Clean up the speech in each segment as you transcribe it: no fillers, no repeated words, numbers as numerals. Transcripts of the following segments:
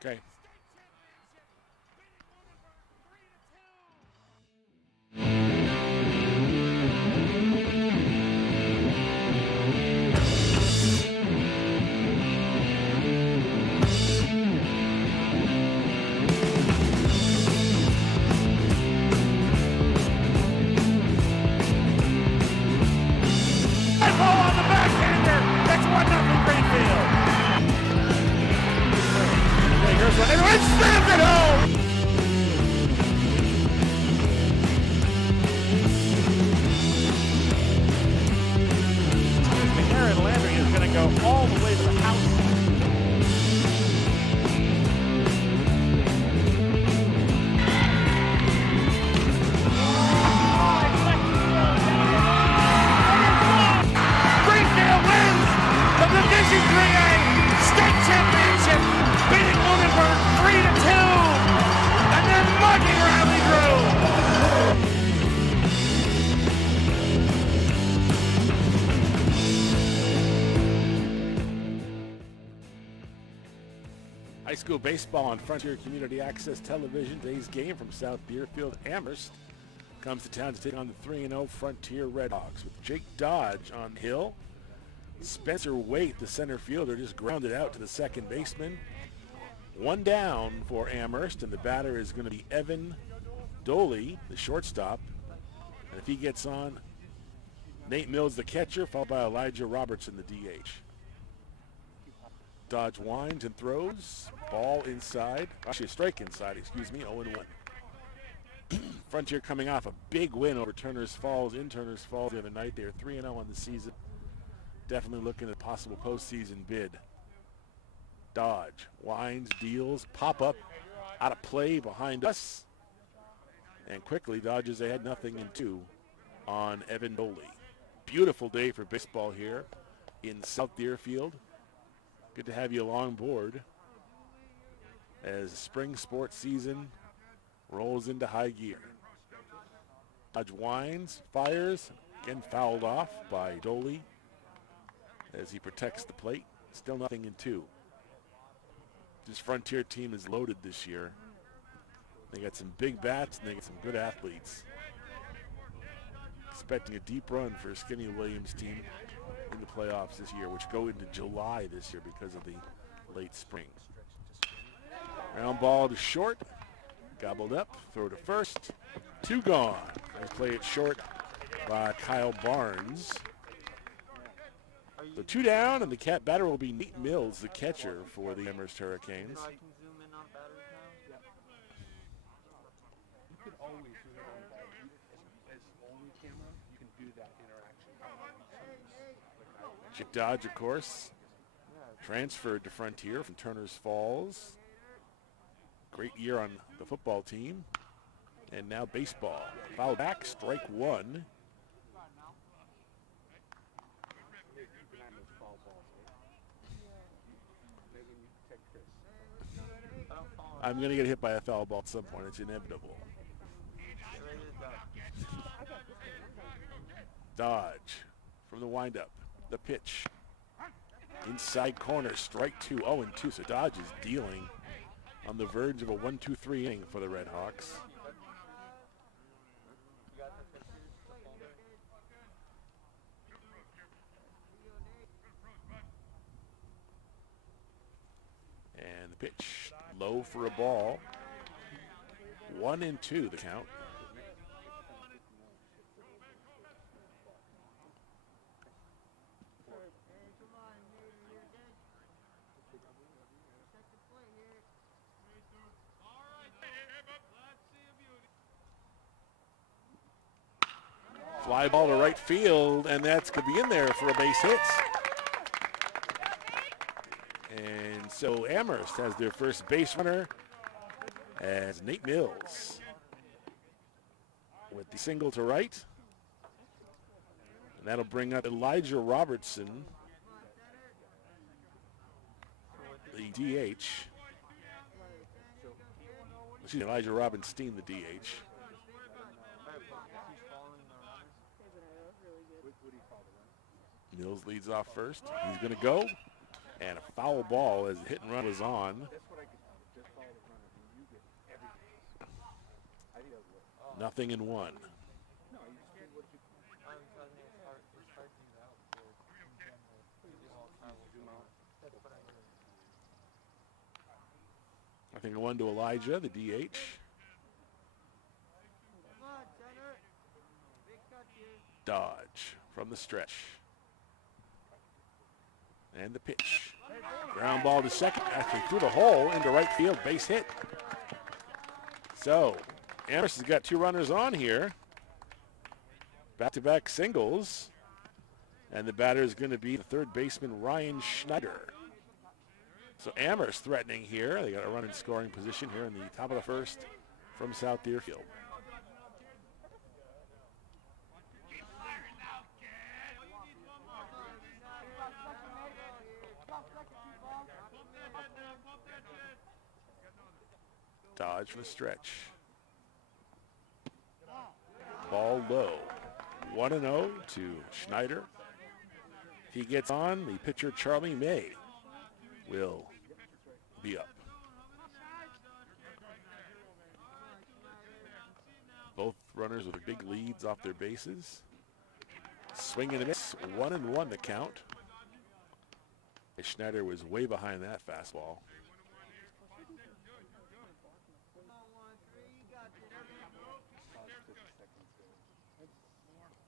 Okay. On the backhander. That's 1-0 Greenfield. Here's one. Everyone slams it home. Aaron Landry is going to go all the way to the house. Greenfield wins the Division 3A State Championship, beating Lunenburg 3-2, and then mugging Riley Grove. High school baseball on Frontier Community Access Television. Today's game from South Deerfield. Amherst comes to town to take on the 3-0 Frontier Redhawks with Jake Dodge on the hill. Spencer Waite, the center fielder, just grounded out to the second baseman. One down for Amherst, and the batter is going to be Evan Doley, the shortstop. And if he gets on, Nate Mills, the catcher, followed by Elijah Robertson, the DH. Dodge winds and throws. Ball inside. Actually, a strike inside, 0-1. Frontier coming off a big win over Turner's Falls in Turner's Falls the other night. They are 3-0 on the season. Definitely looking at a possible postseason bid. Dodge winds, deals, pop up out of play behind us. And quickly dodges ahead 0-2 on Evan Doley. Beautiful day for baseball here in South Deerfield. Good to have you along board as spring sports season rolls into high gear. Dodge winds, fires, again fouled off by Doley as he protects the plate. Still 0-2. This Frontier team is loaded this year. They got some big bats and they got some good athletes. Expecting a deep run for Skinny Williams' team in the playoffs this year, which go into July this year because of the late spring. Ground ball to short, gobbled up, throw to first, 2 gone. They play it short by Kyle Barnes. So 2 down, and the batter will be Nate Mills, the catcher for the Amherst Hurricanes. Jake Dodge, of course, transferred to Frontier from Turner's Falls. Great year on the football team. And now baseball. Foul back, strike 1. I'm going to get hit by a foul ball at some point. It's inevitable. Dodge from the windup. The pitch. Inside corner, strike 2, 0-2. So Dodge is dealing on the verge of a 1-2-3 inning for the Redhawks. And the pitch, low for a ball. 1-2 the count. Fly ball to right field, and that's going to be in there for a base hit. And so Amherst has their first base runner as Nate Mills with the single to right. And that'll bring up Elijah Robertson, the DH. Excuse me, Elijah Robinstein, the DH. Mills leads off first. He's going to go. And a foul ball as the hit and run was on. Nothing in one. I think a one to Elijah, the DH. Dodge from the stretch. And the pitch. Ground ball to second, actually through the hole into right field, base hit. So, Amherst has got two runners on here. Back-to-back singles. And the batter is going to be the third baseman, Ryan Schneider. So Amherst threatening here. They got a run in scoring position here in the top of the first from South Deerfield. Dodge from the stretch. Ball low. 1-0 to Schneider. If he gets on, the pitcher Charlie May will be up. Both runners with big leads off their bases. Swing and a miss. 1-1 the count. Schneider was way behind that fastball.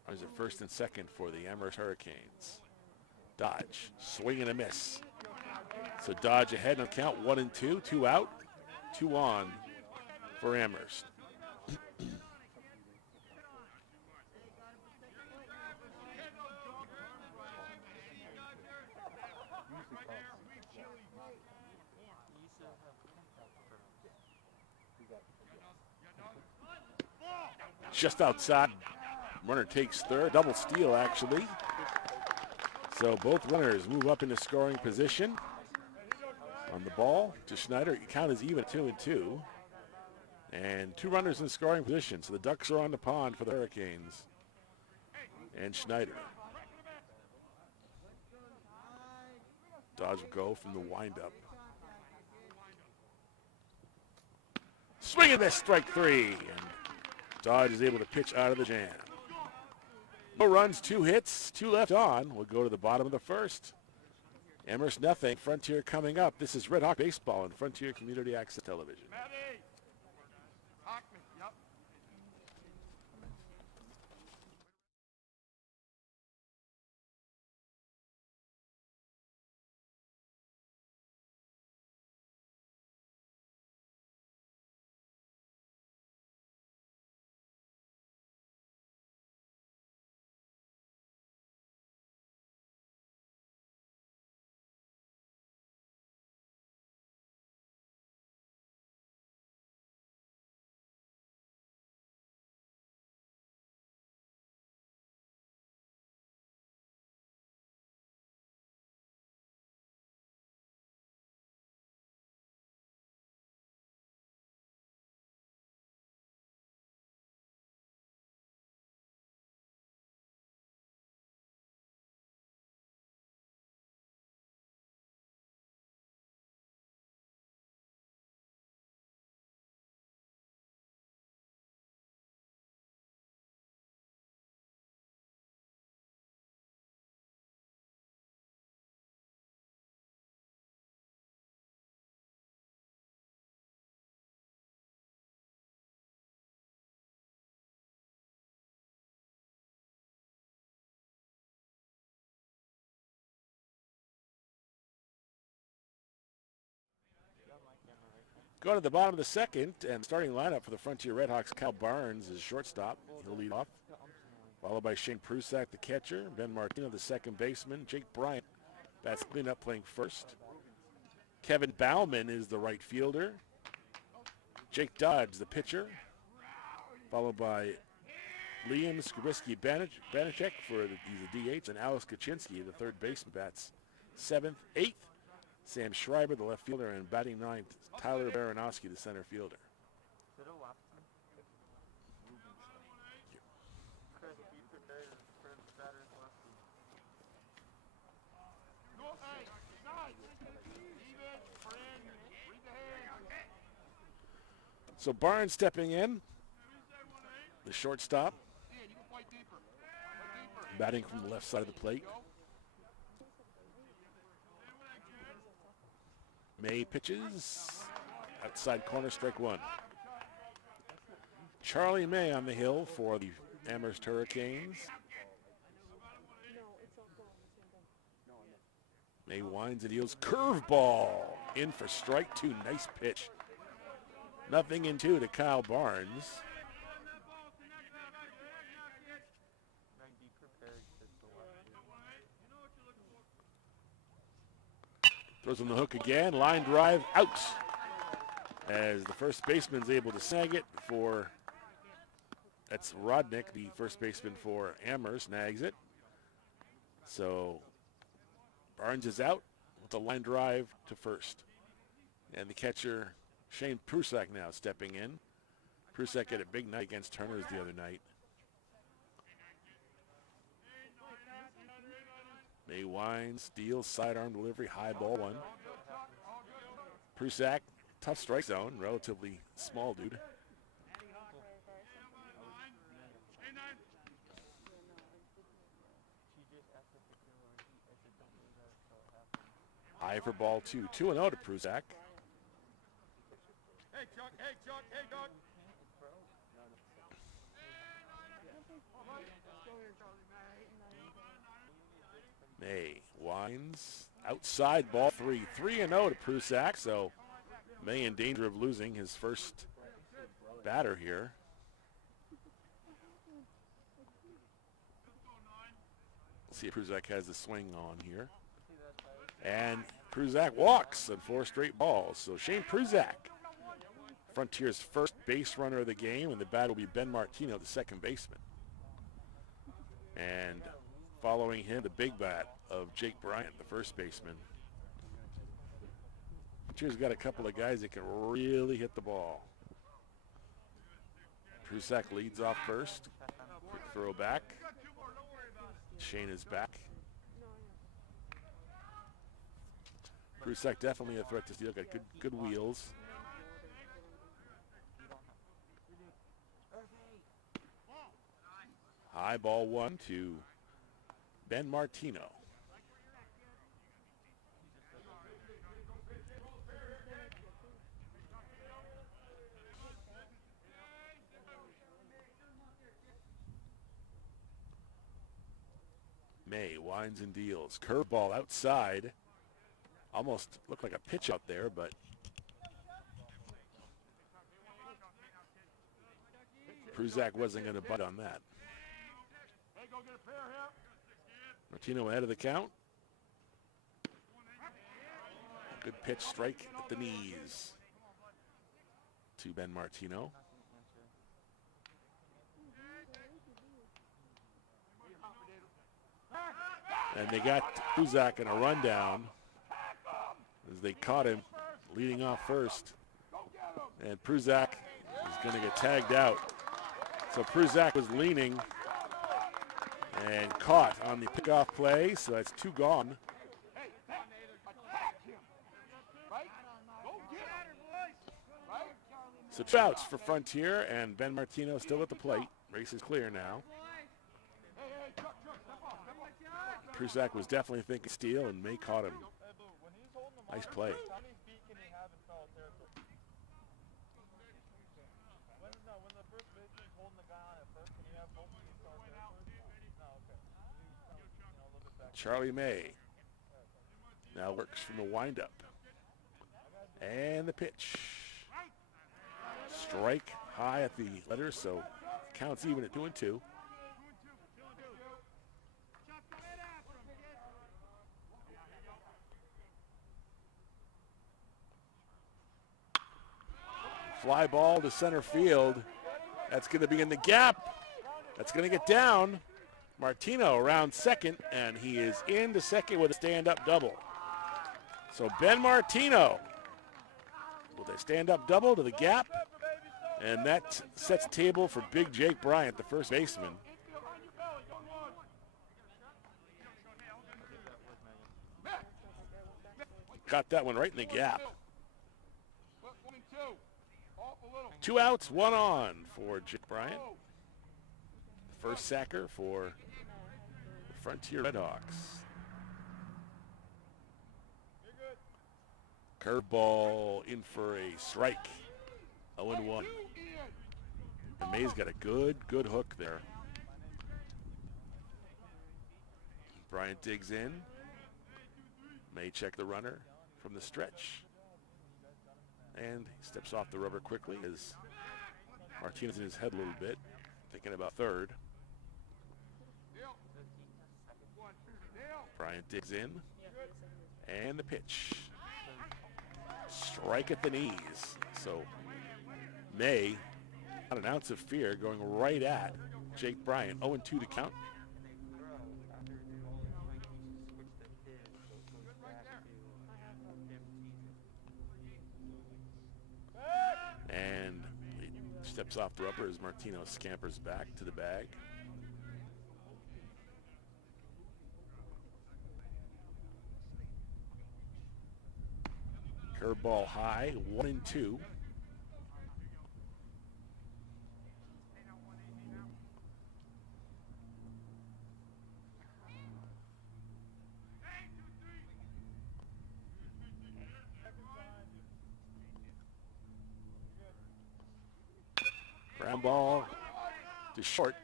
There's a first and second for the Amherst Hurricanes. Dodge, swing and a miss. So Dodge ahead on the count, 1-2, 2 out, 2 on for Amherst. Just outside. Runner takes third, double steal actually. So both runners move up into scoring position. On the ball to Schneider, count is even 2-2. And two runners in scoring position. So the Ducks are on the pond for the Hurricanes. And Schneider. Dodge will go from the windup. Swing and miss, strike three. And Dodge is able to pitch out of the jam. No runs, 2 hits, 2 left on. We'll go to the bottom of the first. Amherst nothing. Frontier coming up. This is Red Hawk Baseball on Frontier Community Access Television. Go to the bottom of the second, and starting lineup for the Frontier Redhawks, Kyle Barnes is shortstop. He'll lead off, followed by Shane Prusak, the catcher, Ben Martino, the second baseman, Jake Bryant, bats cleanup, playing first. Kevin Bauman is the right fielder. Jake Dodge, the pitcher, followed by Liam Skrbisky-Banachek for the DH, and Alex Kaczynski, the third baseman, bats 7th, 8th. Sam Schreiber, the left fielder, and batting 9th, Tyler Baranowski, the center fielder. So Barnes stepping in, the shortstop, batting from the left side of the plate. May pitches, outside corner, strike one. Charlie May on the hill for the Amherst Hurricanes. May winds and deals, curveball in for strike two. Nice pitch. 0-2 to Kyle Barnes. Throws on the hook again. Line drive out. As the first baseman's able to snag it for, that's Rodnick, the first baseman for Amherst, snags it. So Barnes is out with a line drive to first. And the catcher, Shane Prusak, now stepping in. Prusak had a big night against Turner's the other night. May winds, deals, sidearm delivery, high ball one. Prusak, tough strike zone, relatively small dude. High for ball two. 2-0 to Prusak. Hey, Chuck. Hey, Chuck. Hey, Chuck. May winds, outside ball three. 3-0 to Prusak, so May in danger of losing his first batter here. Let's see if Prusak has the swing on here. And Prusak walks on 4 straight balls. So Shane Prusak, Frontier's first base runner of the game, and the batter will be Ben Martino, the second baseman. And following him, the big bat of Jake Bryant, the first baseman. Frontier's got a couple of guys that can really hit the ball. Prusak leads off first. Quick throw back. Shane is back. Prusak definitely a threat to steal. Got good wheels. High ball one to Ben Martino. May winds and deals. Curveball outside. Almost looked like a pitch out there, but Prusak wasn't going to butt on that. Martino ahead of the count. Good pitch, strike at the knees to Ben Martino. And they got Prusak in a rundown as they caught him leading off first. And Prusak is going to get tagged out. So Prusak was leaning and caught on the pickoff play, so that's 2 gone. So 2 outs for Frontier, and Ben Martino still at the plate. Race is clear now. Prusak was definitely thinking steal, and May caught him. Nice play. Charlie May now works from the windup. And the pitch. Strike high at the letter, so counts even at 2-2. Fly ball to center field. That's going to be in the gap. That's going to get down. Martino around second, and he is into second with a stand-up double. So Ben Martino with a stand-up double to the gap, and that sets the table for Big Jake Bryant, the first baseman. Got that one right in the gap. 2 outs, 1 on for Jake Bryant. First sacker for the Frontier Redhawks. Curveball in for a strike. 0-1. And May's got a good hook there. Bryant digs in. May check the runner from the stretch. And he steps off the rubber quickly as Martinez in his head a little bit, thinking about third. Bryant digs in. And the pitch. Strike at the knees. So May, not an ounce of fear, going right at Jake Bryant. 0-2 to count. And he steps off the rubber as Martino scampers back to the bag. Curveball high, 1-2. Ground ball to short,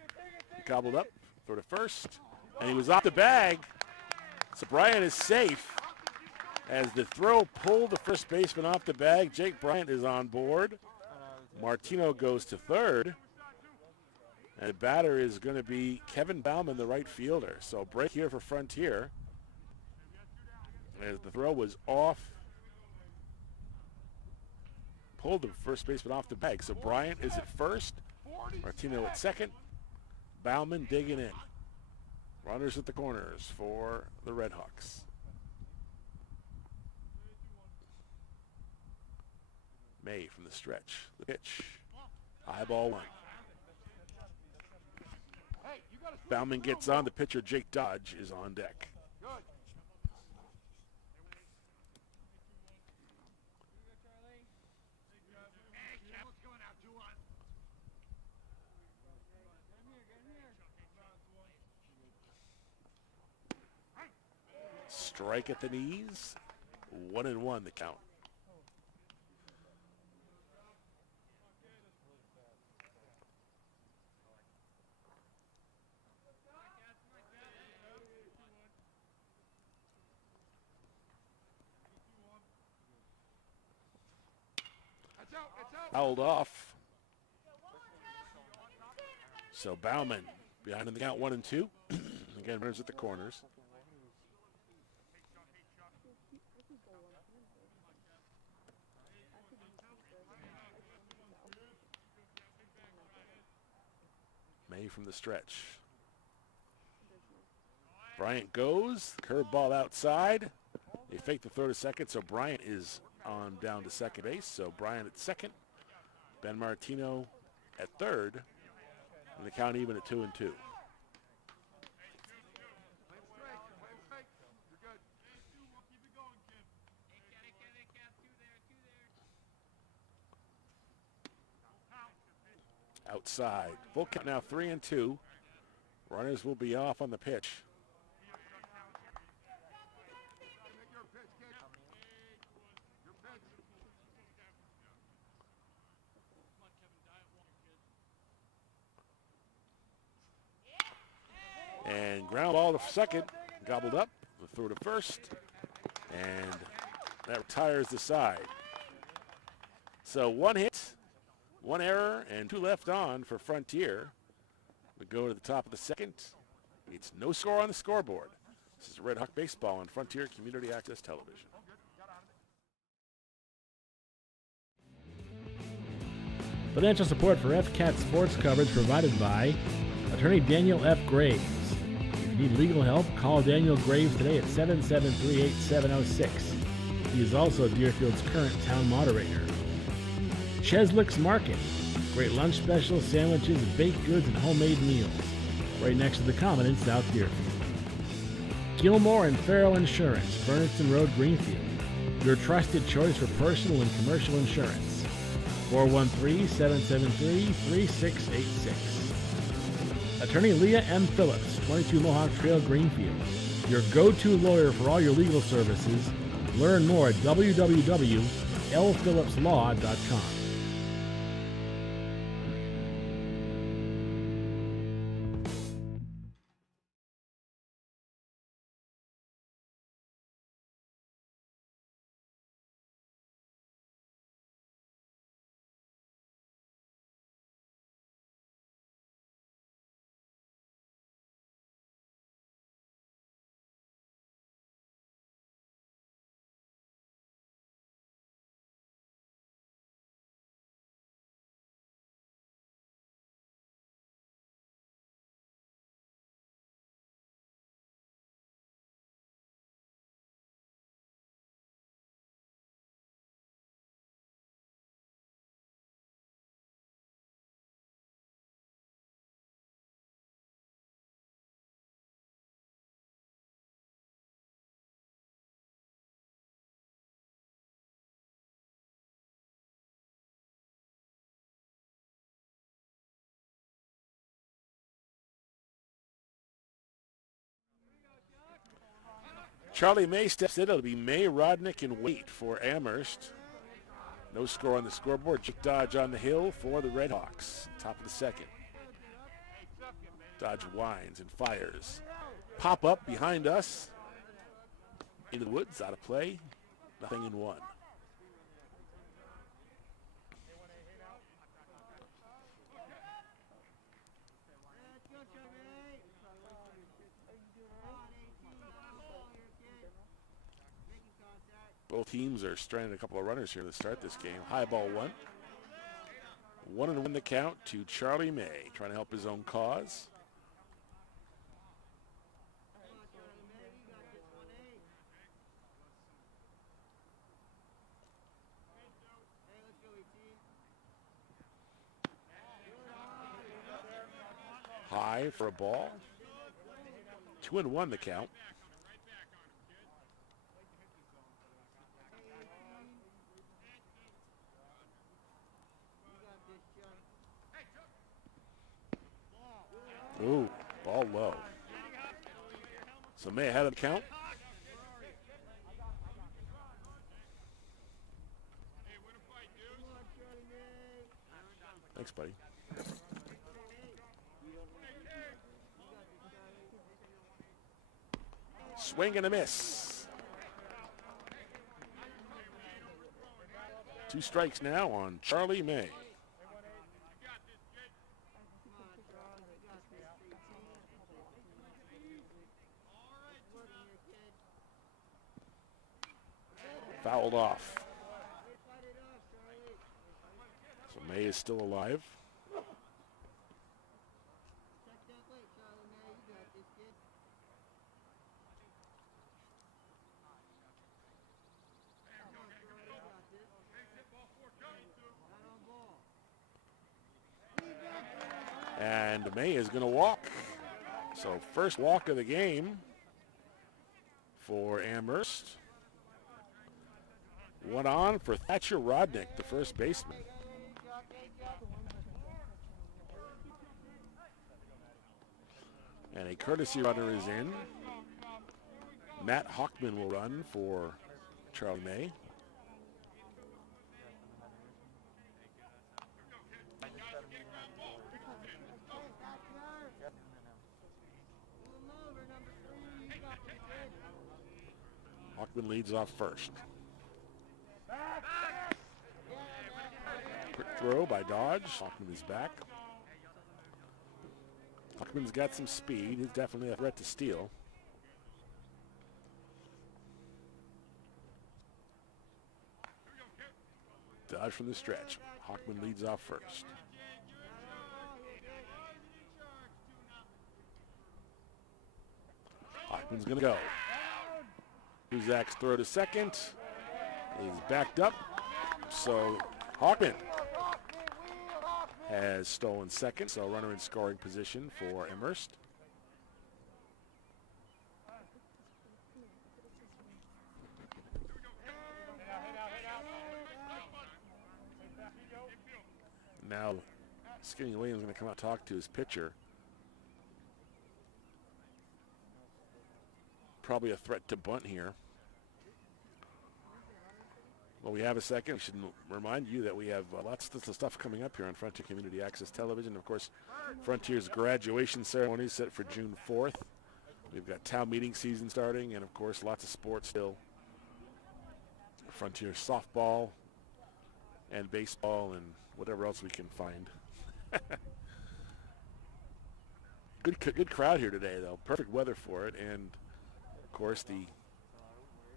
gobbled up, throw to first, and he was off the bag. So Bryant is safe. As the throw pulled the first baseman off the bag, Jake Bryant is on board. Martino goes to third. And the batter is going to be Kevin Bauman, the right fielder. So break here for Frontier. As the throw was off, pulled the first baseman off the bag. So Bryant is at first, Martino at second, Bauman digging in. Runners at the corners for the Redhawks. May from the stretch. The pitch. High ball 1. Bauman gets on. The pitcher, Jake Dodge, is on deck. Strike at the knees. 1-1 the count. Fouled off. So Bauman behind in the count, 1-2. Again, runners at the corners. May from the stretch. Bryant goes. Curveball outside. They fake the throw to second, so Bryant is on down to second base. So Bryant at second. Ben Martino at third. And the count even at 2-2. Outside. Full count now, 3-2. Runners will be off on the pitch. And ground ball to second, gobbled up, the throw to first, and that retires the side. So 1 hit, 1 error, and 2 left on for Frontier. We go to the top of the second. It's no score on the scoreboard. This is Red Hawk Baseball on Frontier Community Access Television. Financial support for FCAT sports coverage provided by Attorney Daniel F. Graves. If you need legal help, call Daniel Graves today at 773-8706. He is also Deerfield's current town moderator. Cheslick's Market. Great lunch specials, sandwiches, baked goods, and homemade meals. Right next to the Common in South Deerfield. Gilmore and Farrell Insurance, Bernardston Road, Greenfield. Your trusted choice for personal and commercial insurance. 413-773-3686. Attorney Leah M. Phillips, 22 Mohawk Trail, Greenfield. Your go-to lawyer for all your legal services. Learn more at www.lphillipslaw.com. Charlie May steps in. It'll be May, Rodnick, and Waite for Amherst. No score on the scoreboard. Jake Dodge on the hill for the Redhawks. Top of the second. Dodge winds and fires. Pop up behind us. Into the woods, out of play. Nothing in one. Both teams are stranded a couple of runners here to start this game. High ball one. 1-1 the count to Charlie May, trying to help his own cause. High for a ball. 2-1 the count. Ooh, ball low. So May ahead of the count. Thanks, buddy. Swing and a miss. 2 strikes now on Charlie May. Fouled off. So May is still alive. And May is going to walk. So first walk of the game for Amherst. One on for Thatcher Rodnick, the first baseman. And a courtesy runner is in. Matt Hockman will run for Charlie May. Hockman leads off first. Quick throw by Dodge. Hockman is back. Hockman's got some speed. He's definitely a threat to steal. Dodge from the stretch. Hockman leads off first. Hockman's going to go. Huzak's throw to second is backed up. So Hockman has stolen second. So runner in scoring position for Amherst. Now, Skinny Williams is going to come out and talk to his pitcher. Probably a threat to bunt here. Well, we have a second. We should remind you that we have lots of stuff coming up here on Frontier Community Access Television. Of course, Frontier's graduation ceremony is set for June 4th. We've got town meeting season starting, and of course, lots of sports still. Frontier softball and baseball and whatever else we can find. Good crowd here today, though. Perfect weather for it, and of course, the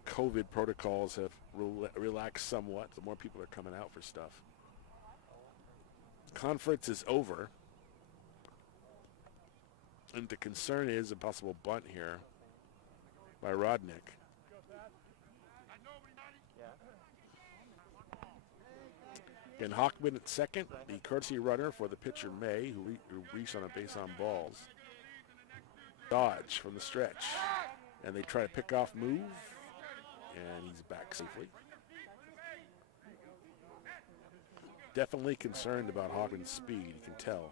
COVID protocols have relaxed somewhat, so more people are coming out for stuff. Conference is over, and the concern is a possible bunt here by Rodnick. And Hockman at second, the courtesy runner for the pitcher May, who reached on a base on balls. Dodge from the stretch, and they try to pick off move, and he's back safely. Definitely concerned about Hockman's speed, you can tell.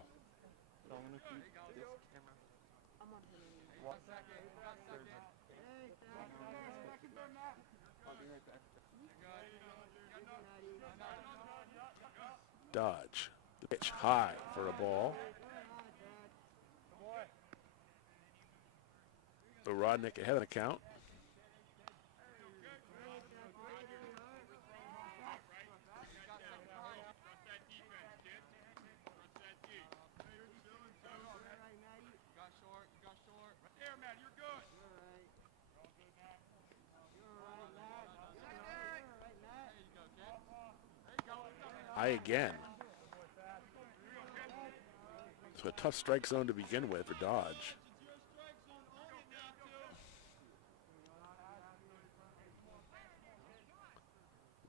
Dodge, the pitch high for a ball. So Rodnick ahead of the count. High again. So a tough strike zone to begin with for Dodge.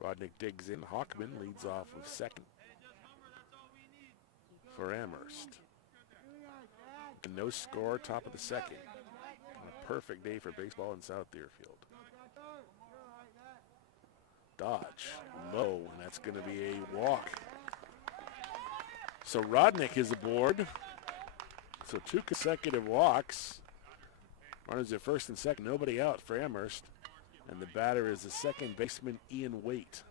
Rodnick digs in. Hockman leads off of second for Amherst. And no score, top of the second. A perfect day for baseball in South Deerfield. Dodge, low, and that's going to be a walk. So Rodnick is aboard. So 2 consecutive walks. Runners at first and second, nobody out for Amherst. And the batter is the second baseman, Ian Waite.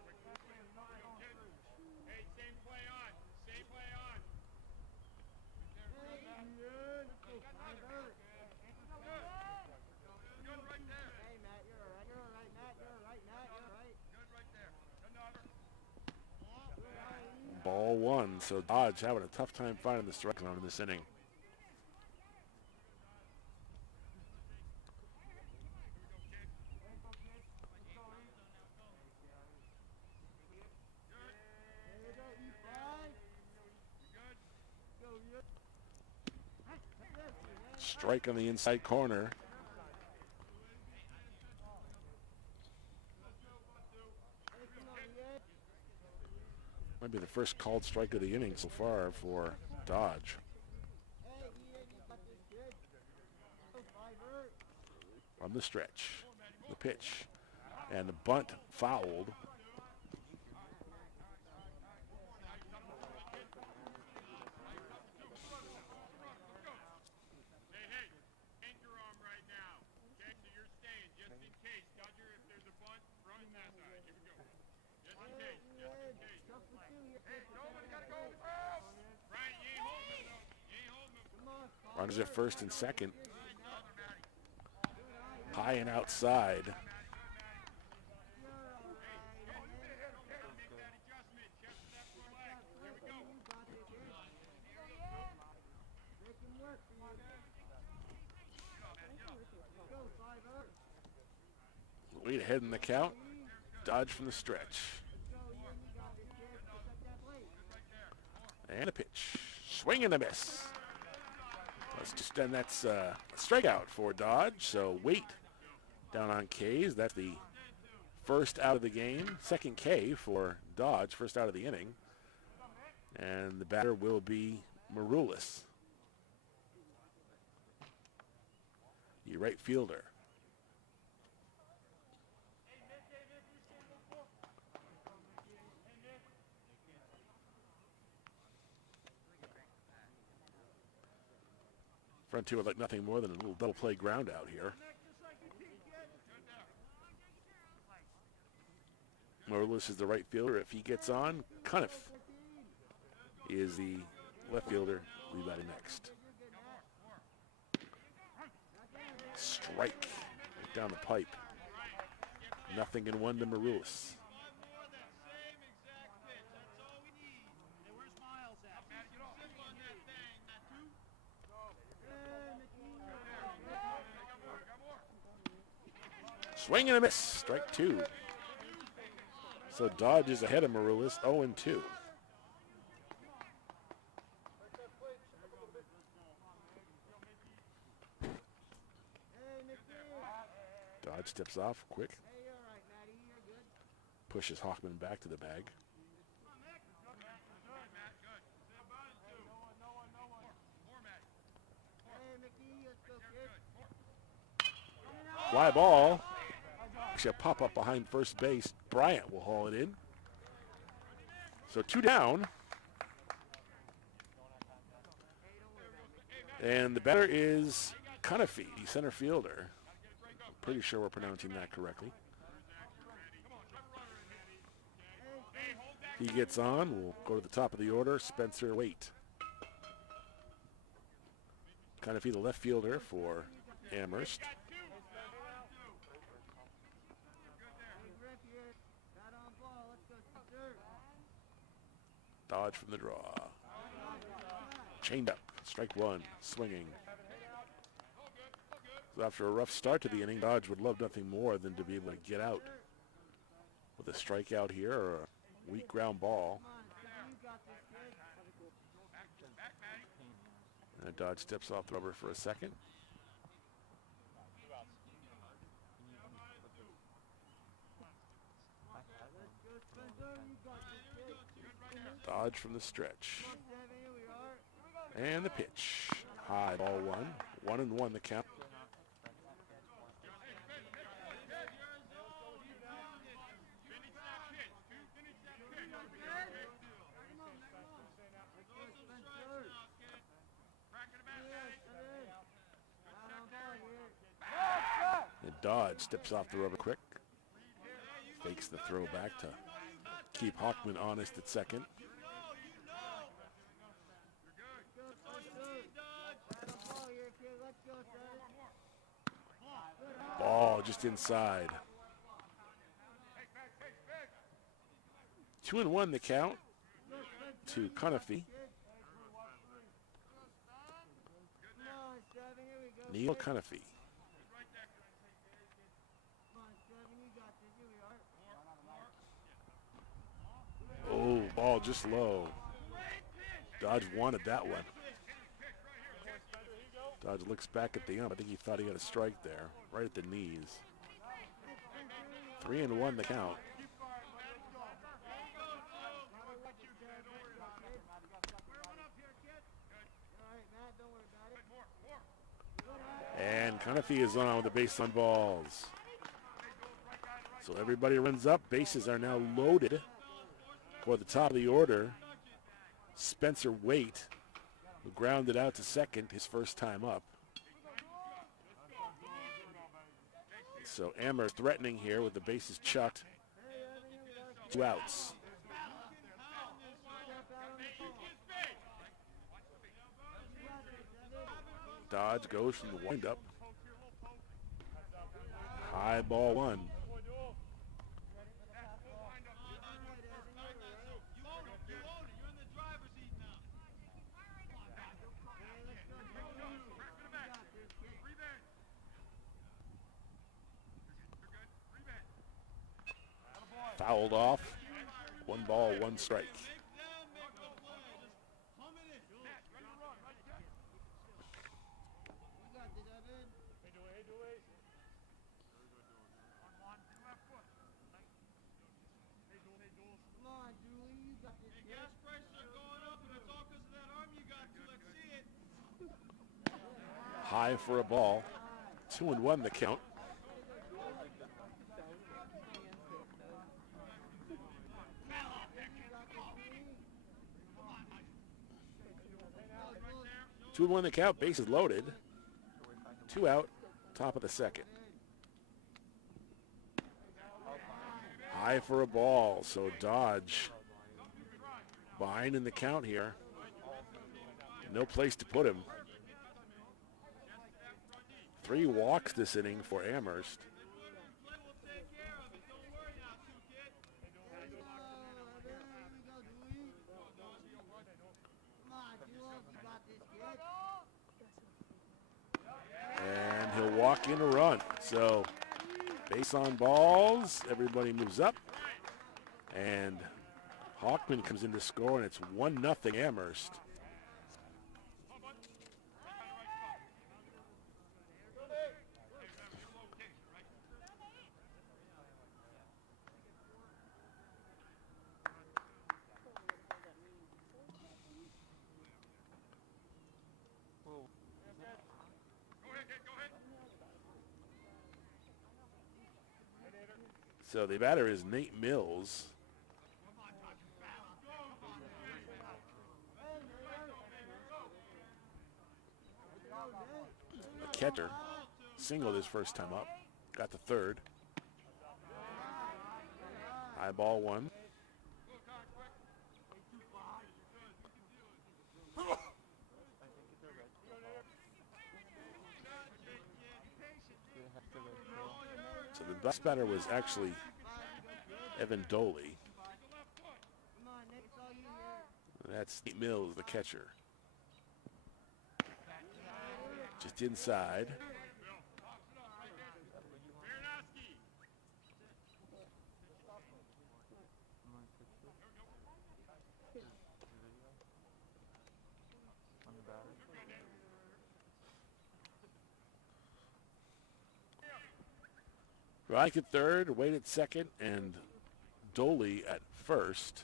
Ball 1, so Dodge having a tough time finding the strike zone in this inning. Strike on the inside corner. Might be the first called strike of the inning so far for Dodge. On the stretch, the pitch, and the bunt fouled. Runners at first and second. High and outside. Lead ahead in the count. Dodge from the stretch. And a pitch. Swing and a miss. And that's a strikeout for Dodge. So Waite down on K's. That's the first out of the game. Second K for Dodge, first out of the inning. And the batter will be Maroulis, the right fielder. Front two would like nothing more than a little double play ground out here. Morales is the right fielder. If he gets on, Cuniff is the left fielder. Lead batting next. Strike right down the pipe. Nothing in one to Morales. Swing and a miss. Strike two. So Dodge is ahead of Morales, 0-2. Dodge steps off quick. Pushes Hockman back to the bag. Fly ball. Actually, a pop up behind first base. Bryant will haul it in. So 2 down. And the batter is Cunniffe, center fielder. I'm pretty sure we're pronouncing that correctly. He gets on. We'll go to the top of the order. Spencer Waite. Cunniffe, the left fielder for Amherst. Dodge from the draw. Chained up. Strike one. Swinging. So after a rough start to the inning, Dodge would love nothing more than to be able to get out with a strikeout here or a weak ground ball. And Dodge steps off the rubber for a second. Dodge from the stretch. And the pitch. High ball one. 1-1 the count. And Dodge steps off the rubber quick. Fakes the throw back to keep Hockman honest at second. Ball just inside. 2-1 the count to Cunniffe. Neil Cunniffe. Oh, ball just low. Dodge wanted that one. Dodge looks back at the ump. I think he thought he got a strike there, right at the knees. 3-1 the count. And Cunniffe is on with the base on balls. So everybody runs up. Bases are now loaded for the top of the order. Spencer Waite, who grounded out to second his first time up. So Amherst threatening here with the bases chucked. 2 outs. Dodge goes from the windup. High ball one. Fouled off. 1 ball, 1 strike. High for a ball. 2-1 the count. 2-1 the count, bases loaded. 2 out, top of the second. High for a ball, so Dodge behind in the count here. No place to put him. 3 walks this inning for Amherst. And he'll walk in a run. So base on balls, everybody moves up. And Hawkman comes in to score, and it's 1-0 Amherst. So the batter is Nate Mills. A catcher. Singled his first time up. Got the third. High ball 1. So the best batter was actually Evan Doley. That's Nate Mills, the catcher. Just inside. Reich at third, Wade at second, and Doley at first.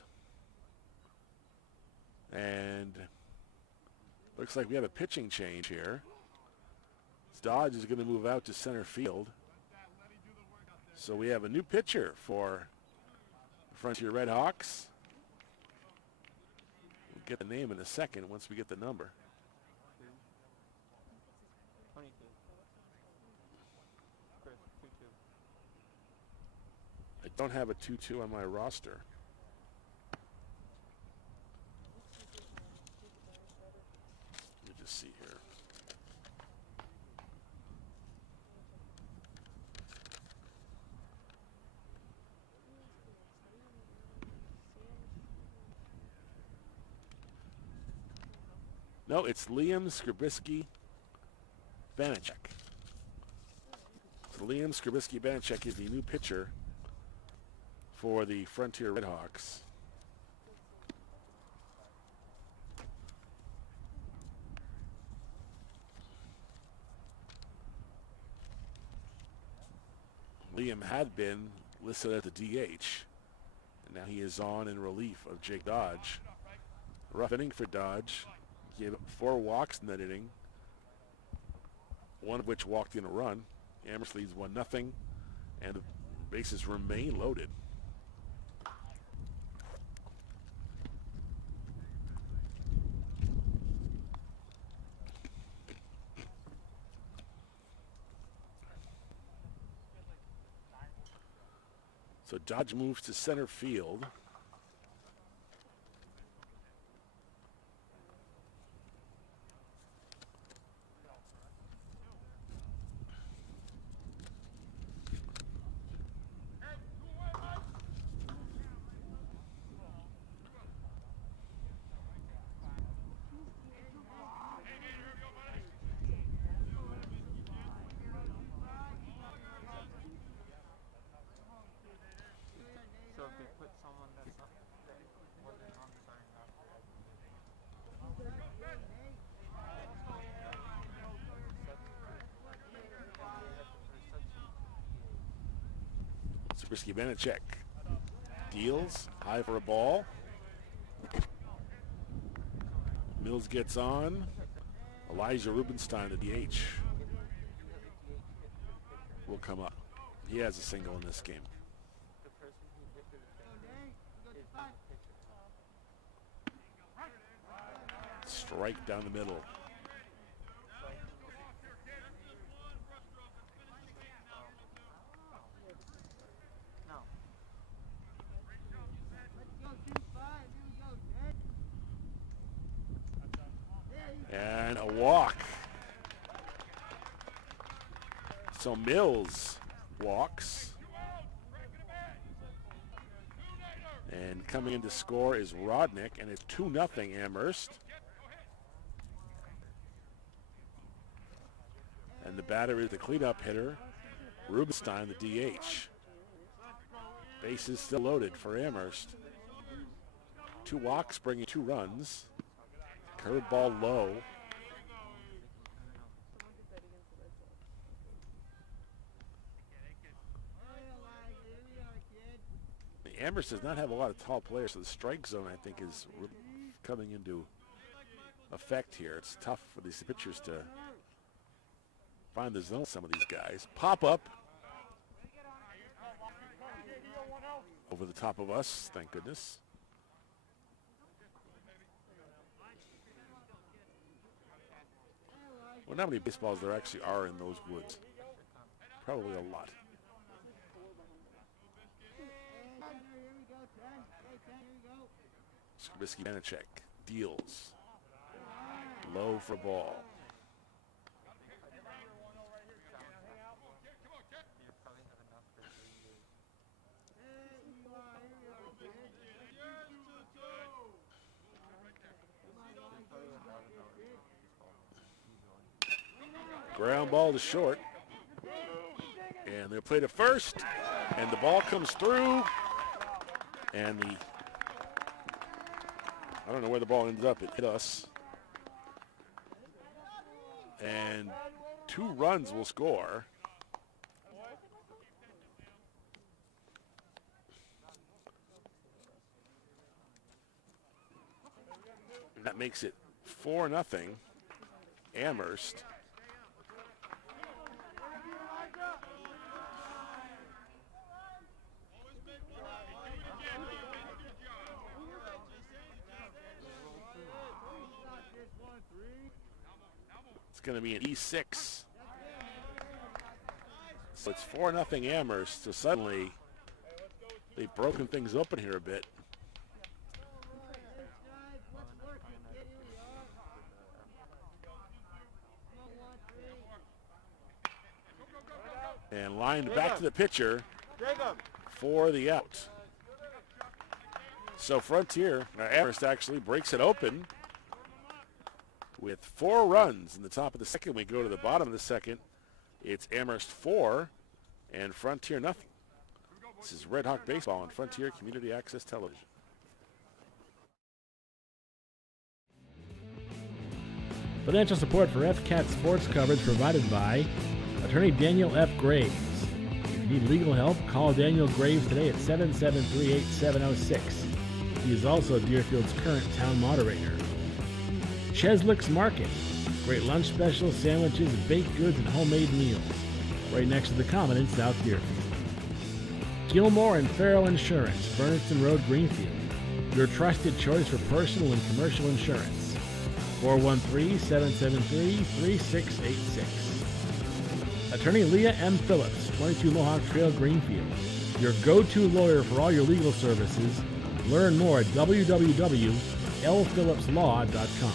And looks like we have a pitching change here. Dodge is going to move out to center field. So we have a new pitcher for the Frontier Red Hawks. We'll get the name in a second once we get the number. I don't have a 2-2 on my roster. Let me just see here. No, it's Liam Skrbisky-Vanacek. So Liam Skrbisky-Vanacek is the new pitcher for the Frontier Red Hawks. Liam had been listed as the DH, and now he is on in relief of Jake Dodge. Rough inning for Dodge. Gave up 4 walks in that inning, one of which walked in a run. Amherst leads 1-0, and the bases remain loaded. So Dodge moves to center field. Skrbisky-Vanacek deals, high for a ball. Mills gets on. Elijah Rubenstein, the DH, will come up. He has a single in this game. Strike down the middle. walk. So Mills walks. And coming in to score is Rodnick, and it's 2-0 Amherst. And the batter is the cleanup hitter, Rubenstein, the DH. Bases still loaded for Amherst. 2 walks, bringing 2 runs. Curveball low. Amherst does not have a lot of tall players, so the strike zone, I think, is coming into effect here. It's tough for these pitchers to find the zone, some of these guys. Pop up over the top of us, thank goodness. Well, not many baseballs there actually are in those woods. Probably a lot. Skrbisky-Banachek deals. Low for ball. Ground ball to short. And they'll play to first. And the ball comes through. And I don't know where the ball ends up. It hit us. And 2 runs will score. That makes it 4-0 Amherst. It's going to be an E6. So it's 4-0 Amherst. So suddenly they've broken things open here a bit. And lined back to the pitcher for the out. So Amherst actually breaks it open with 4 runs in the top of the second. We go to the bottom of the second. It's Amherst 4 and Frontier nothing. This is Red Hawk Baseball on Frontier Community Access Television. Financial support for FCAT sports coverage provided by Attorney Daniel F. Graves. If you need legal help, call Daniel Graves today at 773-8706. He is also Deerfield's current town moderator. Cheslick's Market. Great lunch specials, sandwiches, baked goods, and homemade meals. Right next to the Common in South Deerfield. Gilmore and Farrell Insurance, Bernardston Road, Greenfield. Your trusted choice for personal and commercial insurance. 413-773-3686. Attorney Leah M. Phillips, 22 Mohawk Trail, Greenfield. Your go-to lawyer for all your legal services. Learn more at www.lphillipslaw.com.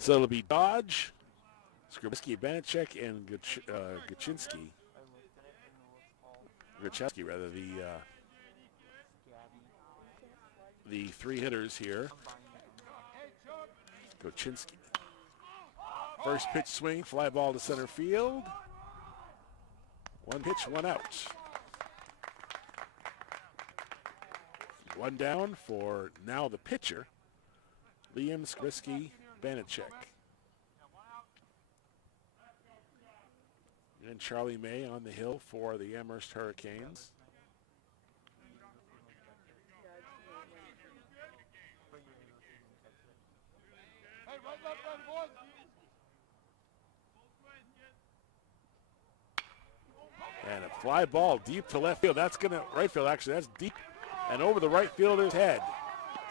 So it'll be Dodge, Skrbisky-Banachek, and Gachowski, rather, the 3 hitters here. Gochinski. First pitch swing, fly ball to center field. One pitch, one out. One down for now the pitcher, Liam Skibrisky-Banachek. And Charlie May on the hill for the Amherst Hurricanes. And a fly ball deep to left field. That's going to, right field actually, that's deep and over the right fielder's head.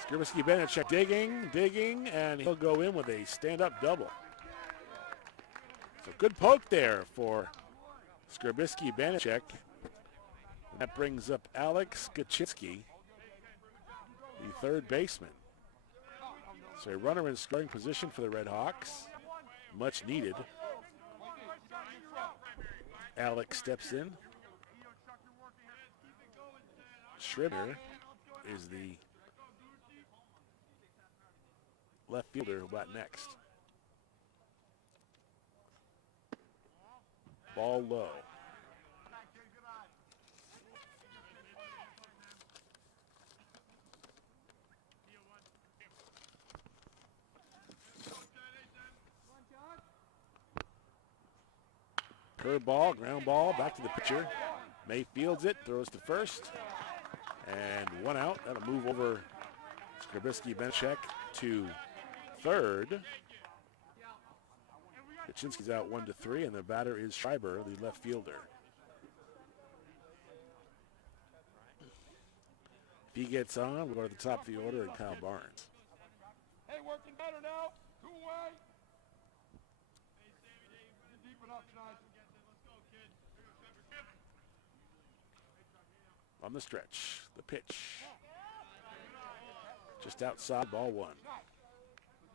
Skibrisky-Banachek digging, and he'll go in with a stand-up double. So good poke there for Skibrisky-Banachek. That brings up Alex Kaczynski, the third baseman. So a runner in scoring position for the Red Hawks. Much needed. Alex steps in. Schreiber is the left fielder who got next. Ball low. Curveball, ground ball, back to the pitcher. May fields it, throws to first. And one out. That'll move over Skibrisky-Banachek to third. Kaczynski's out 1-3, and the batter is Schreiber, the left fielder. If he gets on, we'll go to the top of the order, and Kyle Barnes. Hey, working better now. 2 away. Deep enough tonight. On the stretch, the pitch. Just outside, ball one. You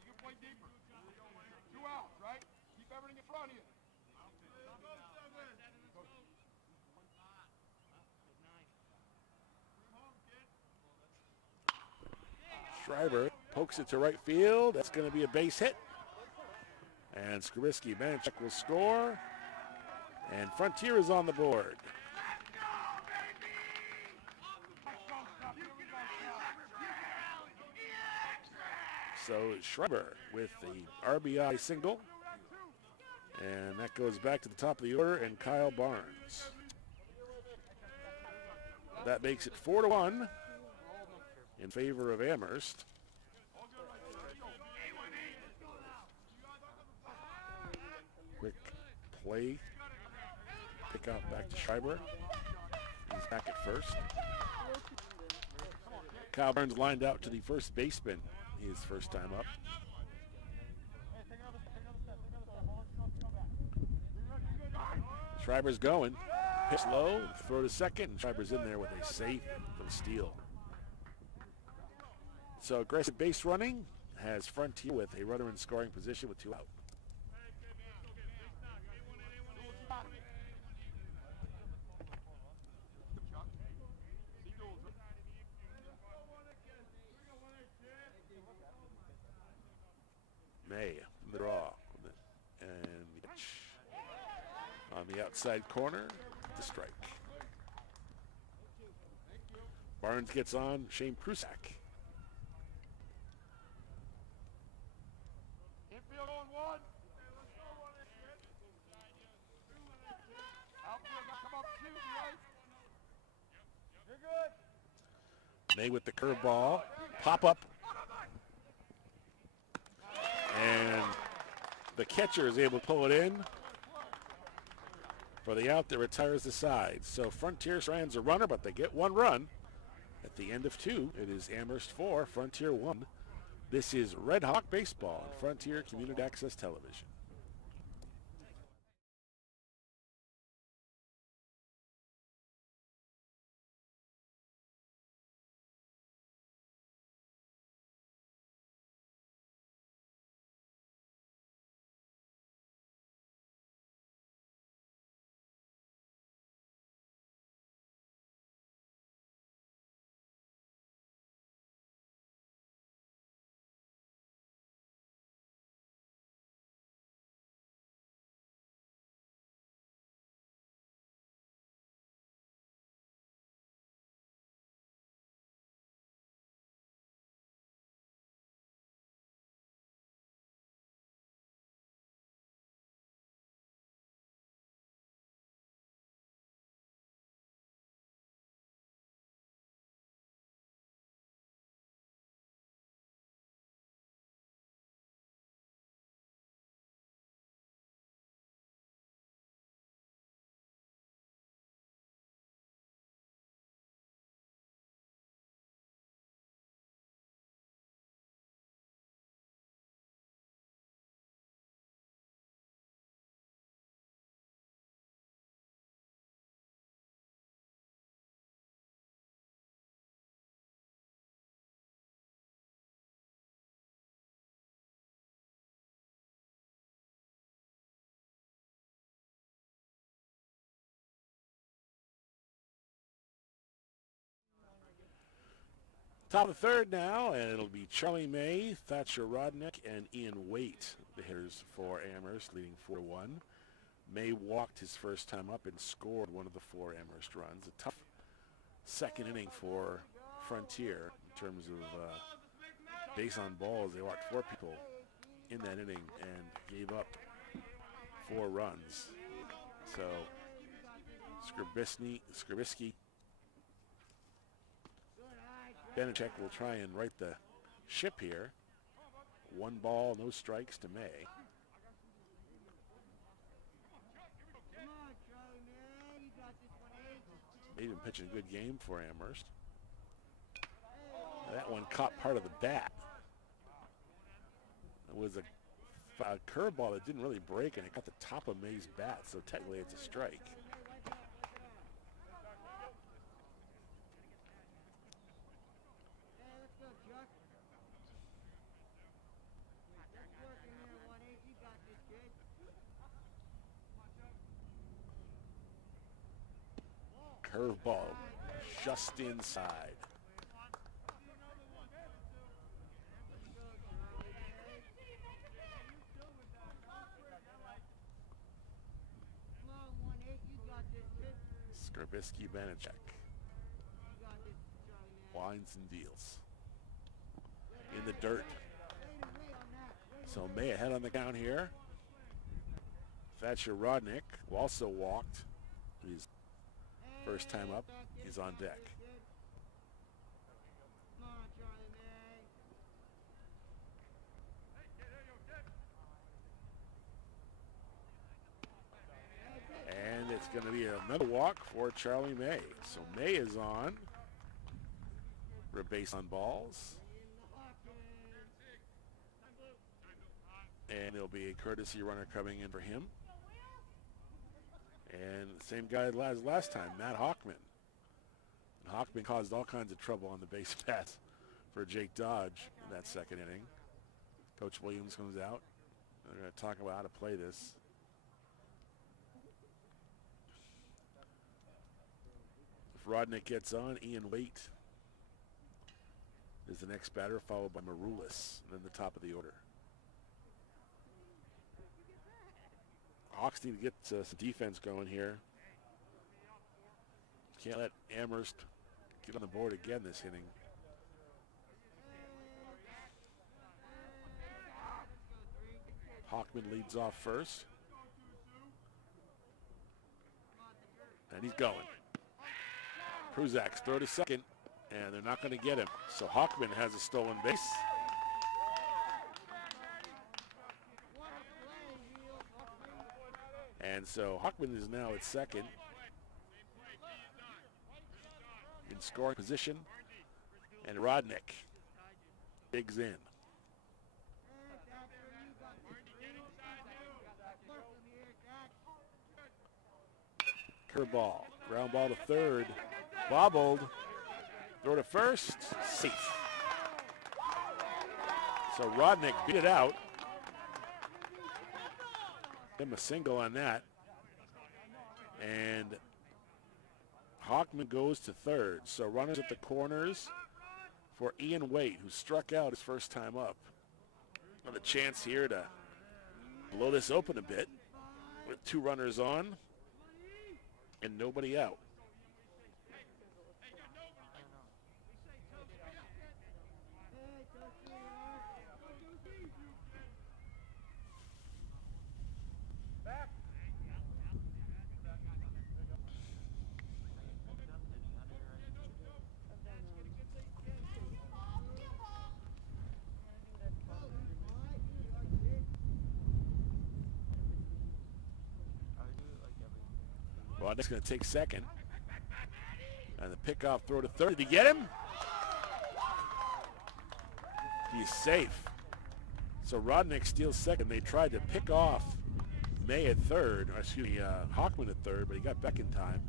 can play deeper. 2 outs, right? Keep everything in front of you. Schreiber pokes it to right field. That's going to be a base hit. And Skibrisky-Banachek will score. And Frontier is on the board. So Schreiber with the RBI single. And that goes back to the top of the order, and Kyle Barnes. That makes it 4-1 in favor of Amherst. Quick play. Pick out back to Schreiber. He's back at first. Kyle Barnes lined out to the first baseman his first time up. Schreiber's going. Pitch low, throw to second, and Schreiber's in there with a safe for the steal. So aggressive base running has Frontier with a runner in scoring position with 2 out. May from the draw. And on the outside corner, the strike. Barnes gets on Shane Prusak. Infield on 1. Outfield got come up shooting, right? You're good. May with the curveball. Pop up. And the catcher is able to pull it in for the out that retires the side. So Frontier strands a runner, but they get 1 run. At the end of 2, it is Amherst 4, Frontier 1. This is Red Hawk Baseball on Frontier Community Access Television. Top of the third now, and it'll be Charlie May, Thatcher Rodnick, and Ian Waite, the hitters for Amherst, leading 4-1. May walked his first time up and scored one of the 4 Amherst runs. A tough second inning for Frontier in terms of base on balls. They walked 4 people in that inning and gave up 4 runs. So Skrbisky, Benechek will try and right the ship here. 1 ball, no strikes to May. They've been pitching a good game for Amherst. That one caught part of the bat. It was a curveball that didn't really break, and it got the top of May's bat, so technically it's a strike. Curveball just inside. Skrbisky, Benechek. Winds and deals. In the dirt. So May ahead on the count here. Thatcher Rodnick, who also walked his first time up, he's on deck. And it's going to be another walk for Charlie May. So May is on for a base on balls. And there'll be a courtesy runner coming in for him. And the same guy as last time, Matt Hockman. And Hockman caused all kinds of trouble on the base paths for Jake Dodge in that second inning. Coach Williams comes out. They're going to talk about how to play this. If Rodnick gets on, Ian Waite is the next batter, followed by Maroulis, and then the top of the order. Hawks need to get some defense going here. Can't let Amherst get on the board again this inning. Hockman leads off first. And he's going. Pruzak's throw to second, and they're not going to get him. So Hockman has a stolen base. And so Hockman is now at second in scoring position, and Rodnick digs in. Curveball, ground ball to third, bobbled, throw to first, safe. So Rodnick beat it out. Him a single on that. And Hockman goes to third. So runners at the corners for Ian Waite, who struck out his first time up. Another chance here to blow this open a bit with 2 runners on and nobody out. Rodnick's going to take second. And the pickoff throw to third. Did he get him? He's safe. So Rodnick steals second. They tried to pick off May at third, or excuse me, Hockman at third, but he got back in time.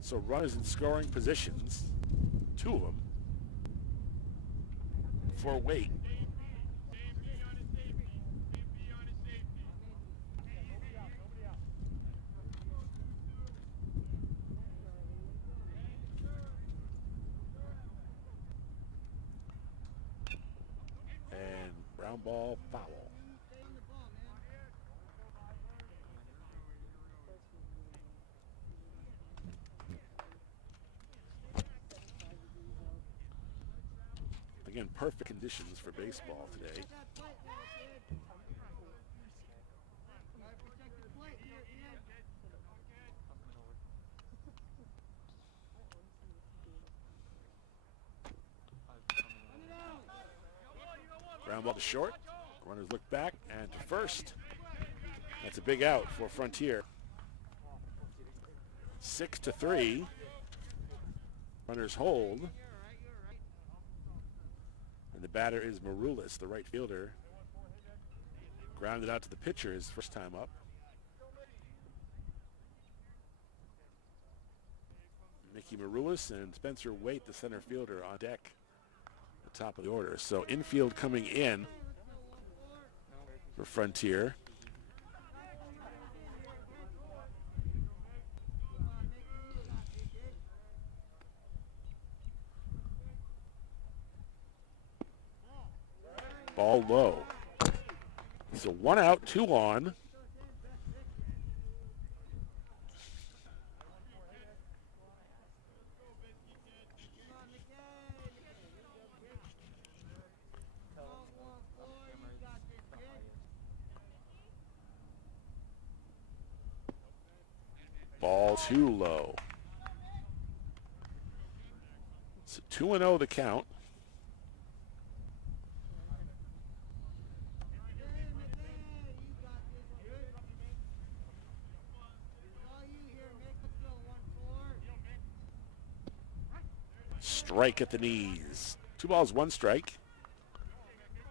So runners in scoring positions, 2 of them, for Waite. ball, foul. Again, perfect conditions for baseball today. Ground ball to short. Runners look back and to first. That's a big out for Frontier. 6-3. Runners hold. And the batter is Maroulis, the right fielder. Grounded out to the pitcher his first time up. Mickey Maroulis and Spencer Waite, the center fielder, on deck at the top of the order. So infield coming in for Frontier. Ball low. So 1 out, 2 on. Ball too low. So 2-0 the count. Strike at the knees. 2 balls, 1 strike.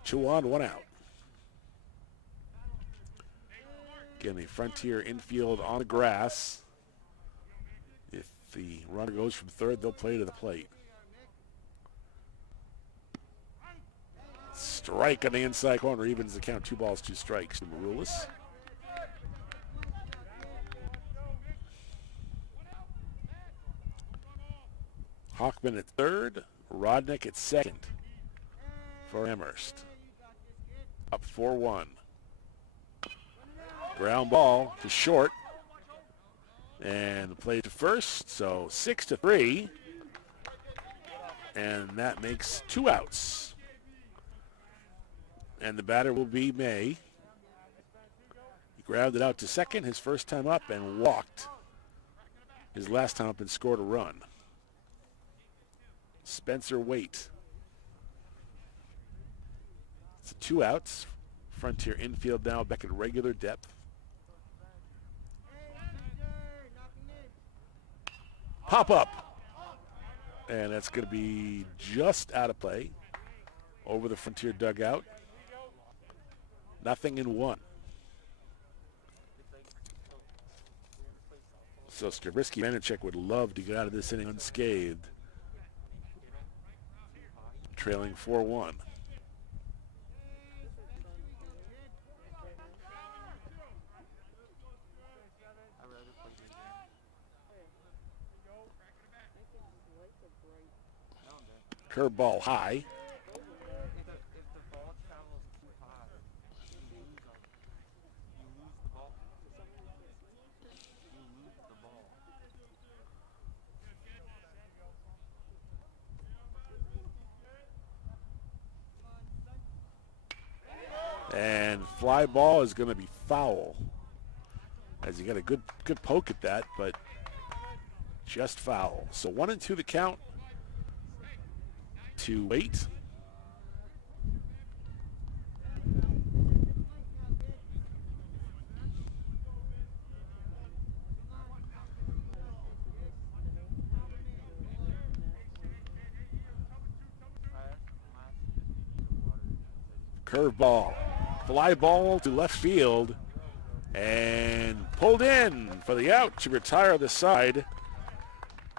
2 on, 1 out. Again, the Frontier infield on the grass. If the runner goes from third, they'll play to the plate. Strike on the inside corner, evens the count. 2 balls, 2 strikes to Maroulis. Hockman at third, Rodnick at second for Amherst. Up 4-1. Ground ball to short. And the play to first, so 6-3. And that makes 2 outs. And the batter will be May. He grounded out to second his first time up and walked his last time up and scored a run. Spencer Waite. It's 2 outs. Frontier infield now back at regular depth. Pop up. And that's going to be just out of play over the Frontier dugout. 0-1. So Skabrisky Vanacek would love to get out of this inning unscathed. Trailing 4-1. Curveball high. And fly ball is going to be foul. As he got a good poke at that, but just foul. So 1-2 the count to Waite. Curveball. Fly ball to left field and pulled in for the out to retire the side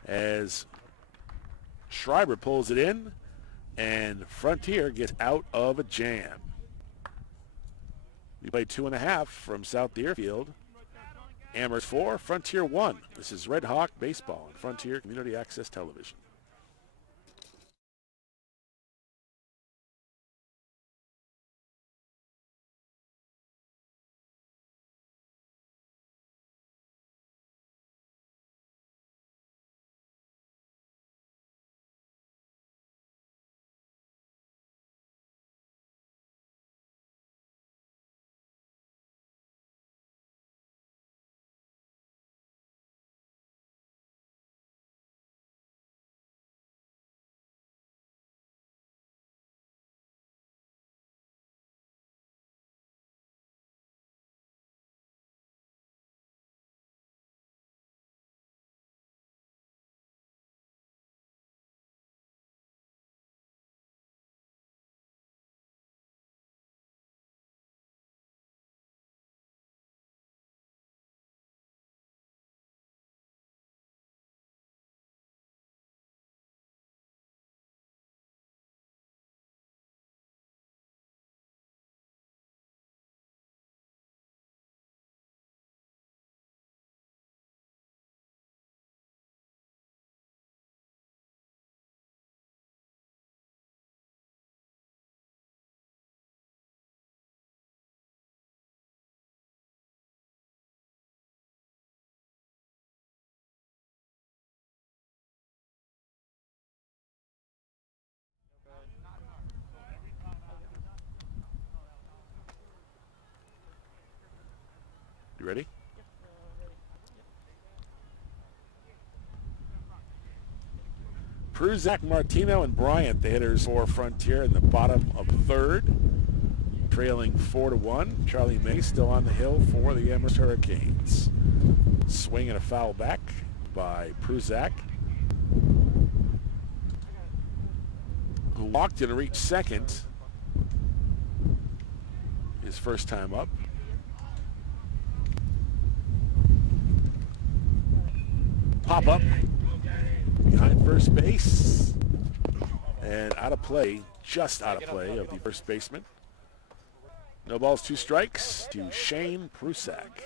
as Schreiber pulls it in and Frontier gets out of a jam. We play 2.5 from South Deerfield. Amherst 4, Frontier 1. This is Red Hawk Baseball on Frontier Community Access Television. You ready? Pruzak, Martino, and Bryant, the hitters for Frontier in the bottom of the third. Trailing 4-1. Charlie May still on the hill for the Amherst Hurricanes. Swing and a foul back by Pruzak, who walked in to reach second. His first time up. Pop up behind first base and out of play, just out of play of the first baseman. No balls, 2 strikes to Shane Pruzak.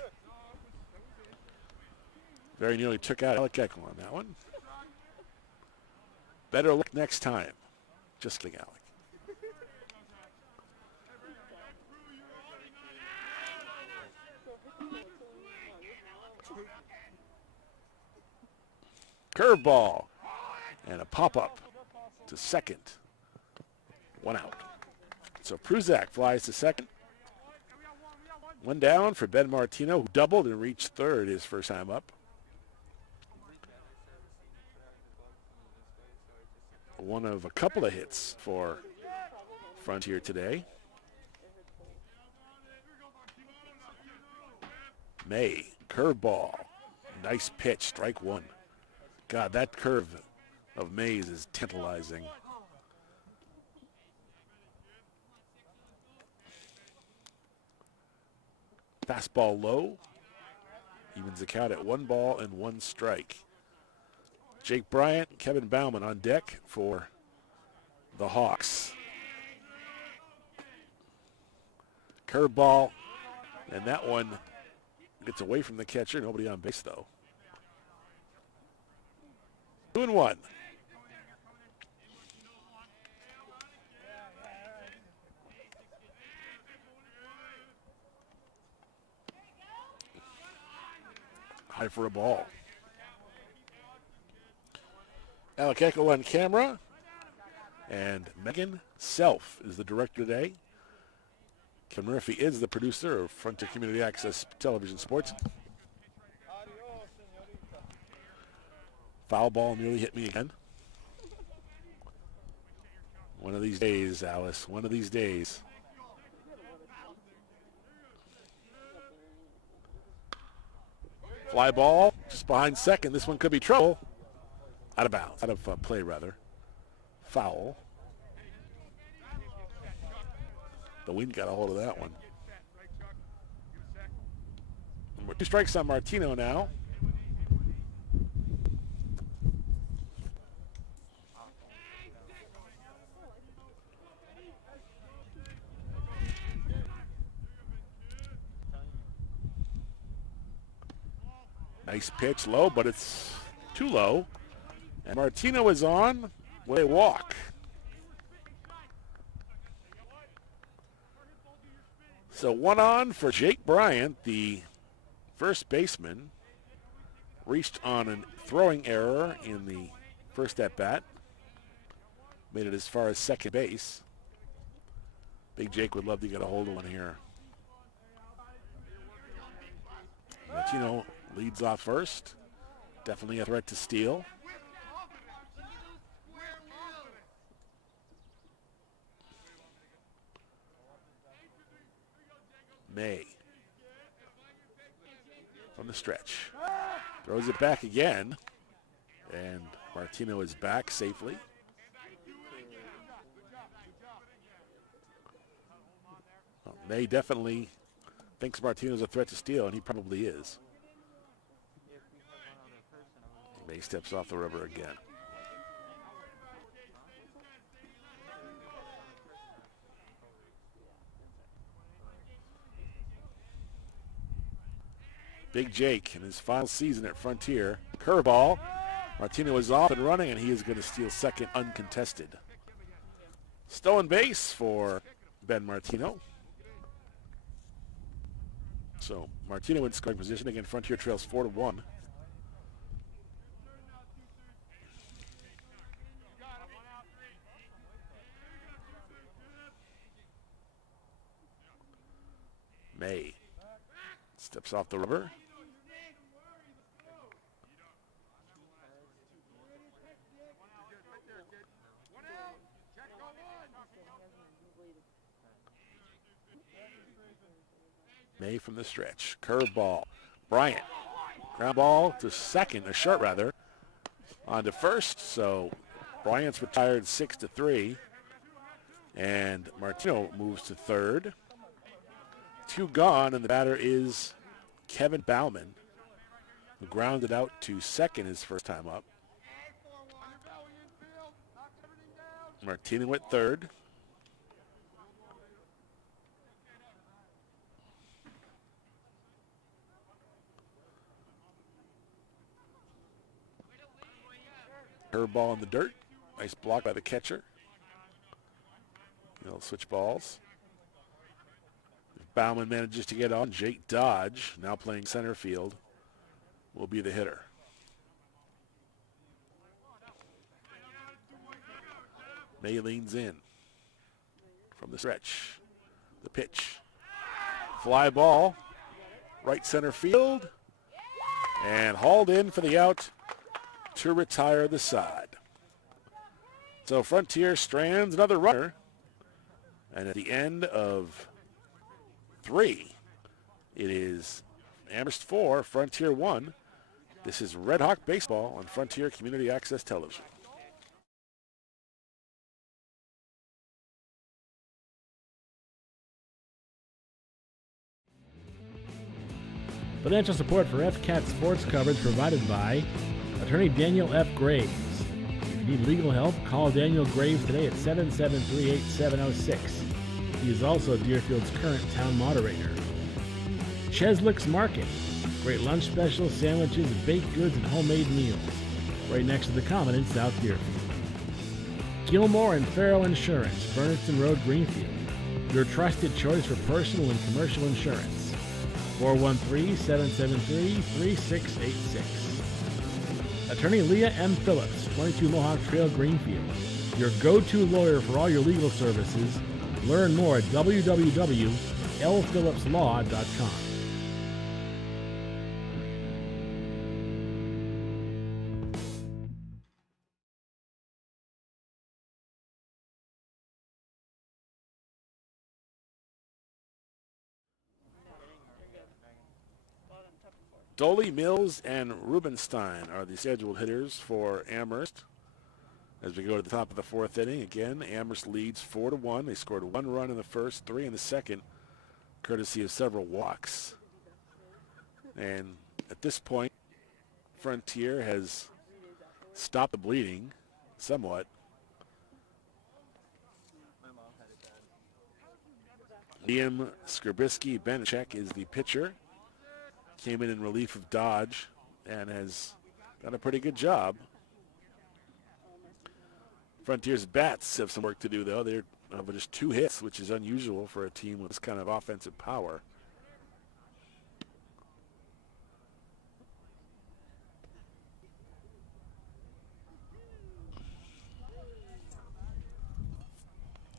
Very nearly took out Alec Eckel on that one. Better luck next time. Just kidding, Alec. Curveball and a pop-up to second. 1 out. So Pruzak flies to second. 1 down for Ben Martino, who doubled and reached third his first time up. One of a couple of hits for Frontier today. May, curveball. Nice pitch, strike 1. God, that curve of Mays is tantalizing. Fastball low. Evens the count at 1 ball and 1 strike. Jake Bryant, Kevin Bauman on deck for the Hawks. Curveball, and that one gets away from the catcher. Nobody on base, though. 2-1. High for a ball. Alec Eckel on camera. And Megan Self is the director today. Kim Murphy is the producer of Frontier Community Access Television Sports. Foul ball nearly hit me again. One of these days, Alice. One of these days. Fly ball just behind second. This one could be trouble. Out of bounds. Out of play, rather. Foul. The wind got a hold of that one. 2 strikes on Martino now. Nice pitch, low, but it's too low. And Martino is on with a walk. So 1 on for Jake Bryant, the first baseman. Reached on a throwing error in the first at-bat. Made it as far as second base. Big Jake would love to get a hold of one here. Martino leads off first. Definitely a threat to steal. May from the stretch. Throws it back again. And Martino is back safely. Well, May definitely thinks Martino's a threat to steal, and he probably is. May steps off the rubber again. Big Jake in his final season at Frontier. Curveball. Martino is off and running, and he is going to steal second uncontested. Stolen base for Ben Martino. So Martino in scoring position. Again, Frontier trails 4-1. May Steps off the rubber. May from the stretch. Curveball. Bryant. Ground ball to second, a short rather, on to first. So Bryant's retired 6-3. And Martino moves to third. 2 gone, and the batter is Kevin Bauman, who grounded out to second his first time up. Martino at third. Curveball in the dirt. Nice block by the catcher. They'll switch balls. If Bauman manages to get on, Jake Dodge, now playing center field, will be the hitter. May leans in from the stretch. The pitch. Fly ball. Right center field. And hauled in for the out to retire the side. So Frontier strands another runner. And at the end of 3, it is Amherst 4, Frontier 1. This is Red Hawk Baseball on Frontier Community Access Television. Financial support for FCAT sports coverage provided by Attorney Daniel F. Graves. If you need legal help, call Daniel Graves today at 773-8706. He is also Deerfield's current town moderator. Cheslick's Market. Great lunch specials, sandwiches, baked goods, and homemade meals. Right next to the Common in South Deerfield. Gilmore and Farrell Insurance, Bernardston Road, Greenfield. Your trusted choice for personal and commercial insurance. 413-773-3686. Attorney Leah M. Phillips, 22 Mohawk Trail, Greenfield. Your go-to lawyer for all your legal services. Learn more at www.lphillipslaw.com. Dolly, Mills, and Rubenstein are the scheduled hitters for Amherst. As we go to the top of the 4th inning, again, Amherst leads 4-1. They scored 1 run in the first, 3 in the second, courtesy of several walks. And at this point, Frontier has stopped the bleeding somewhat. Liam Skrbisky-Benchek is the pitcher. Came in relief of Dodge and has done a pretty good job. Frontier's bats have some work to do, though. They're just 2 hits, which is unusual for a team with this kind of offensive power.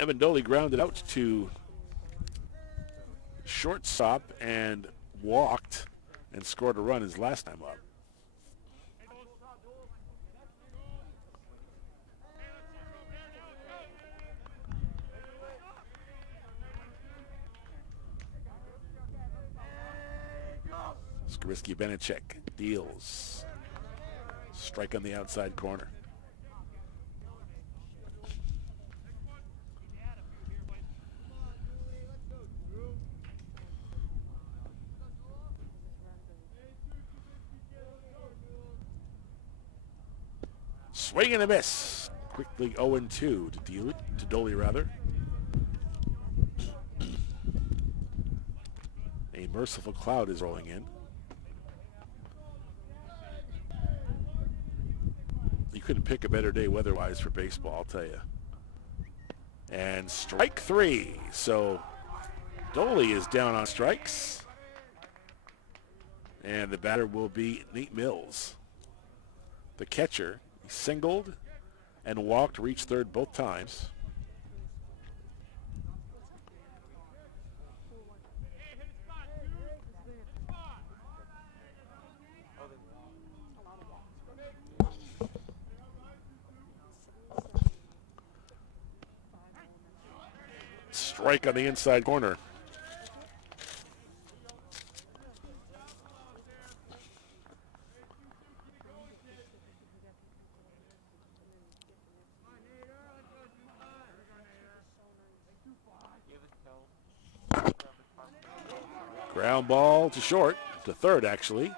Evan Doley grounded out to shortstop and walked and scored a run his last time up. Skrbisky-Benchek deals. Strike on the outside corner. Swing and a miss. Quickly 0-2 to Doley rather. A merciful cloud is rolling in. You couldn't pick a better day weather-wise for baseball, I'll tell you. And strike 3. So Doley is down on strikes. And the batter will be Nate Mills. The catcher, he singled and walked, reached third both times. Strike on the inside corner. Ground ball to short, to third actually,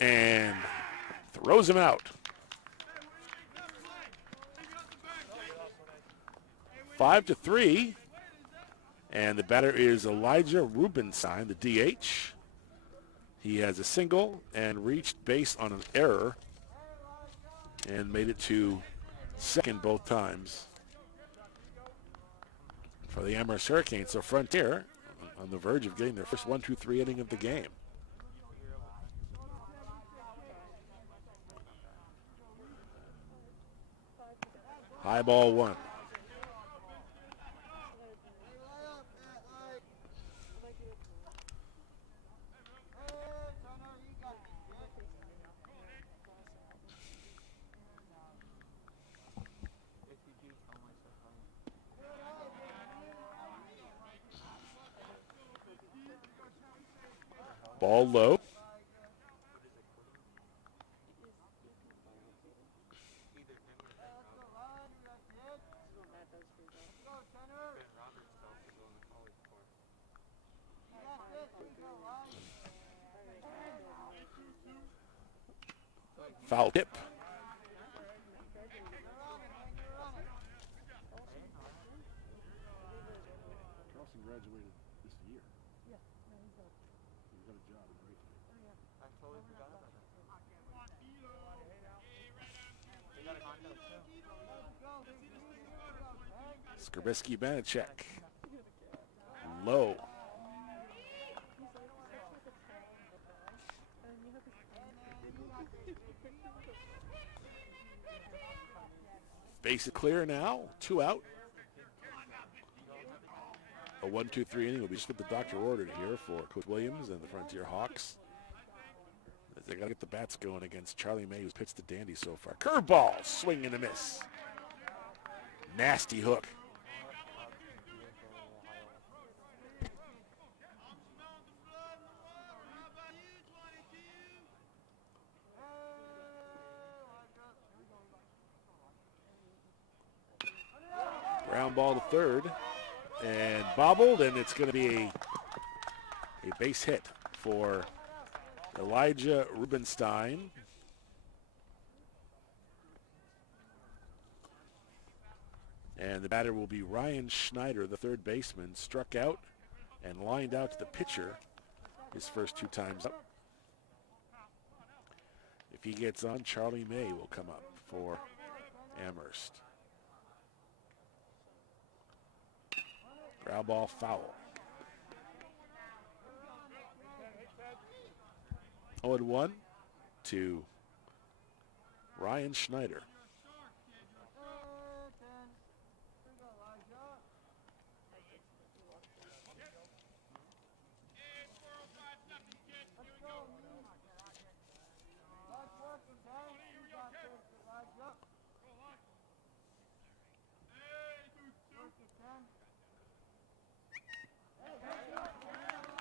and throws him out. 5-3, and the batter is Elijah Rubenstein, the DH. He has a single and reached base on an error and made it to second both times for the Amherst Hurricanes. So Frontier on the verge of getting their first 1-2-3 inning of the game. High ball one. Ball low. Foul tip. Carlson graduated this year. Yeah, he's got a job in racing. I totally forgot about that. Skrbisky Banachek. Low. Base is clear now. 2 out. A 1-2-3 inning will be just what the doctor ordered here for Coach Williams and the Frontier Hawks. They got to get the bats going against Charlie May, who's pitched the dandy so far. Curveball, swing and a miss. Nasty hook. Ground ball to third and bobbled, and it's going to be a base hit for Elijah Rubenstein. And the batter will be Ryan Schneider, the third baseman, struck out and lined out to the pitcher his first 2 times up. If he gets on, Charlie May will come up for Amherst. Ground ball foul. 0-1 to Ryan Schneider.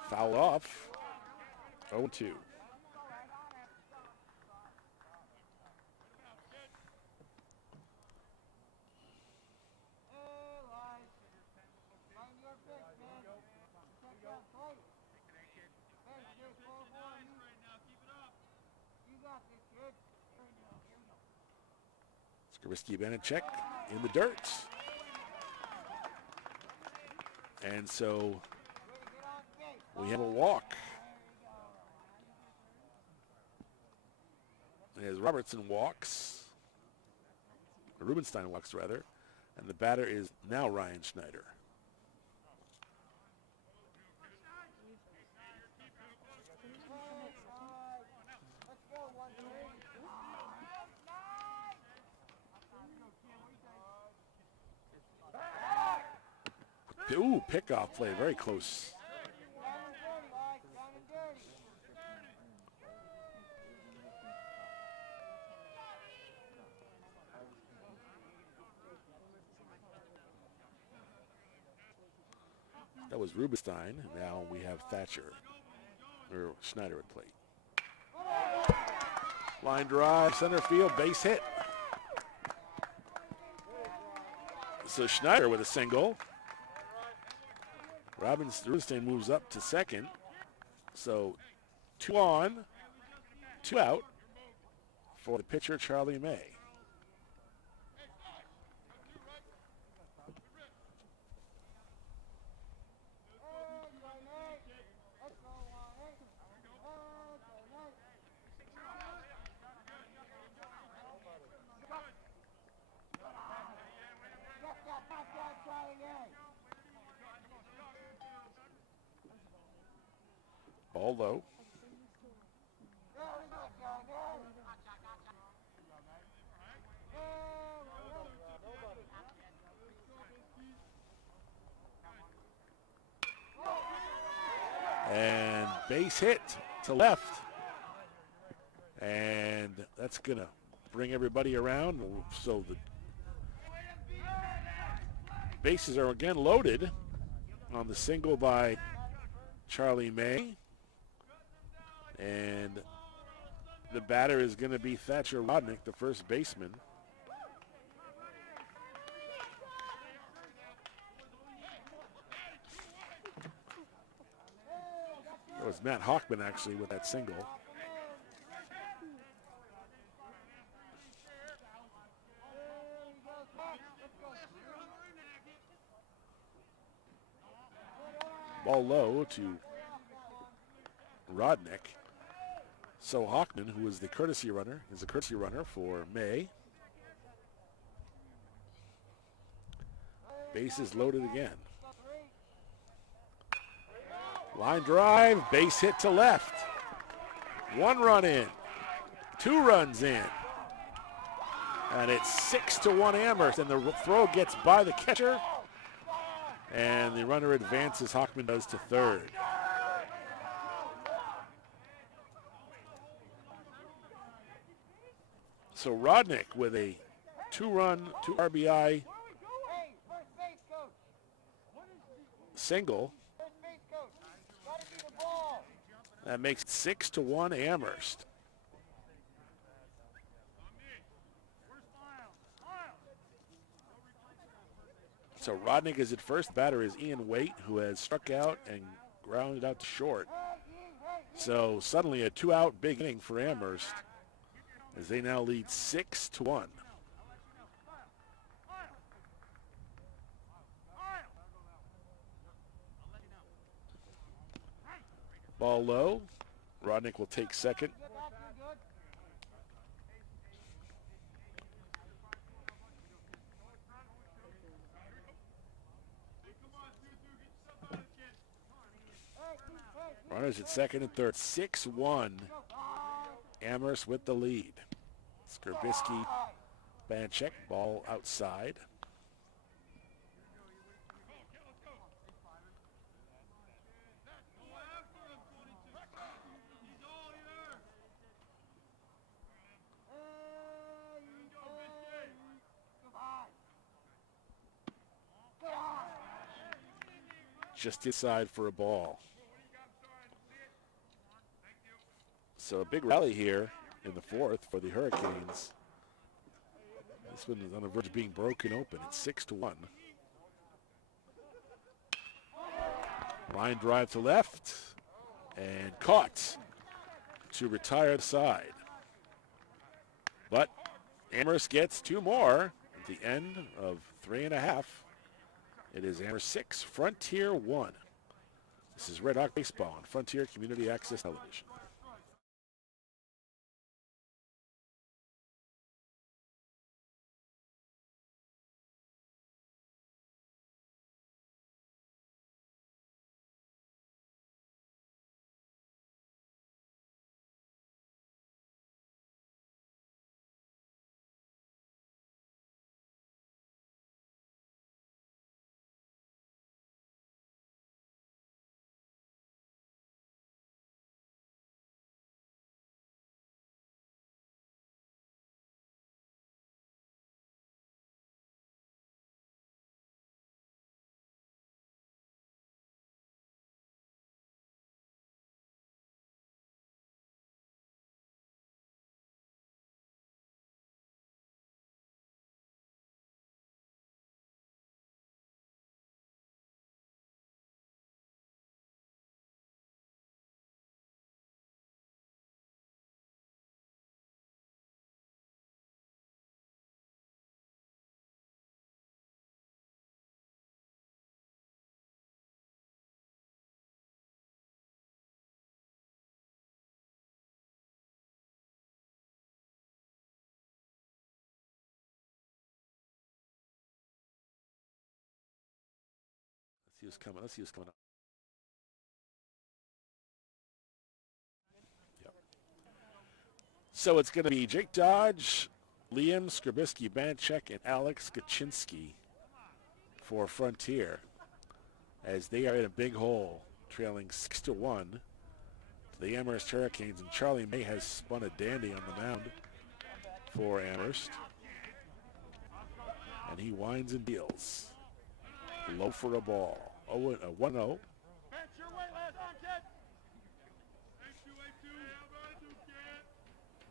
Foul off. 0-2. Skrbisky Banachek in the dirt. And so we have a walk. As Robertson walks, or Rubenstein walks rather, and the batter is now Ryan Schneider. Ooh, pickoff play, very close. That was Rubenstein. Now we have Thatcher, or Schneider at plate. Line drive, center field, base hit. So Schneider with a single. Rubenstein moves up to second. So 2 on, 2 out for the pitcher, Charlie May. Ball low. And base hit to left. And that's going to bring everybody around. So the bases are again loaded on the single by Charlie May. And the batter is going to be Thatcher Rodnick, the first baseman. It was Matt Hochman actually with that single. Ball low to Rodnick. So Hochman, who is the courtesy runner, is a courtesy runner for May. Bases loaded again. Line drive, base hit to left. 1 run in, 2 runs in. And it's 6-1 Amherst, and the throw gets by the catcher. And the runner advances, Hochman does, to third. So Rodnick with a 2-run, 2 RBI single. That makes it 6-1 Amherst. So Rodnick is at first. Batter is Ian Waite, who has struck out and grounded out to short. So suddenly a 2-out big inning for Amherst, as they now lead 6-1. Ball low. Rodnick will take second. Runners at second and third. 6-1. Amherst with the lead. Skrbisky, Banchek, ball outside. Just inside for a ball. So a big rally here in the fourth for the Hurricanes. This one is on the verge of being broken open. It's 6-1. Line drive to left and caught to retire the side. But Amherst gets 2 more at the end of 3.5. It is Amherst 6, Frontier 1. This is Red Hawk Baseball on Frontier Community Access Television. See who's coming. Let's see who's coming up. Yep. So it's going to be Jake Dodge, Liam Skrbisky-Banachek, and Alex Kaczynski for Frontier, as they are in a big hole, trailing 6-1 to the Amherst Hurricanes, and Charlie May has spun a dandy on the mound for Amherst, and he winds and deals. Low for a ball. 1-0.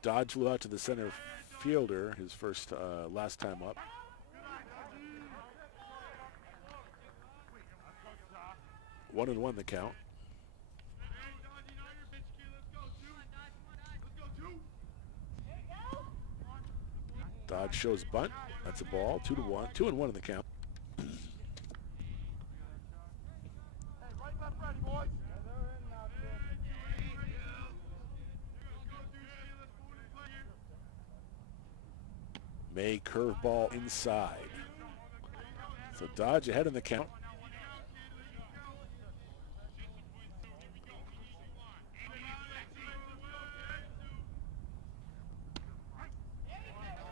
Dodge flew out to the center fielder, his first last time up. 1-1 the count. Dodge shows bunt. That's a ball. 2-1. 2-1 in the count. May curveball inside. So Dodge ahead in the count.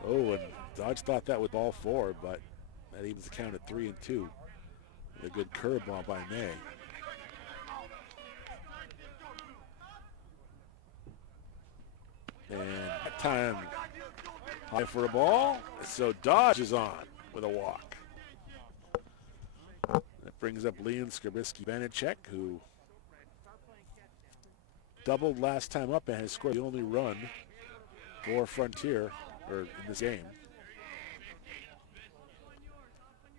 Oh, and Dodge thought that was ball 4, but that evens the count at 3-2. A good curveball by May. And that time, high for a ball. So Dodge is on with a walk. That brings up Liam Skrbisky-Banachek, who doubled last time up and has scored the only run for Frontier in this game.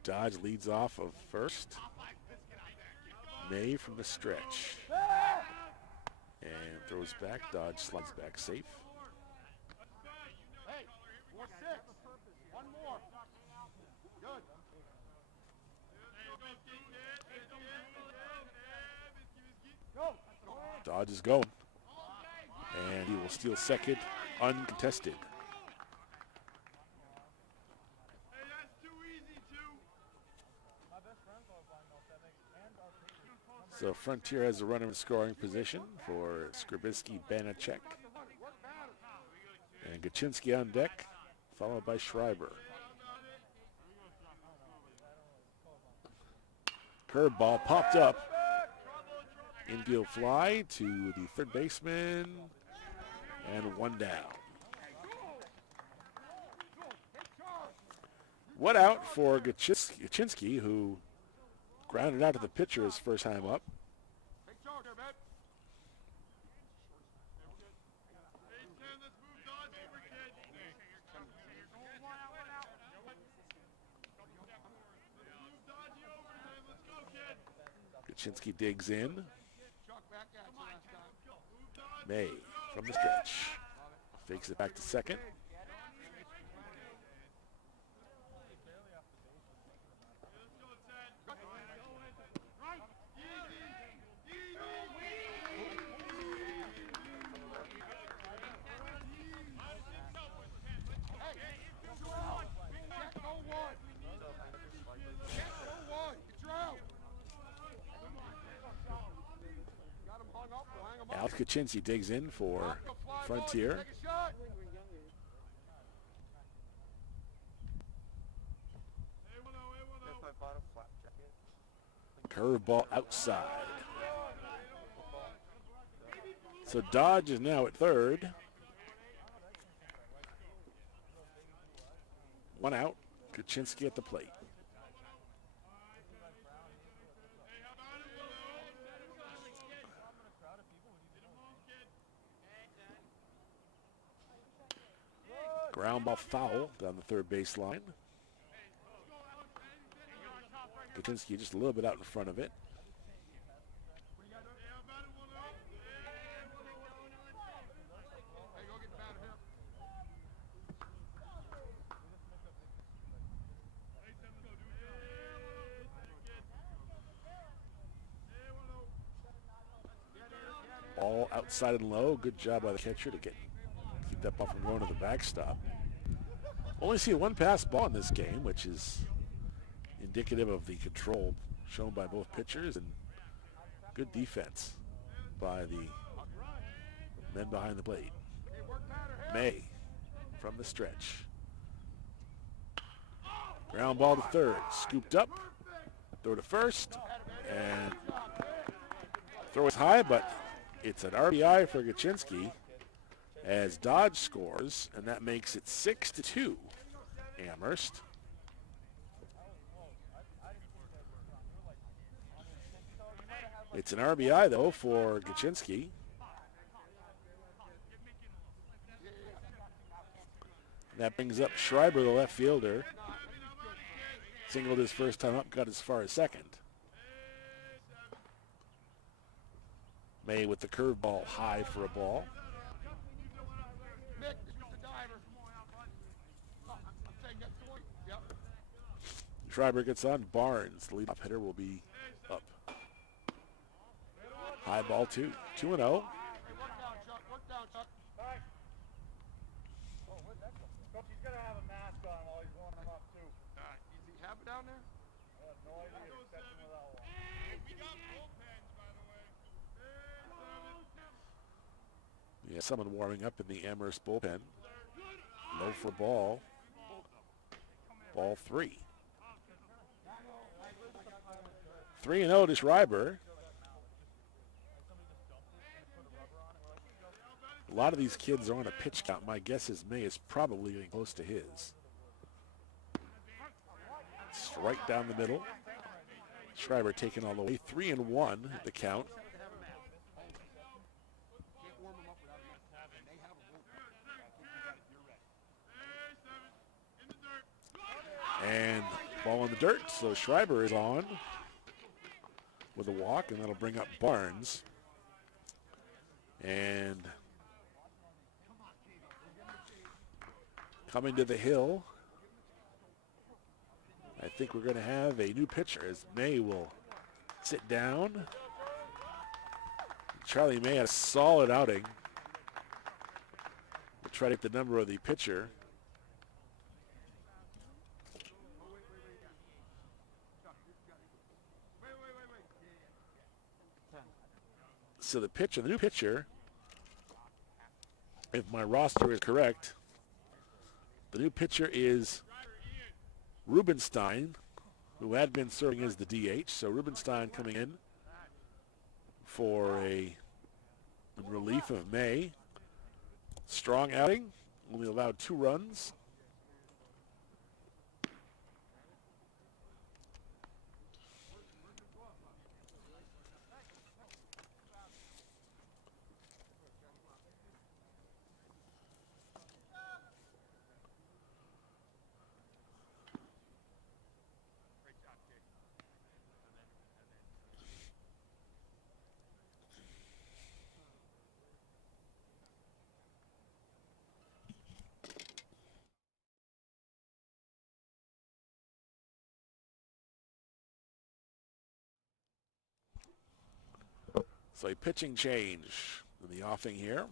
Dodge leads off of first. May from the stretch. And throws back. Dodge slides back safe. Hey, 4-6. One more. Good. Dodge is going. And he will steal second, uncontested. So Frontier has a runner in scoring position for Skrbisky-Banachek. And Kaczynski on deck, followed by Schreiber. Curveball popped up. Infield fly to the third baseman, and one down. One out for Kaczynski, who grounded out to the pitcher his first time up. Kaczynski digs in. May from the stretch. Fakes it back to second. Alex Kaczynski digs in for Frontier. Curveball outside. So Dodge is now at third. One out. Kaczynski at the plate. Ground ball foul down the third baseline. Kaczynski just a little bit out in front of it. Ball outside and low. Good job by the catcher to keep that ball from going to the backstop. Only see one pass ball in this game, which is indicative of the control shown by both pitchers, and good defense by the men behind the plate. May from the stretch. Ground ball to third, scooped up, throw to first, and throw is high, but it's an RBI for Gachinsky as Dodge scores, and that makes it 6-2 Amherst. It's an RBI, though, for Gachinsky. That brings up Schreiber, the left fielder. Singled his first time up, got as far as second. May with the curveball high for a ball. Schreiber gets on. Barnes, the leadoff hitter, will be up. High ball 2. 2-0. He's got to have a mask on while he's warming him up, too. Does he have it down there? I have no idea. Exception without one. We got bullpens, by the way. Yeah, someone warming up in the Amherst bullpen. Low for ball. Ball 3. 3-0 to Schreiber. A lot of these kids are on a pitch count. My guess is May is probably getting close to his. Strike down the middle. Schreiber taking all the way. 3-1 the count. And ball in the dirt, so Schreiber is on with a walk, and that'll bring up Barnes. And coming to the hill, I think we're going to have a new pitcher as May will sit down. Charlie May had a solid outing. We'll try to get the number of the pitcher. So the new pitcher, if my roster is correct, the new pitcher is Rubenstein, who had been serving as the DH. So Rubenstein coming in for a relief of May. Strong outing, only allowed 2 runs. So a pitching change in the offing here.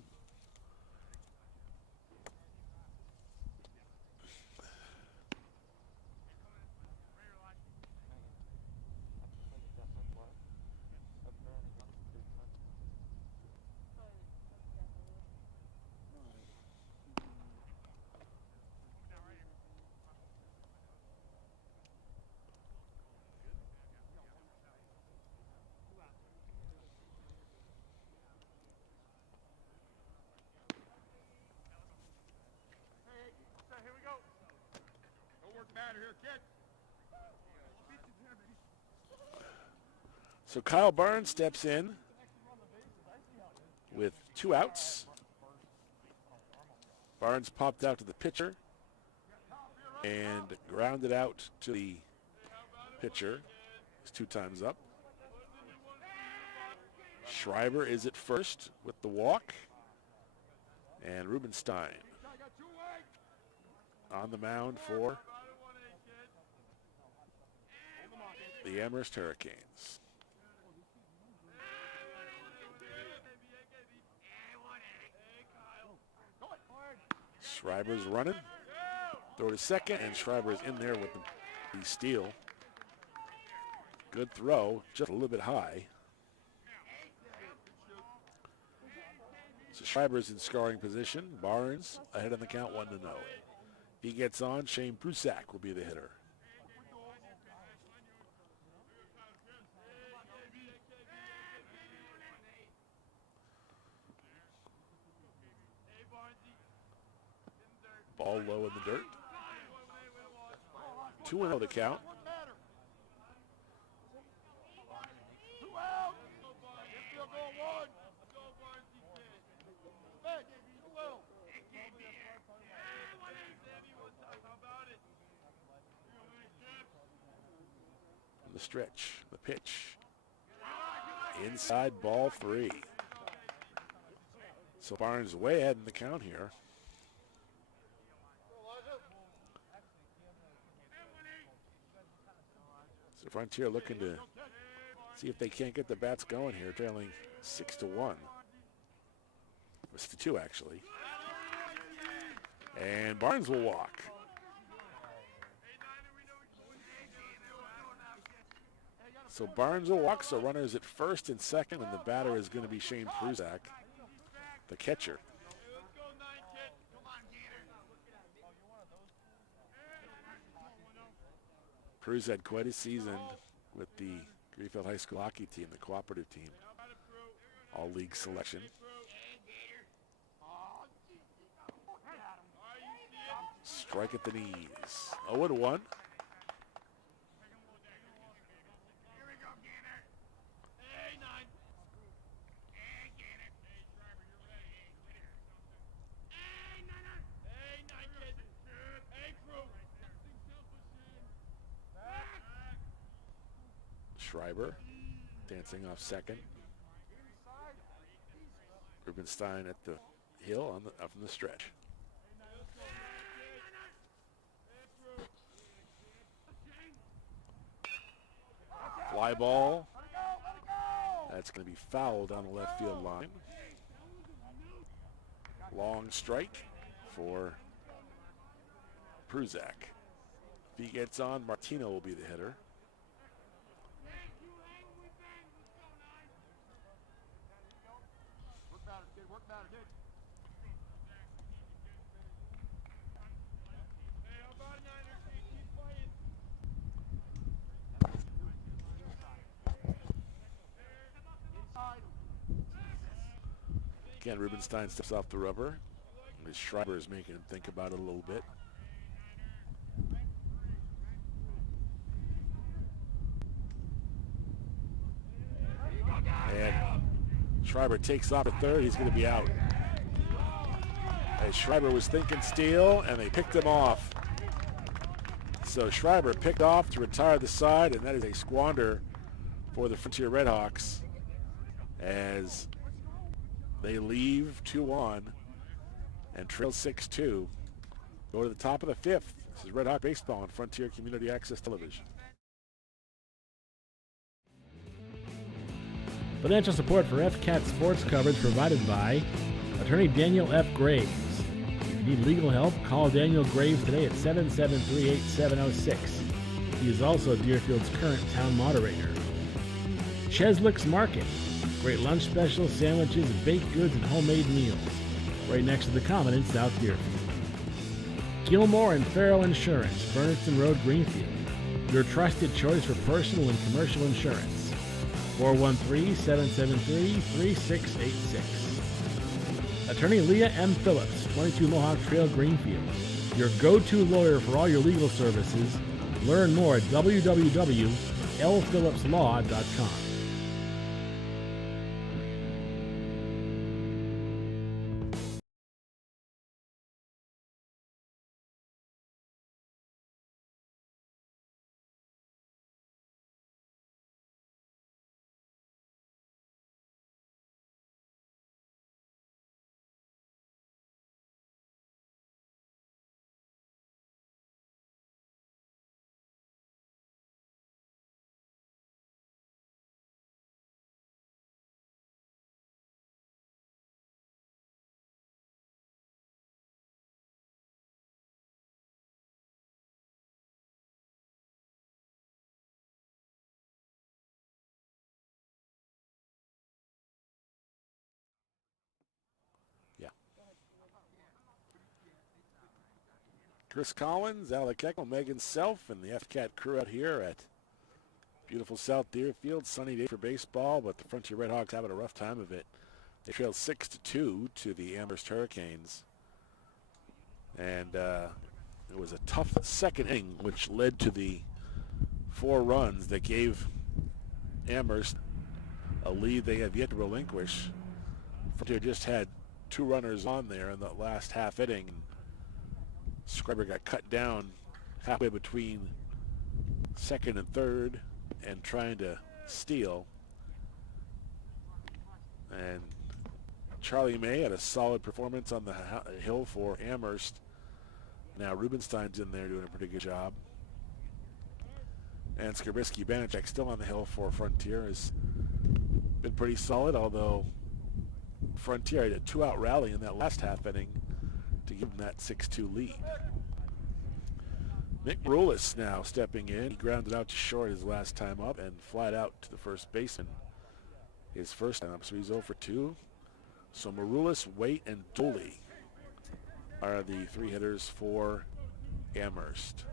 So Kyle Barnes steps in with 2 outs. Barnes popped out to the pitcher and grounded out to the pitcher. He's 2 times up. Schreiber is at first with the walk. And Rubenstein on the mound for the Amherst Hurricanes. Schreiber's running. Throw to second, and Schreiber's in there with the steal. Good throw, just a little bit high. So Schreiber's in scoring position. Barnes ahead on the count 1-0. If he gets on, Shane Prusak will be the hitter. Ball low in the dirt. 2-0 the count. The stretch, the pitch. Inside, ball 3. So Barnes way ahead in the count here. So Frontier looking to see if they can't get the bats going here, trailing 6-1. 6-2 actually. And Barnes will walk. So Barnes will walk, so runners at first and second, and the batter is going to be Shane Prusak, the catcher. Pruz had quite a season with the Greenfield High School hockey team, the cooperative team, all league selection. Strike at the knees. 0-1. Schreiber dancing off second. Rubenstein at the hill on up from the stretch. Fly ball. That's going to be fouled on the left field line. Long strike for Prusak. If he gets on, Martino will be the hitter. Again, Rubenstein steps off the rubber. And Schreiber is making him think about it a little bit. And Schreiber takes off at third. He's going to be out. As Schreiber was thinking steal, and they picked him off. So Schreiber picked off to retire the side, and that is a squander for the Frontier Redhawks as they leave 2-1 and trail 6-2. Go to the top of the 5th. This is Red Hawk Baseball on Frontier Community Access Television. Financial support for FCAT sports coverage provided by attorney Daniel F. Graves. If you need legal help, call Daniel Graves today at 773-8706. He is also Deerfield's current town moderator. Cheslick's Market. Great lunch specials, sandwiches, baked goods, and homemade meals. Right next to the Common in South Deerfield. Gilmore and Farrell Insurance, Bernardston Road, Greenfield. Your trusted choice for personal and commercial insurance. 413-773-3686. Attorney Leah M. Phillips, 22 Mohawk Trail, Greenfield. Your go-to lawyer for all your legal services. Learn more at www.lphillipslaw.com. Chris Collins, Alec Eckel, Megan Self, and the FCAT crew out here at beautiful South Deerfield. Sunny day for baseball, but the Frontier Redhawks having a rough time of it. They trailed 6-2 to the Amherst Hurricanes. And it was a tough second inning, which led to the 4 runs that gave Amherst a lead they have yet to relinquish. Frontier just had 2 runners on there in the last half inning. Schreiber got cut down halfway between second and third and trying to steal. And Charlie May had a solid performance on the hill for Amherst. Now Rubenstein's in there doing a pretty good job. And Skarbisky-Banachek still on the hill for Frontier has been pretty solid, although Frontier had a 2-out rally in that last half inning to give them that 6-2 lead. Nick Maroulis now stepping in. He grounded out to short his last time up and flied out to the first baseman his first time up, so he's 0 for 2. So Maroulis, Waite, and Dooley are the 3 hitters for Amherst.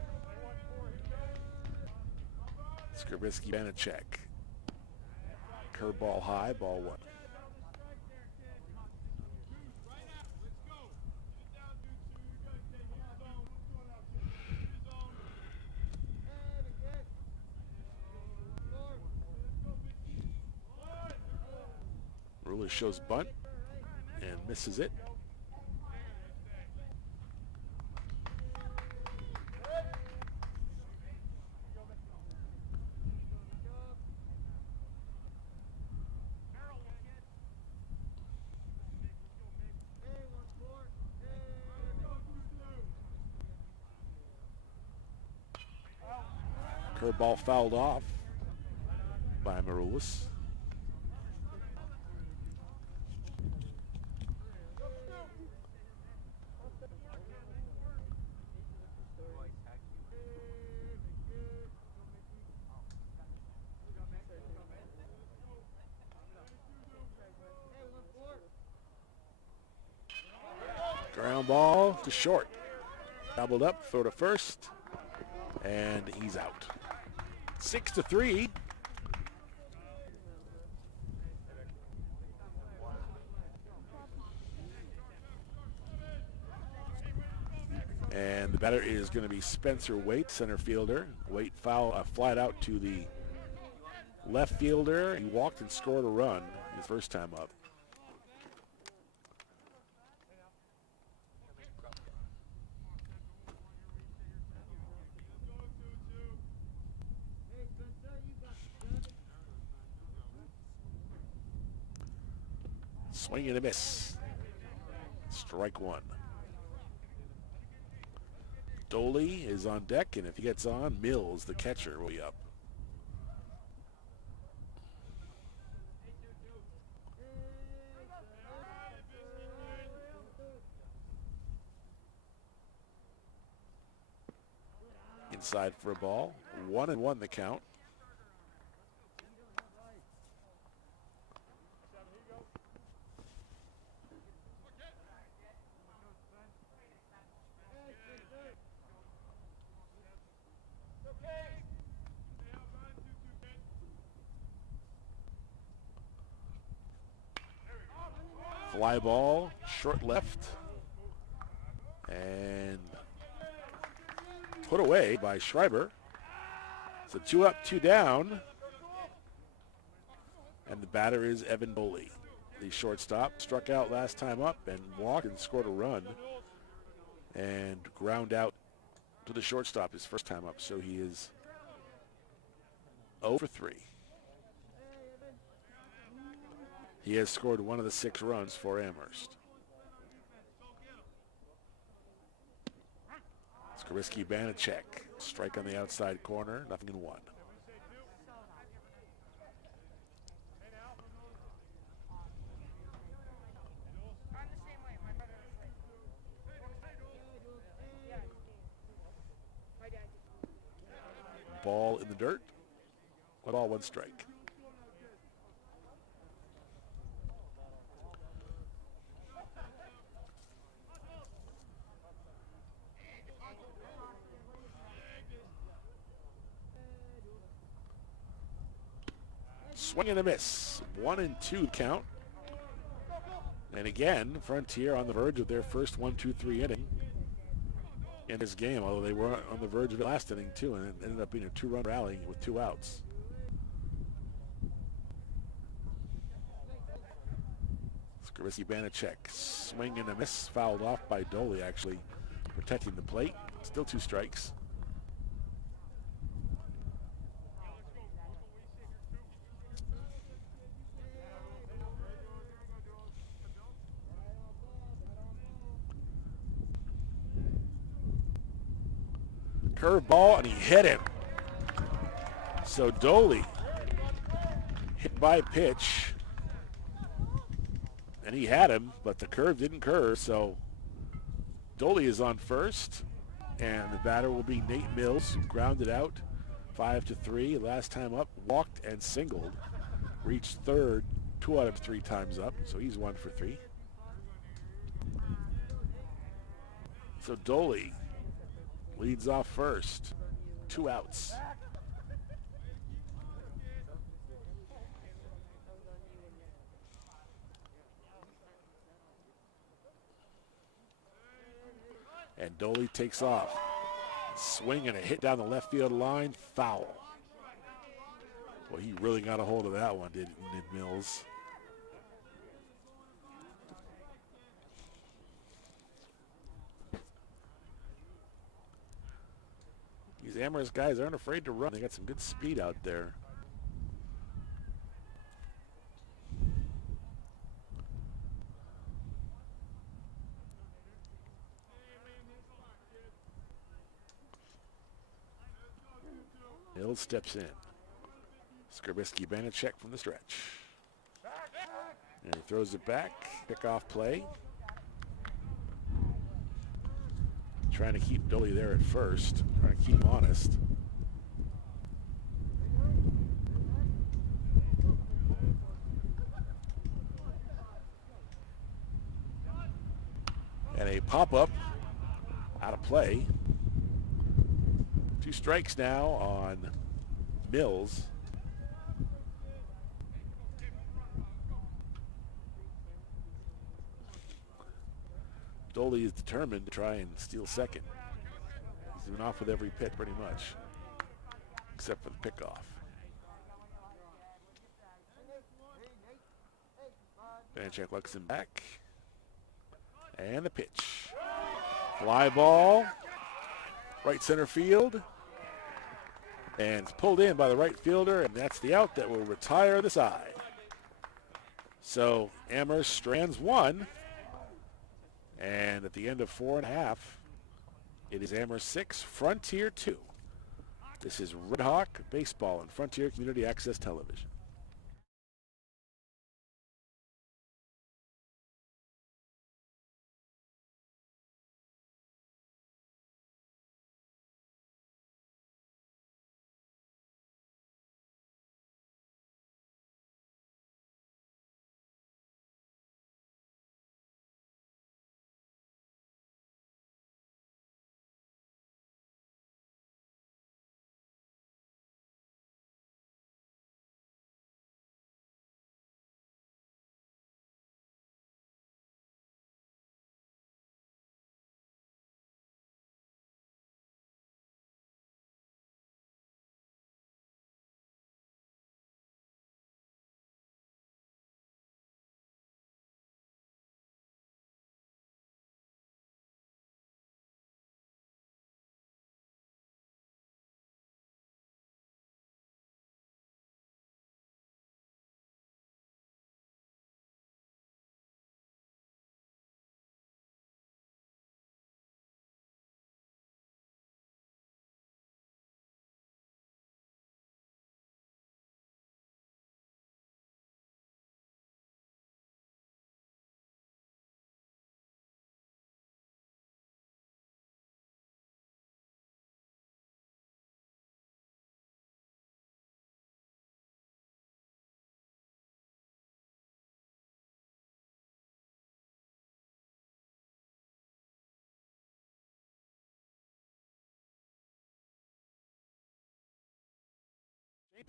Skarbisky-Banachek. Curveball high, ball 1. Maroulis shows bunt and misses it. Curveball fouled off by Maroulis. Ground ball to short. Doubled up, throw to first, and he's out. 6-3. And the batter is going to be Spencer Waite, center fielder. Waite flied out to the left fielder. He walked and scored a run his first time up. Swing and a miss. Strike 1. Dooley is on deck, and if he gets on, Mills, the catcher, will be up. Inside for a ball. 1-1 the count. Fly ball, short left, and put away by Schreiber. So 2 up, 2 down, and the batter is Evan Dooley. The shortstop struck out last time up and walked and scored a run and ground out to the shortstop his first time up. So he is 0 for 3. He has scored 1 of the 6 runs for Amherst. Skarbisky-Banachek, strike on the outside corner, 0-1. Ball in the dirt. 1 ball, 1 strike. Swing and a miss. 1-2 count. And again, Frontier on the verge of their first 1-2-3 inning in this game, although they were on the verge of it last inning too, and it ended up being a 2-run rally with 2 outs. Skrbisky Banachek, swing and a miss, fouled off by Doley, actually protecting the plate. Still 2 strikes. Curveball, and he hit him. So Doley hit by pitch, and he had him, but the curve didn't curve, so Doley is on first, and the batter will be Nate Mills, who grounded out 5-3. Last time up, walked and singled. Reached third 2 out of 3 times up, so he's 1 for 3. So Doley leads off first, 2 outs. And Doley takes off. Swing and a hit down the left field line, foul. Well, he really got a hold of that one, did Mills. These Amherst guys aren't afraid to run. They got some good speed out there. Mills steps in. Skrbisky Banachek from the stretch. And he throws it back. Pickoff play. Trying to keep Doley there at first. Trying to keep him honest. And a pop-up out of play. 2 strikes now on Mills. Doley is determined to try and steal second. He's been off with every pitch pretty much, except for the pickoff. Banachek looks him back. And the pitch. Fly ball. Right center field. And it's pulled in by the right fielder, and that's the out that will retire the side. So Amherst strands 1. And at the end of 4.5, it is Amherst 6, Frontier 2. This is Red Hawk Baseball on Frontier Community Access Television.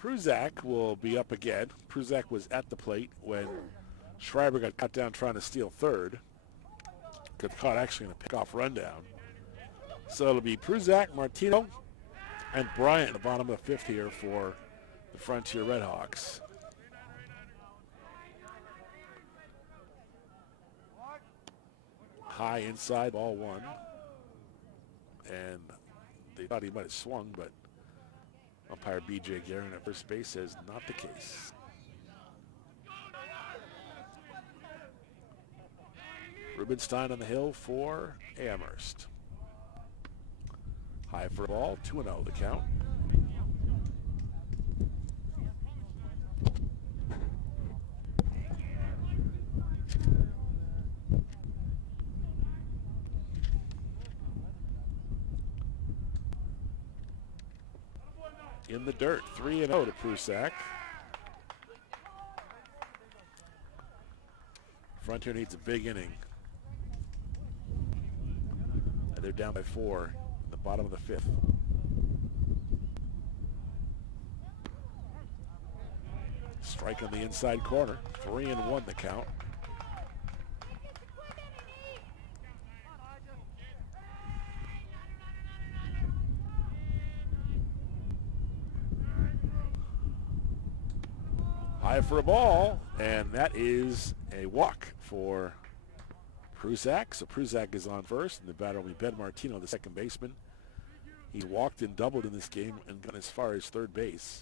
Pruzak will be up again. Pruzak was at the plate when Schreiber got cut down trying to steal third. Got caught actually in a pickoff rundown. So it'll be Pruzak, Martino, and Bryant at the bottom of the fifth here for the Frontier Redhawks. High inside, ball one. And they thought he might have swung, but umpire B.J. Guerin at first base says not the case. Rubenstein on the hill for Amherst. High for a ball, 2-0 the count. In the dirt, 3-0 to Prusak. Frontier needs a big inning. And they're down by 4 in the bottom of the fifth. Strike on the inside corner, 3-1 the count. High for a ball, and that is a walk for Prusak. So Prusak is on first, and the batter will be Ben Martino, the second baseman. He walked and doubled in this game and got as far as third base.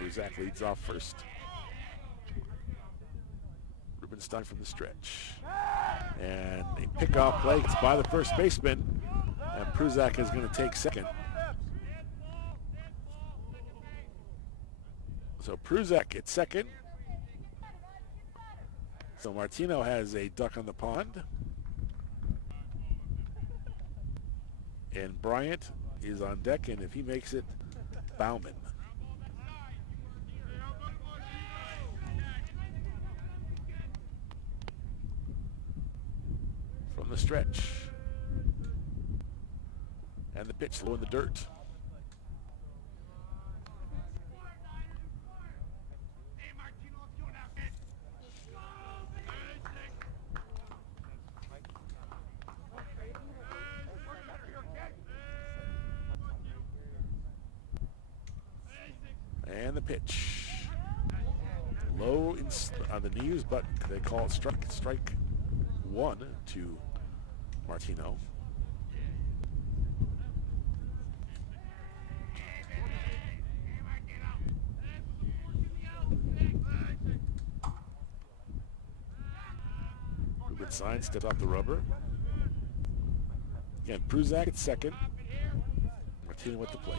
Prusak leads off first. Rubenstein from the stretch. And a pickoff play gets by the first baseman, and Prusak is going to take second. So Prusak at second. So Martino has a duck on the pond. And Bryant is on deck, and if he makes it, Bauman. From the stretch. And the pitch low in the dirt. And the pitch. Low on the knees, but they call it strike one to Martino. Rubenstein steps off the rubber. Again, Prusak at second. Martino at the plate.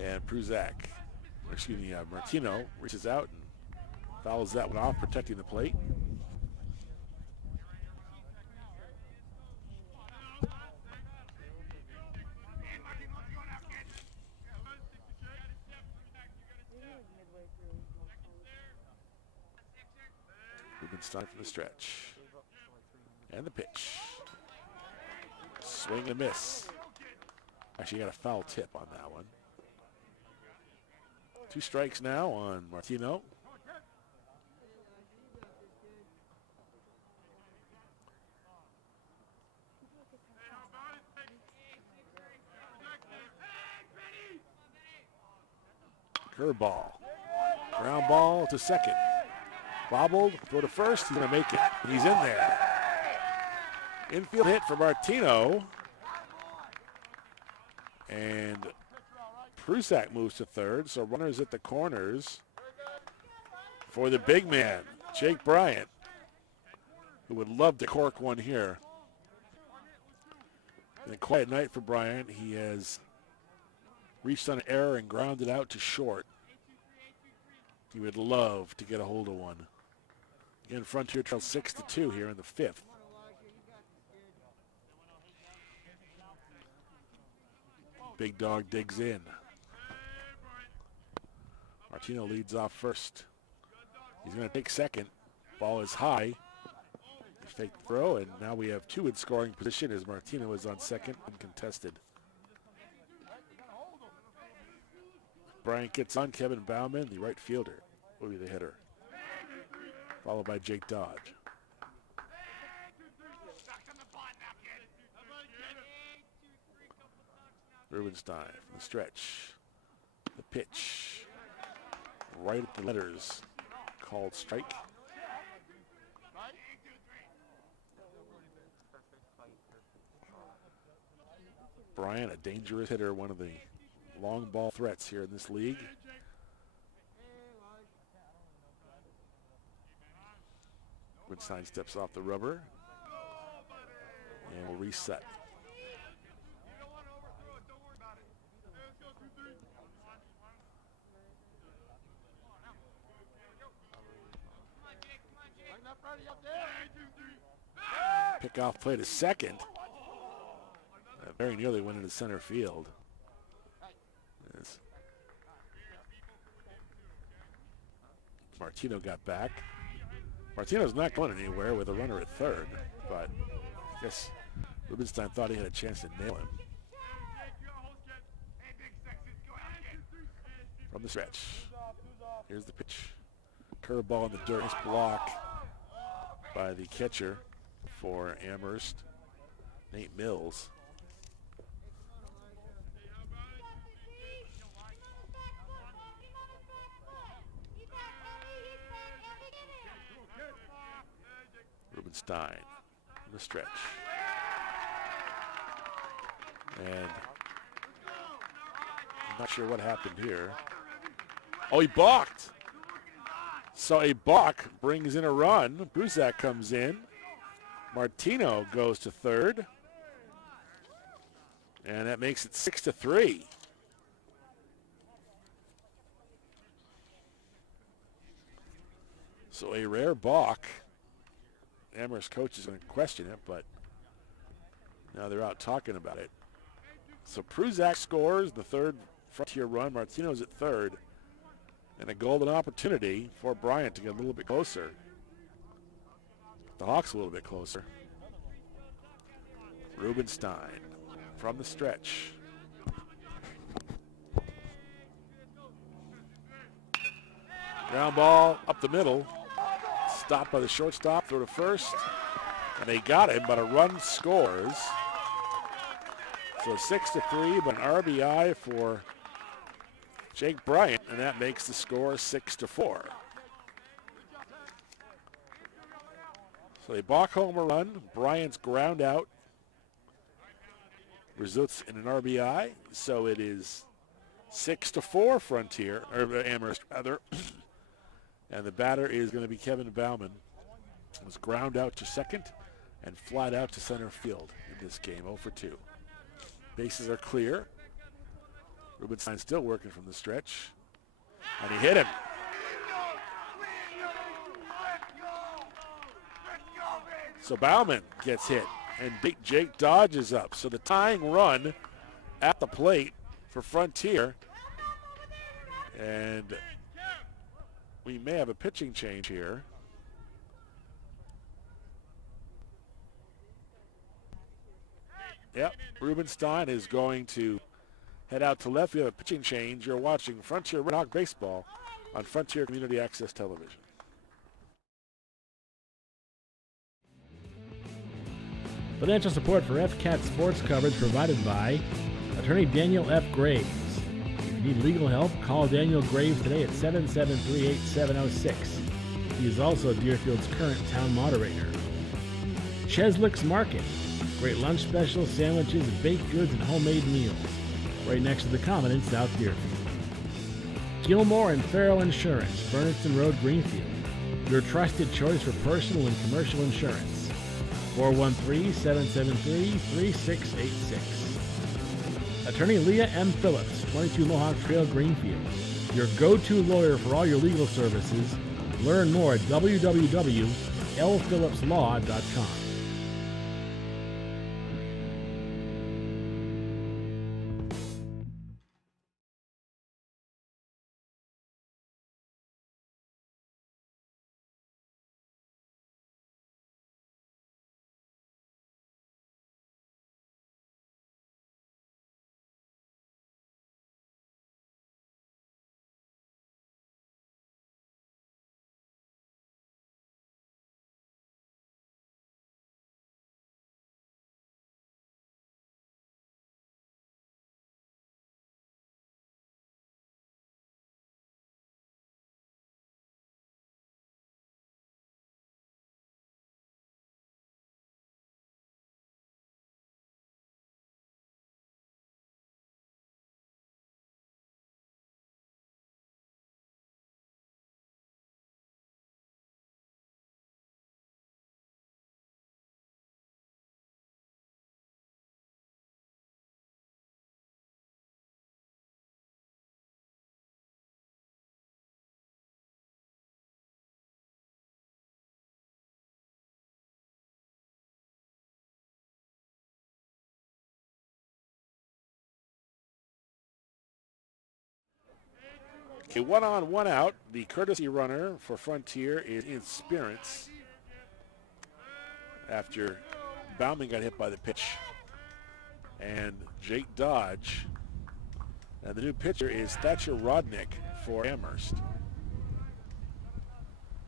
And Martino reaches out and fouls that one off, protecting the plate. Rubenstein from the stretch. And the pitch. Swing and a miss. Actually got a foul tip on that one. 2 strikes now on Martino. Curveball. Ground ball to second. Bobbled, throw to first, he's going to make it. He's in there. Infield hit for Martino. And Prusak moves to third, so runners at the corners for the big man, Jake Bryant, who would love to cork one here. And a quiet night for Bryant. He has reached on an error and grounded out to short. He would love to get a hold of one. Again, Frontier trails 6-2 here in the fifth. Big dog digs in. Martino leads off first. He's going to take second. Ball is high. Fake throw, and now we have two in scoring position as Martino is on second, uncontested. Bryant gets on. Kevin Bauman, the right fielder, will be the hitter, followed by Jake Dodge. Rubenstein from the stretch. The pitch. Right at the letters. Called strike. Bryant, a dangerous hitter, one of the long ball threats here in this league. Rubenstein steps off the rubber and will reset. Pickoff play to second. Very nearly went into center field. As Martino got back. Martino's not going anywhere with a runner at third, but I guess Rubenstein thought he had a chance to nail him. From the stretch. Here's the pitch. Curveball in the dirt. Nice block by the catcher for Amherst, Nate Mills. Rubenstein in the stretch. And I'm not sure what happened here. Oh, he balked. So a balk brings in a run. Bruzak comes in. Martino goes to third. And that makes it 6-3. So a rare balk. Amherst coach is going to question it, but now they're out talking about it. So Pruzak scores the third Frontier run. Martino's at third. And a golden opportunity for Bryant to get a little bit closer. The Hawks a little bit closer. Rubenstein from the stretch. Ground ball up the middle. Stopped by the shortstop, throw to first. And they got him, but a run scores. So 6-3, but an RBI for Jake Bryant, and that makes the score 6-4. So they balk home a run. Bryant's ground out results in an RBI. So it is 6-4 Frontier, or Amherst rather. And the batter is going to be Kevin Bauman. It was ground out to second and flat out to center field in this game, 0 for 2. Bases are clear. Rubenstein still working from the stretch. And he hit him. So Bauman gets hit. And Jake Dodge is up. So the tying run at the plate for Frontier. And we may have a pitching change here. Yep, Rubenstein is going to head out to left. We have a pitching change. You're watching Frontier Red Hawk Baseball on Frontier Community Access Television. Financial support for FCAT sports coverage provided by attorney Daniel F. Graves. If you need legal help, call Daniel Graves today at 773-8706. He is also Deerfield's current town moderator. Cheslick's Market. Great lunch specials, sandwiches, baked goods, and homemade meals. Right next to the Common in South Deerfield. Gilmore and Farrell Insurance, Berniston Road, Greenfield. Your trusted choice for personal and commercial insurance. 413-773-3686. Attorney Leah M. Phillips, 22 Mohawk Trail, Greenfield. Your go-to lawyer for all your legal services. Learn more at www.lphillipslaw.com. Okay, 1 on, 1 out. The courtesy runner for Frontier is Inspirance after Bauman got hit by the pitch. And Jake Dodge. And the new pitcher is Thatcher Rodnick for Amherst.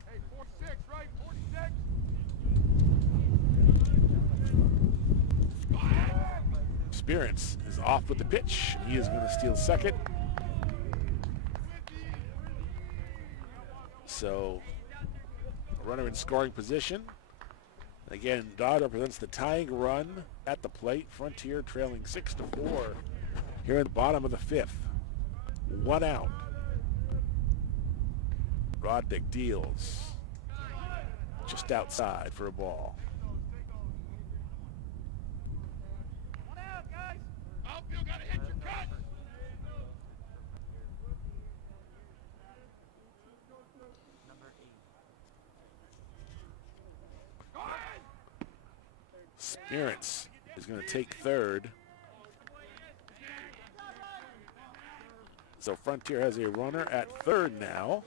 Hey, 46, right? 46. Inspirance is off with the pitch. He is going to steal second. So, runner in scoring position. Again, Dodge represents the tying run at the plate. Frontier trailing 6-4 here in the bottom of the 5th. 1 out. Rodnick deals just outside for a ball. Outfield gotta hit your cut. Spirits is going to take third. So Frontier has a runner at third now.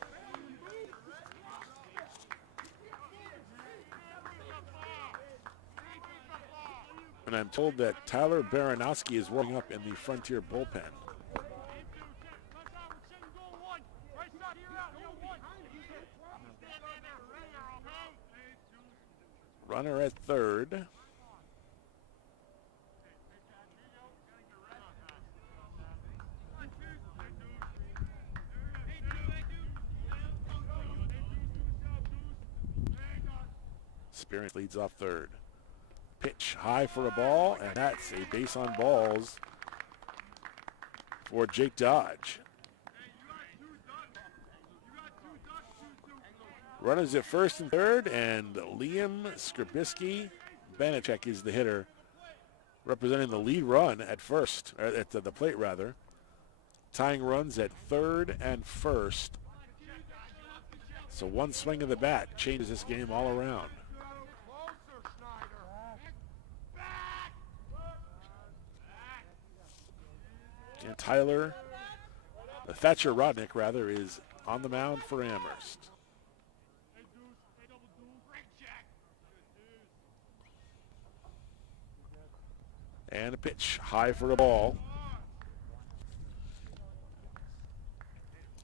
And I'm told that Tyler Baranowski is warming up in the Frontier bullpen. Runner at third. Spirit leads off third. Pitch high for a ball, and that's a base on balls for Jake Dodge. Runners at first and third, and Liam Skrybisky Banachek is the hitter, representing the lead run at first, or at the plate rather. Tying runs at third and first. So one swing of the bat changes this game all around. And Thatcher Rodnick rather, is on the mound for Amherst. And a pitch high for a ball.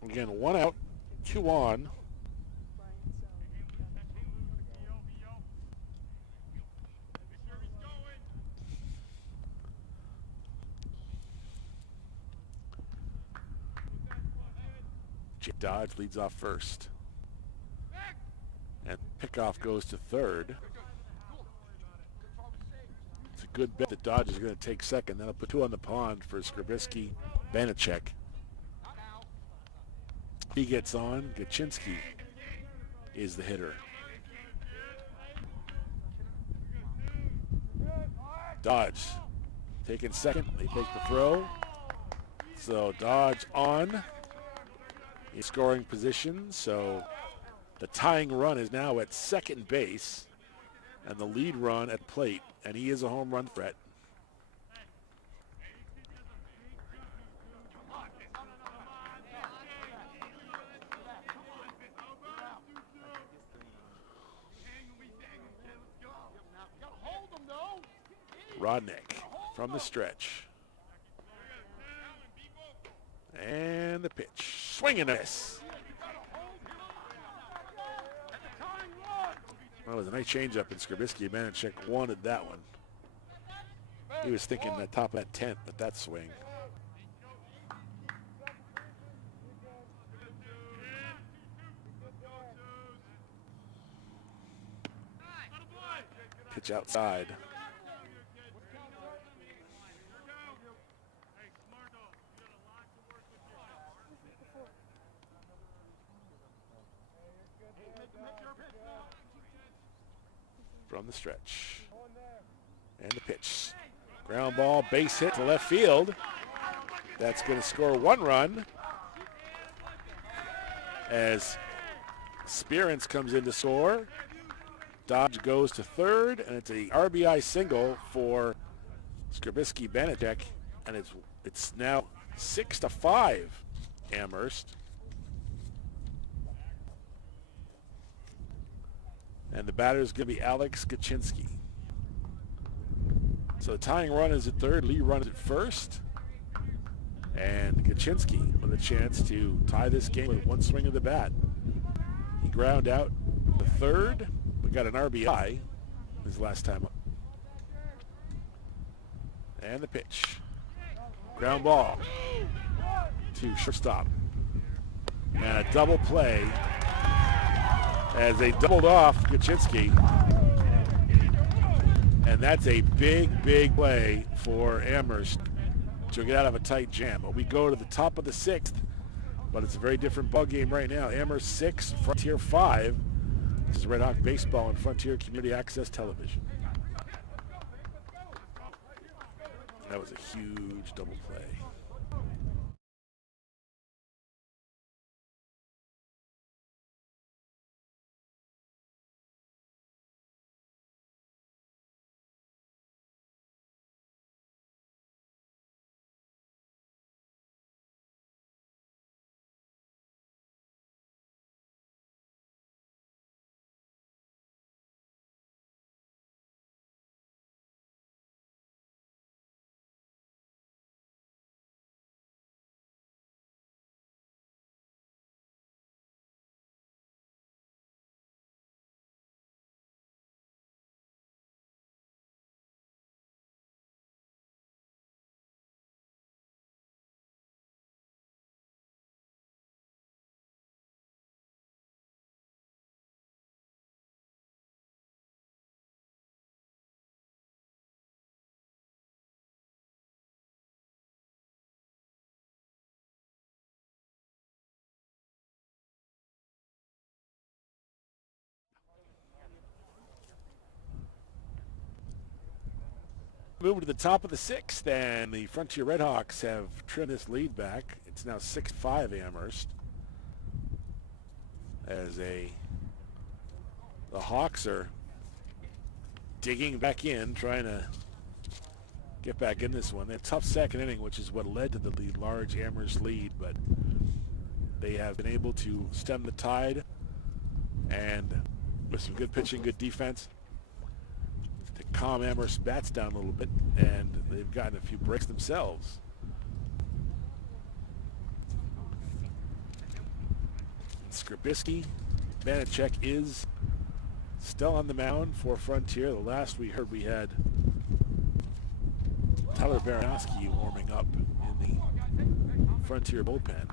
Again, 1 out, 2 on. Jake Dodge leads off first. And pickoff goes to third. It's a good bet that Dodge is going to take second. That'll put 2 on the pond for Skrybisky Banachek. He gets on. Gachinsky is the hitter. Dodge taking second. They take the throw. So Dodge on. In scoring position, so the tying run is now at second base and the lead run at plate, and he is a home run threat. Rodnick from the stretch. And the pitch. Swing and a miss. Well, it was a nice changeup, and Skrybisky Banachek wanted that one. He was thinking the top of that 10th with that swing. Pitch outside. From the stretch. And the pitch. Ground ball, base hit to left field. That's going to score 1 run as Spirance comes in to score. Dodge goes to third, and it's a RBI single for Skrybisky Banachek, and it's now 6-5 Amherst. And the batter is going to be Alex Kaczynski. So the tying run is at third. Lee runs at first. And Kaczynski with a chance to tie this game with one swing of the bat. He ground out the third, but got an RBI his last time up. And the pitch. Ground ball to shortstop. And a double play as they doubled off Kaczynski. And that's a big, big play for Amherst to get out of a tight jam. But we go to the top of the sixth, but it's a very different ball game right now. Amherst 6, Frontier 5. This is Red Hawk Baseball on Frontier Community Access Television. That was a huge double play. Moving to the top of the sixth, and the Frontier Redhawks have trimmed this lead back. It's now 6-5 Amherst. As the Hawks are digging back in, trying to get back in this one. They had a tough second inning, which is what led to the large Amherst lead, but they have been able to stem the tide, and with some good pitching, good defense, to calm Amherst bats down a little bit, and they've gotten a few breaks themselves. Skrbisky, Banachek is still on the mound for Frontier. The last we heard, we had Tyler Baranowski warming up in the Frontier bullpen.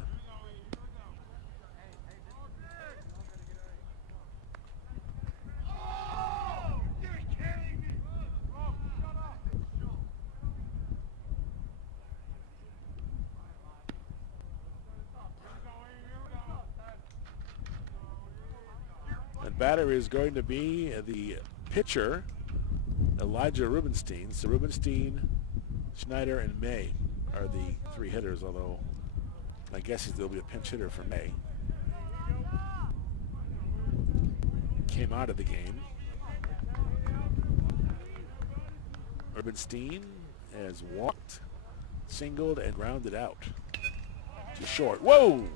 Batter is going to be the pitcher, Elijah Rubenstein. So Rubenstein, Schneider, and May are the three hitters, although my guess is there'll be a pinch hitter for May. Came out of the game. Rubenstein has walked, singled, and grounded out to short. Whoa!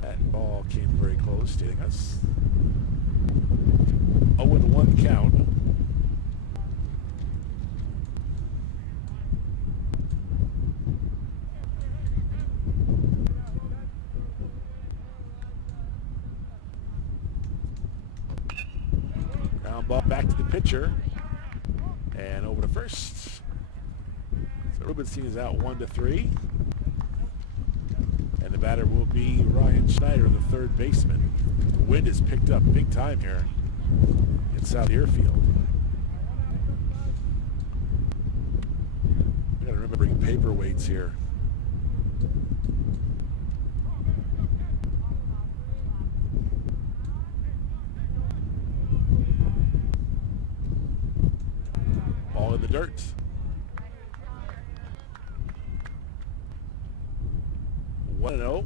That ball came very close, hitting us. 0-1 count. Ground ball back to the pitcher. And over to first. So Rubenstein is out 1-3. And the batter will be Ryan Schneider, the third baseman. The wind has picked up big time here inside the airfield. I gotta remember to bring paperweights here. Ball in the dirt. One and 0.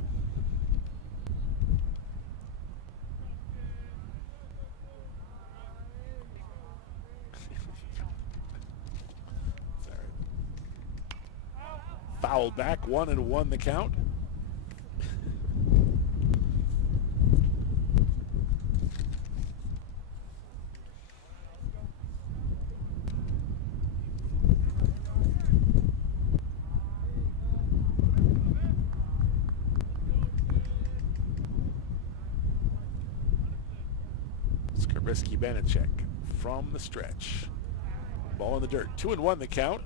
Fouled back, 1-1 the count. Trubisky Banachek from the stretch. Ball in the dirt. 2-1 the count.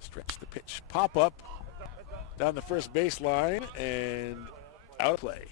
Stretch the pitch. Pop up down the first baseline and out of play.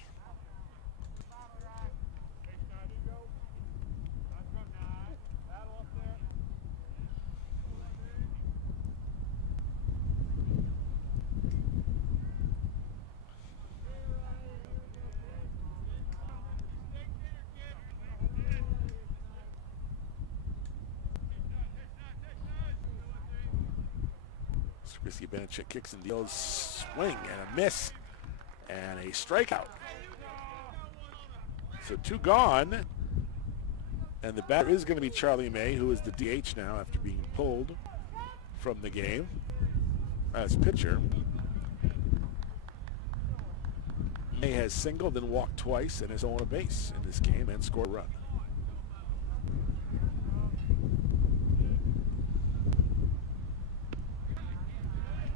Trubisky Banachek kicks and deals. Swing and a miss and a strikeout. So 2 gone. And the batter is going to be Charlie May, who is the DH now after being pulled from the game as pitcher. May has singled and walked twice and has stolen a base in this game and scored a run.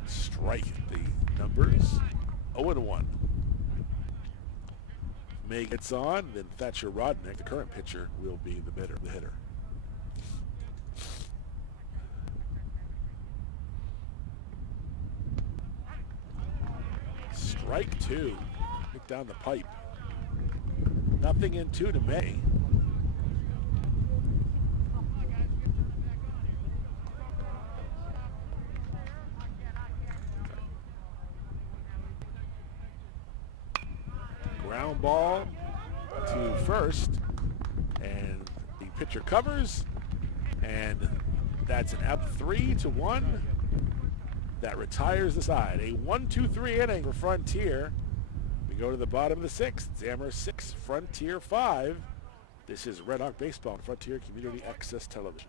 Strike the numbers. 0-1. May gets on, then Thatcher Rodnick, the current pitcher, will be the hitter. Strike 2. Kick down the pipe. 0-2 to May. Ground ball to first, and the pitcher covers, and that's an up 3-1. That retires the side. A 1-2-3 inning for Frontier. We go to the bottom of the 6th. It's Amherst 6, Frontier 5. This is Red Hawk Baseball on Frontier Community Access Television.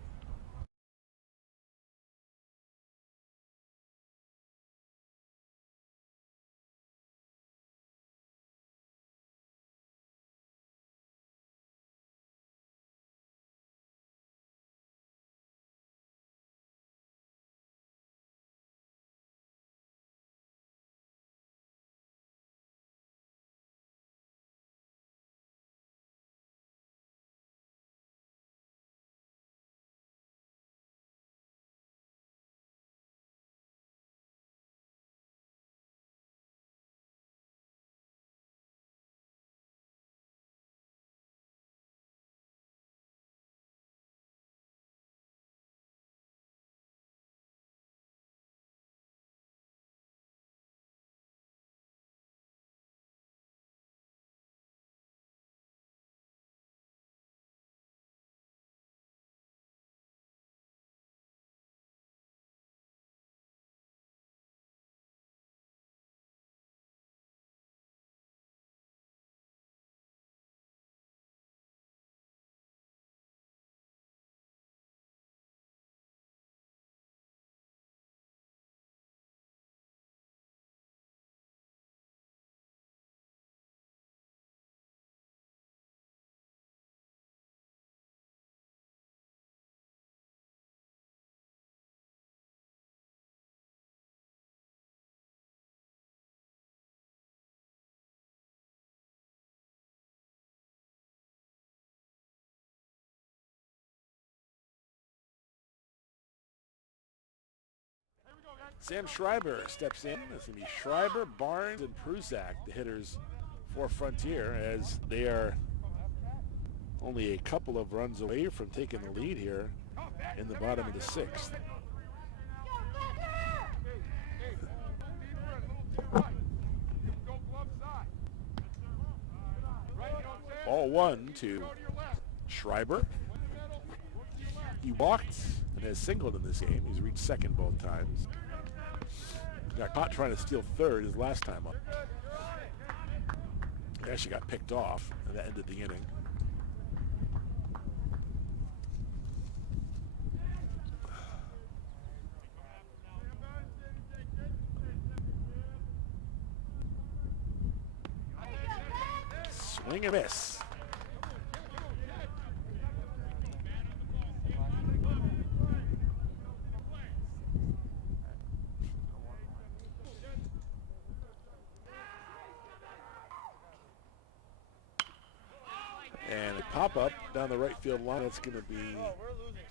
Sam Schreiber steps in. It's going to be Schreiber, Barnes, and Prusak, the hitters for Frontier, as they are only a couple of runs away from taking the lead here in the bottom of the 6th. Ball 1 to Schreiber. He walked and has singled in this game. He's reached second both times. Got caught trying to steal third his last time up. He actually got picked off, and that ended the inning. Swing and miss. And a pop-up down the right field line. It's going to be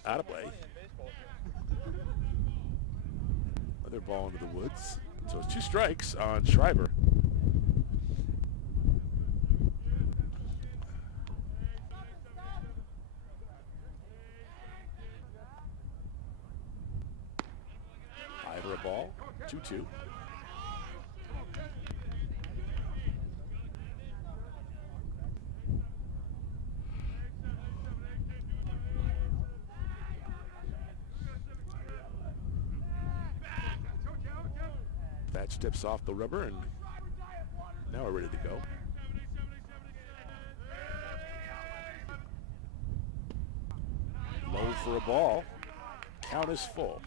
out of play. Another ball into the woods. So it's 2 strikes on Schreiber. Either a ball, 2-2. That steps off the rubber, and now we're ready to go. Low for a ball. Count is full.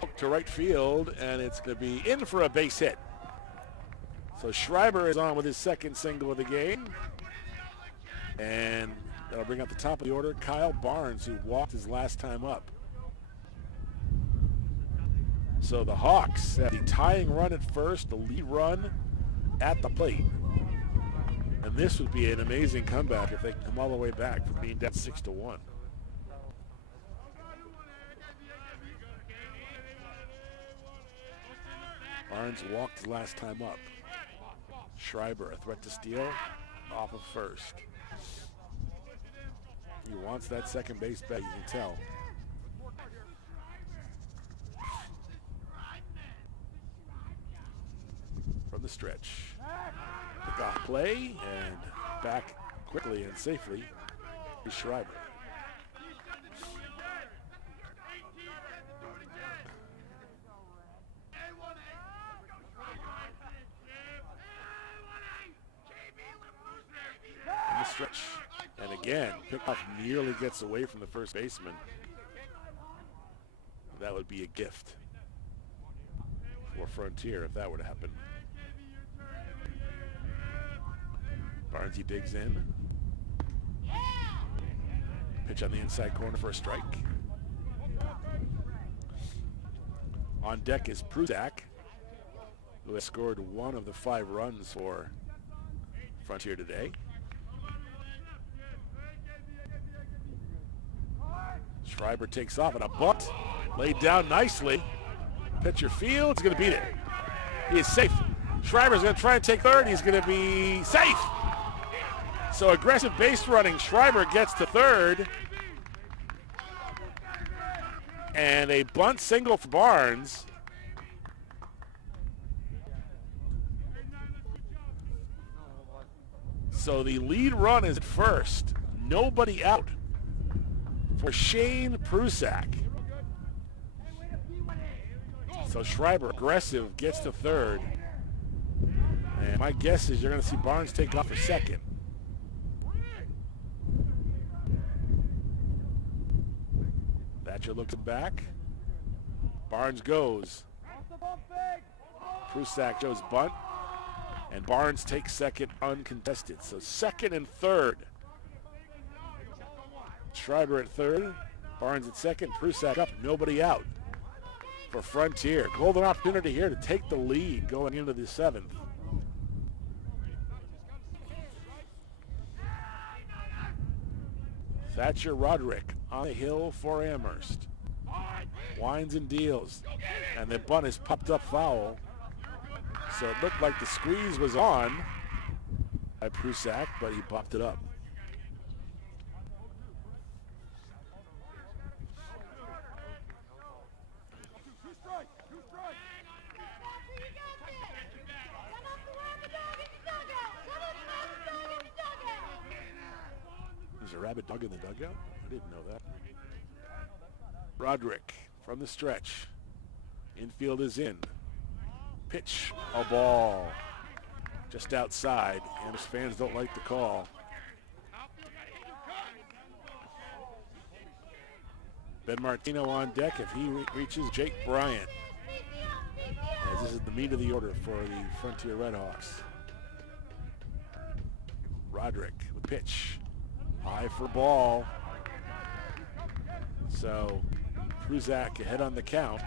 Hook to right field, and it's going to be in for a base hit. So Schreiber is on with his second single of the game. And that'll bring up the top of the order Kyle Barnes, who walked his last time up. So the Hawks have the tying run at first, the lead run at the plate. And this would be an amazing comeback if they come all the way back from being down 6-1. Barnes walked his last time up. Schreiber, a threat to steal off of first. He wants that second base bet, you can tell. From the stretch. Pick off play and back quickly and safely is Schreiber. Stretch, and again, pickoff nearly gets away from the first baseman. That would be a gift for Frontier if that were to happen. Barnesy digs in. Pitch on the inside corner for a strike. On deck is Prusak, who has scored 1 of the 5 runs for Frontier today. Schreiber takes off and a bunt laid down nicely. Pitcher fields, going to beat it. He is safe. Schreiber's going to try and take third. He's going to be safe. So aggressive base running. Schreiber gets to third. And a bunt single for Barnes. So the lead run is at first. Nobody out for Shane Prusak. So Schreiber, aggressive, gets to third. And my guess is you're going to see Barnes take off for second. Thatcher looks back. Barnes goes. Prusak shows bunt. And Barnes takes second uncontested. So second and third. Schreiber at third, Barnes at second, Prusak up, nobody out for Frontier. Golden opportunity here to take the lead going into the 7th. Thatcher Roderick on the hill for Amherst. Winds and deals, and the bunt is popped up foul. So it looked like the squeeze was on by Prusak, but he popped it up. There's a rabid dog in the dugout? I didn't know that. Roderick from the stretch. Infield is in. Pitch, a ball. Just outside. Amherst fans don't like the call. Ben Martino on deck if he reaches Jake Bryant. As this is the meat of the order for the Frontier Redhawks. Roderick with pitch. High for ball. So Pruzak ahead on the count.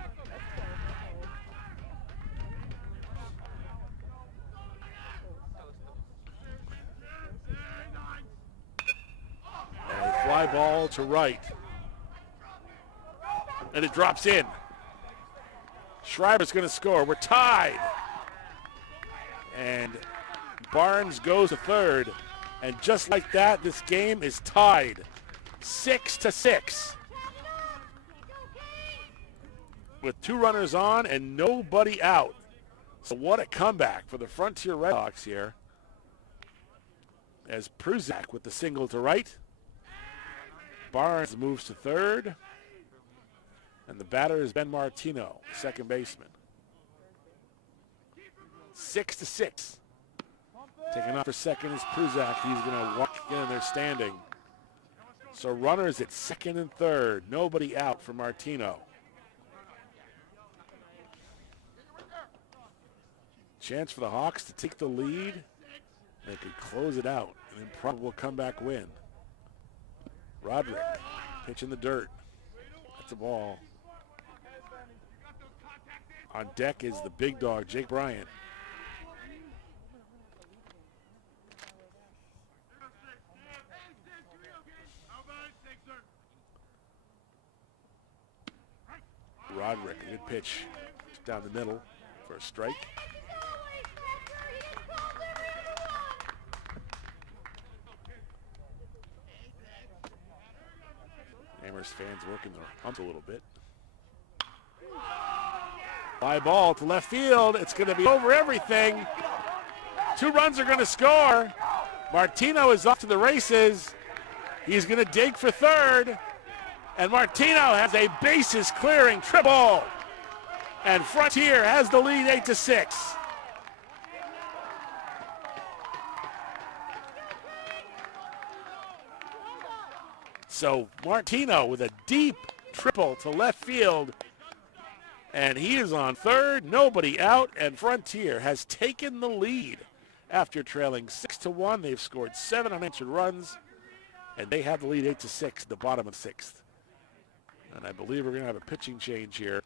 And a fly ball to right. And it drops in. Schreiber's going to score. We're tied. And Barnes goes to third. And just like that, this game is tied 6-6. With 2 runners on and nobody out. So what a comeback for the Frontier Redhawks here. As Pruzak with the single to right. Barnes moves to third. And the batter is Ben Martino, second baseman. 6-6. Taking off for second is Pruzak. He's going to walk in their standing. So runners at second and third. Nobody out for Martino. Chance for the Hawks to take the lead. They could close it out and then probably comeback win. Roderick, pitch in the dirt. That's a ball. On deck is the big dog, Jake Bryant. Roderick, a good pitch down the middle for a strike. Amherst fans working their humps a little bit. Fly ball to left field. It's going to be over everything. 2 runs are going to score. Martino is off to the races. He's going to dig for third. And Martino has a bases clearing triple. And Frontier has the lead 8-6. So Martino with a deep triple to left field. And he is on third, nobody out, and Frontier has taken the lead. After trailing 6-1, they've scored 7 unanswered runs, and they have the lead 8-6, the bottom of 6th. And I believe we're going to have a pitching change here.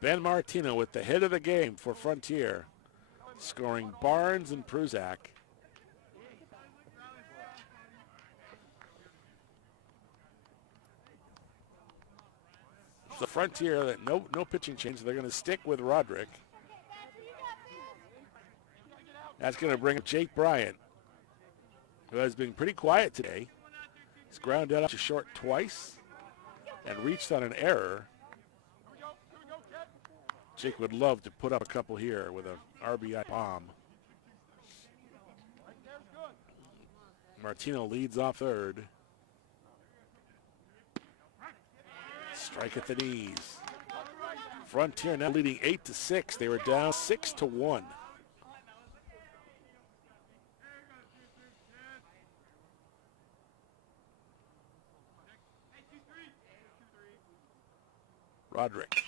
Ben Martino with the hit of the game for Frontier, scoring Barnes and Pruzak. The Frontier, no pitching change. They're going to stick with Roderick. That's going to bring up Jake Bryant, who has been pretty quiet today. He's grounded out to short twice and reached on an error. Jake would love to put up a couple here with an RBI bomb. Martino leads off third. Strike at the knees. Frontier now leading 8-6. They were down 6-1. Roderick.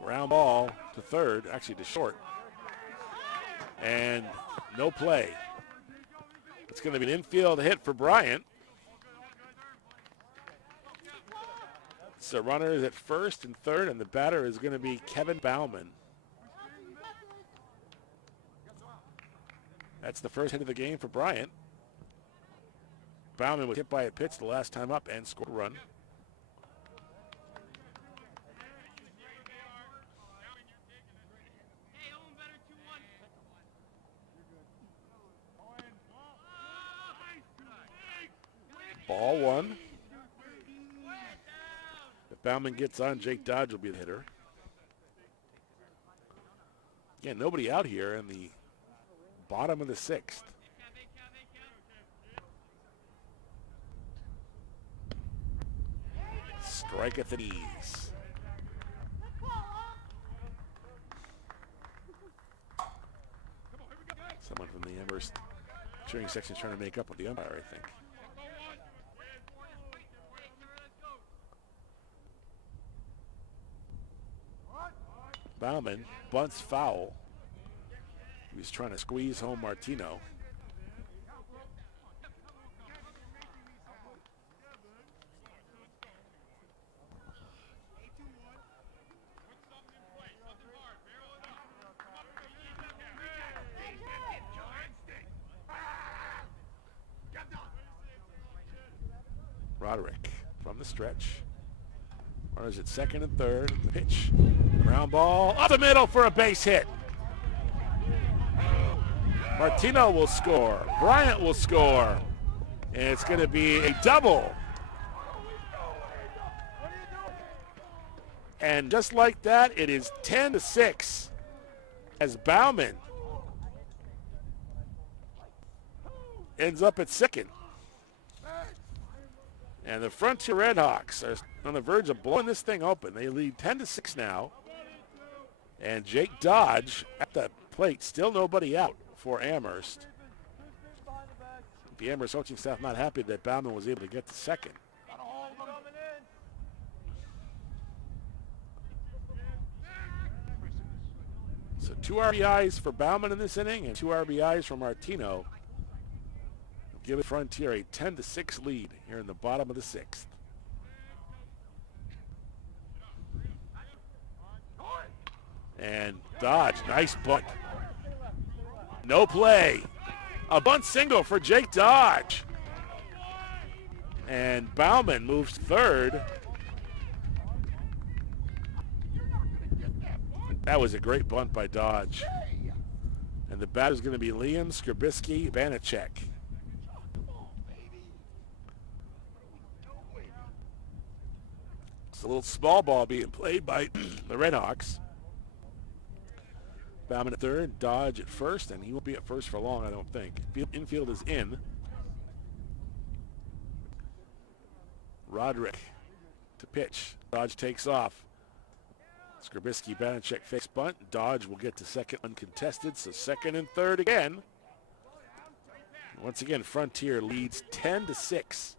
Ground ball to third, actually to short. And no play. It's going to be an infield hit for Bryant. So runner is at first and third, and the batter is going to be Kevin Bauman. That's the first hit of the game for Bryant. Bauman was hit by a pitch the last time up and scored a run. Ball one. If Bauman gets on, Jake Dodge will be the hitter. Again, nobody out here in the bottom of the 6th. Strike at the knees. Someone from the Amherst cheering section is trying to make up with the umpire, I think. Bauman bunts foul. He was trying to squeeze home Martino. Roderick from the stretch. Runners at second and third. Pitch. Ground ball up the middle for a base hit. Martino will score. Bryant will score. And it's going to be a double. And just like that, it is 10-6 as Bauman ends up at second. And the Frontier Redhawks are on the verge of blowing this thing open. They lead 10-6 now. And Jake Dodge at the plate. Still nobody out for Amherst. The Amherst coaching staff not happy that Bauman was able to get to second. So 2 RBIs for Bauman in this inning and 2 RBIs from Martino. Give it Frontier a 10-6 lead here in the bottom of the 6th. And Dodge, nice bunt. No play. A bunt single for Jake Dodge. And Bauman moves third. That was a great bunt by Dodge. And the batter is going to be Liam Skrbisky-Banachek. It's a little small ball being played by the Redhawks. Bauman at third, Dodge at first, and he won't be at first for long, I don't think. Infield is in. Roderick to pitch. Dodge takes off. Skrbisky-Banachek face bunt. Dodge will get to second uncontested, so second and third again. Once again, Frontier leads 10-6.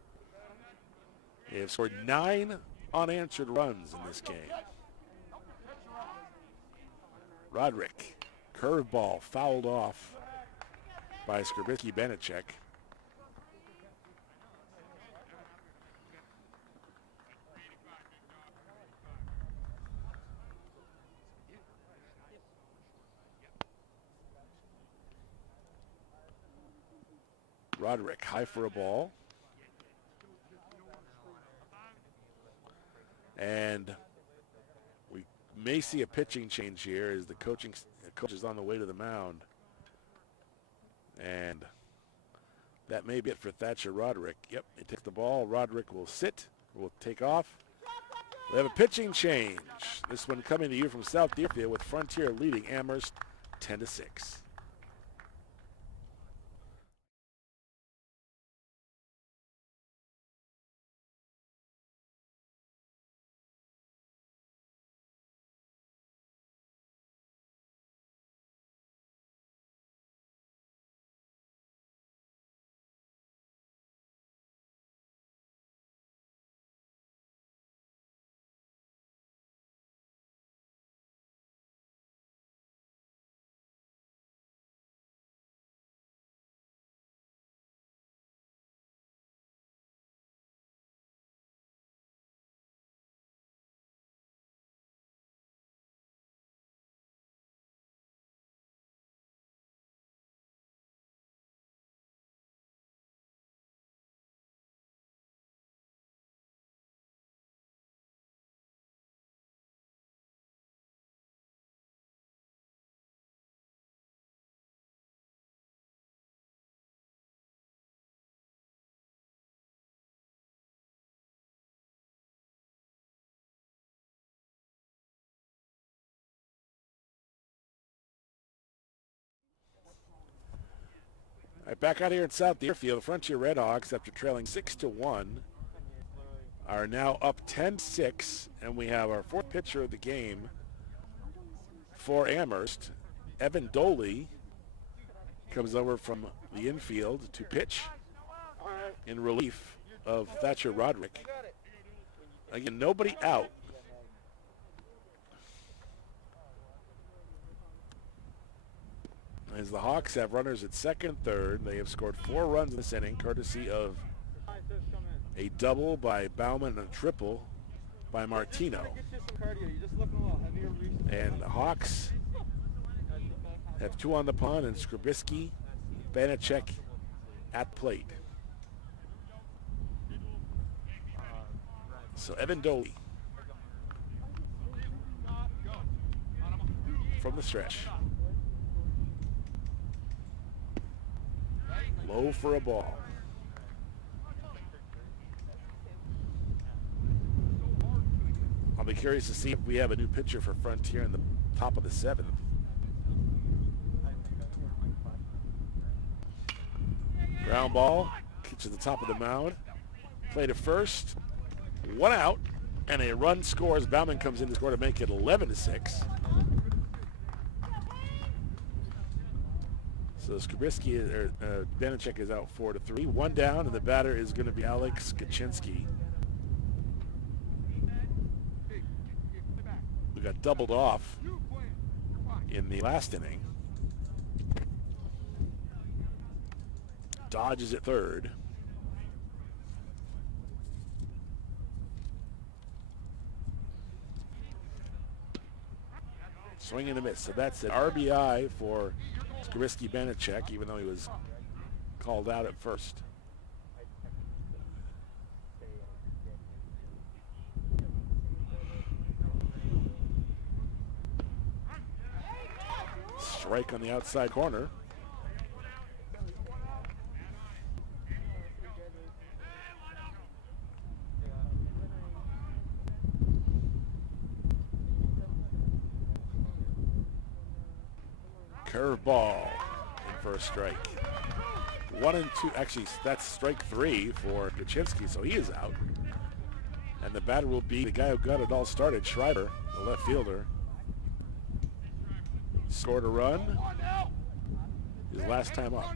They have scored 9 unanswered runs in this game. Roderick, curveball fouled off by Skrbisky-Banachek. Roderick, high for a ball. And we may see a pitching change here as the coach is on the way to the mound. And that may be it for Thatcher Roderick. Yep, he takes the ball. Roderick will sit, will take off. We have a pitching change. This one coming to you from South Deerfield with Frontier leading Amherst 10-6. All right, back out here in South Deerfield, the Frontier Redhawks, after trailing 6-1, are now up 10-6, and we have our fourth pitcher of the game for Amherst. Evan Doley comes over from the infield to pitch in relief of Thatcher Roderick. Again, nobody out. As the Hawks have runners at second and third, they have scored 4 runs in this inning, courtesy of a double by Bauman and a triple by Martino. And the Hawks have 2 on the pond, and Skrybisky, Banachek at plate. So Evan Doley from the stretch. Low for a ball. I'll be curious to see if we have a new pitcher for Frontier in the top of the 7th. Ground ball, gets to the top of the mound. Play to first, 1 out, and a run scores. Bauman comes in to score to make it 11-6. So Skrybisky, Banachek is out 4-3. 1 down, and the batter is going to be Alex Kaczynski. We got doubled off in the last inning. Dodge is at third. Swing and a miss. So that's an RBI for Skrybisky Banachek, even though he was called out at first. Strike on the outside corner. Curveball in for a strike. 1 and 2. Actually, that's strike 3 for Kaczynski, so he is out. And the batter will be the guy who got it all started, Schreiber, the left fielder. Scored a run. His last time up.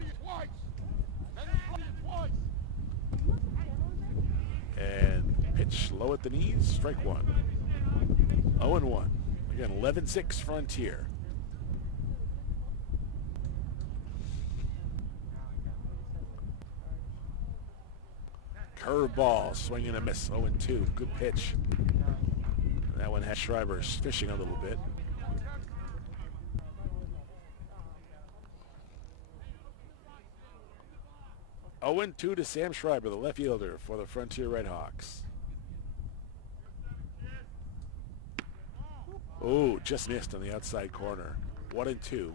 And pitch low at the knees, strike 1. 0-1. Again, 11-6 Frontier. Curveball, swing and a miss, 0-2. Good pitch. That one had Schreiber fishing a little bit. Oh, 2 to Sam Schreiber, the left fielder for the Frontier Redhawks. Oh, just missed on the outside corner. 1-2.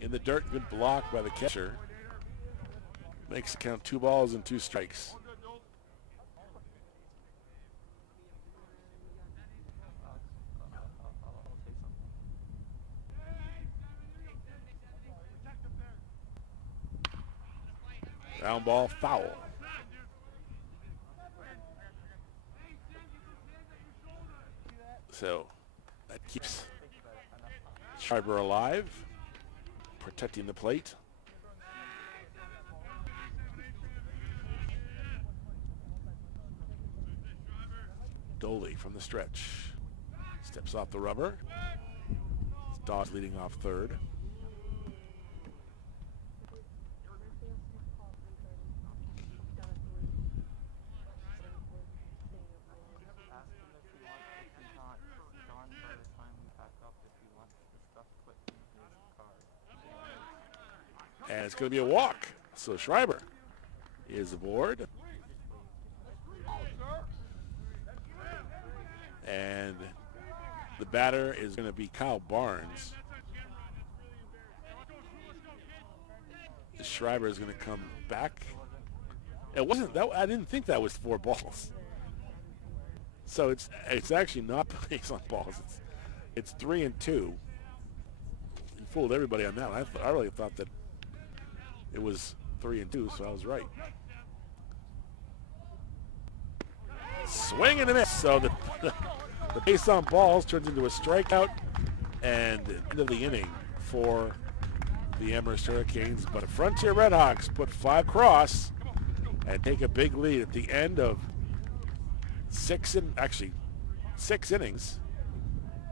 In the dirt, good block by the catcher. Makes it count 2 balls and 2 strikes. Ground ball, foul. So that keeps Schreiber alive, protecting the plate. Doley from the stretch. Steps off the rubber. Dodge leading off third. And it's going to be a walk. So Schreiber is aboard. And the batter is going to be Kyle Barnes. Schreiber is going to come back. It wasn't that. I didn't think that was 4 balls. So it's actually not base on balls. It's 3-2. You fooled everybody on that. I really thought that it was 3-2, so I was right. Swing and a miss. So the base on balls turns into a strikeout, and end of the inning for the Amherst Hurricanes, but Frontier Redhawks put 5 across and take a big lead at the end of 6 innings.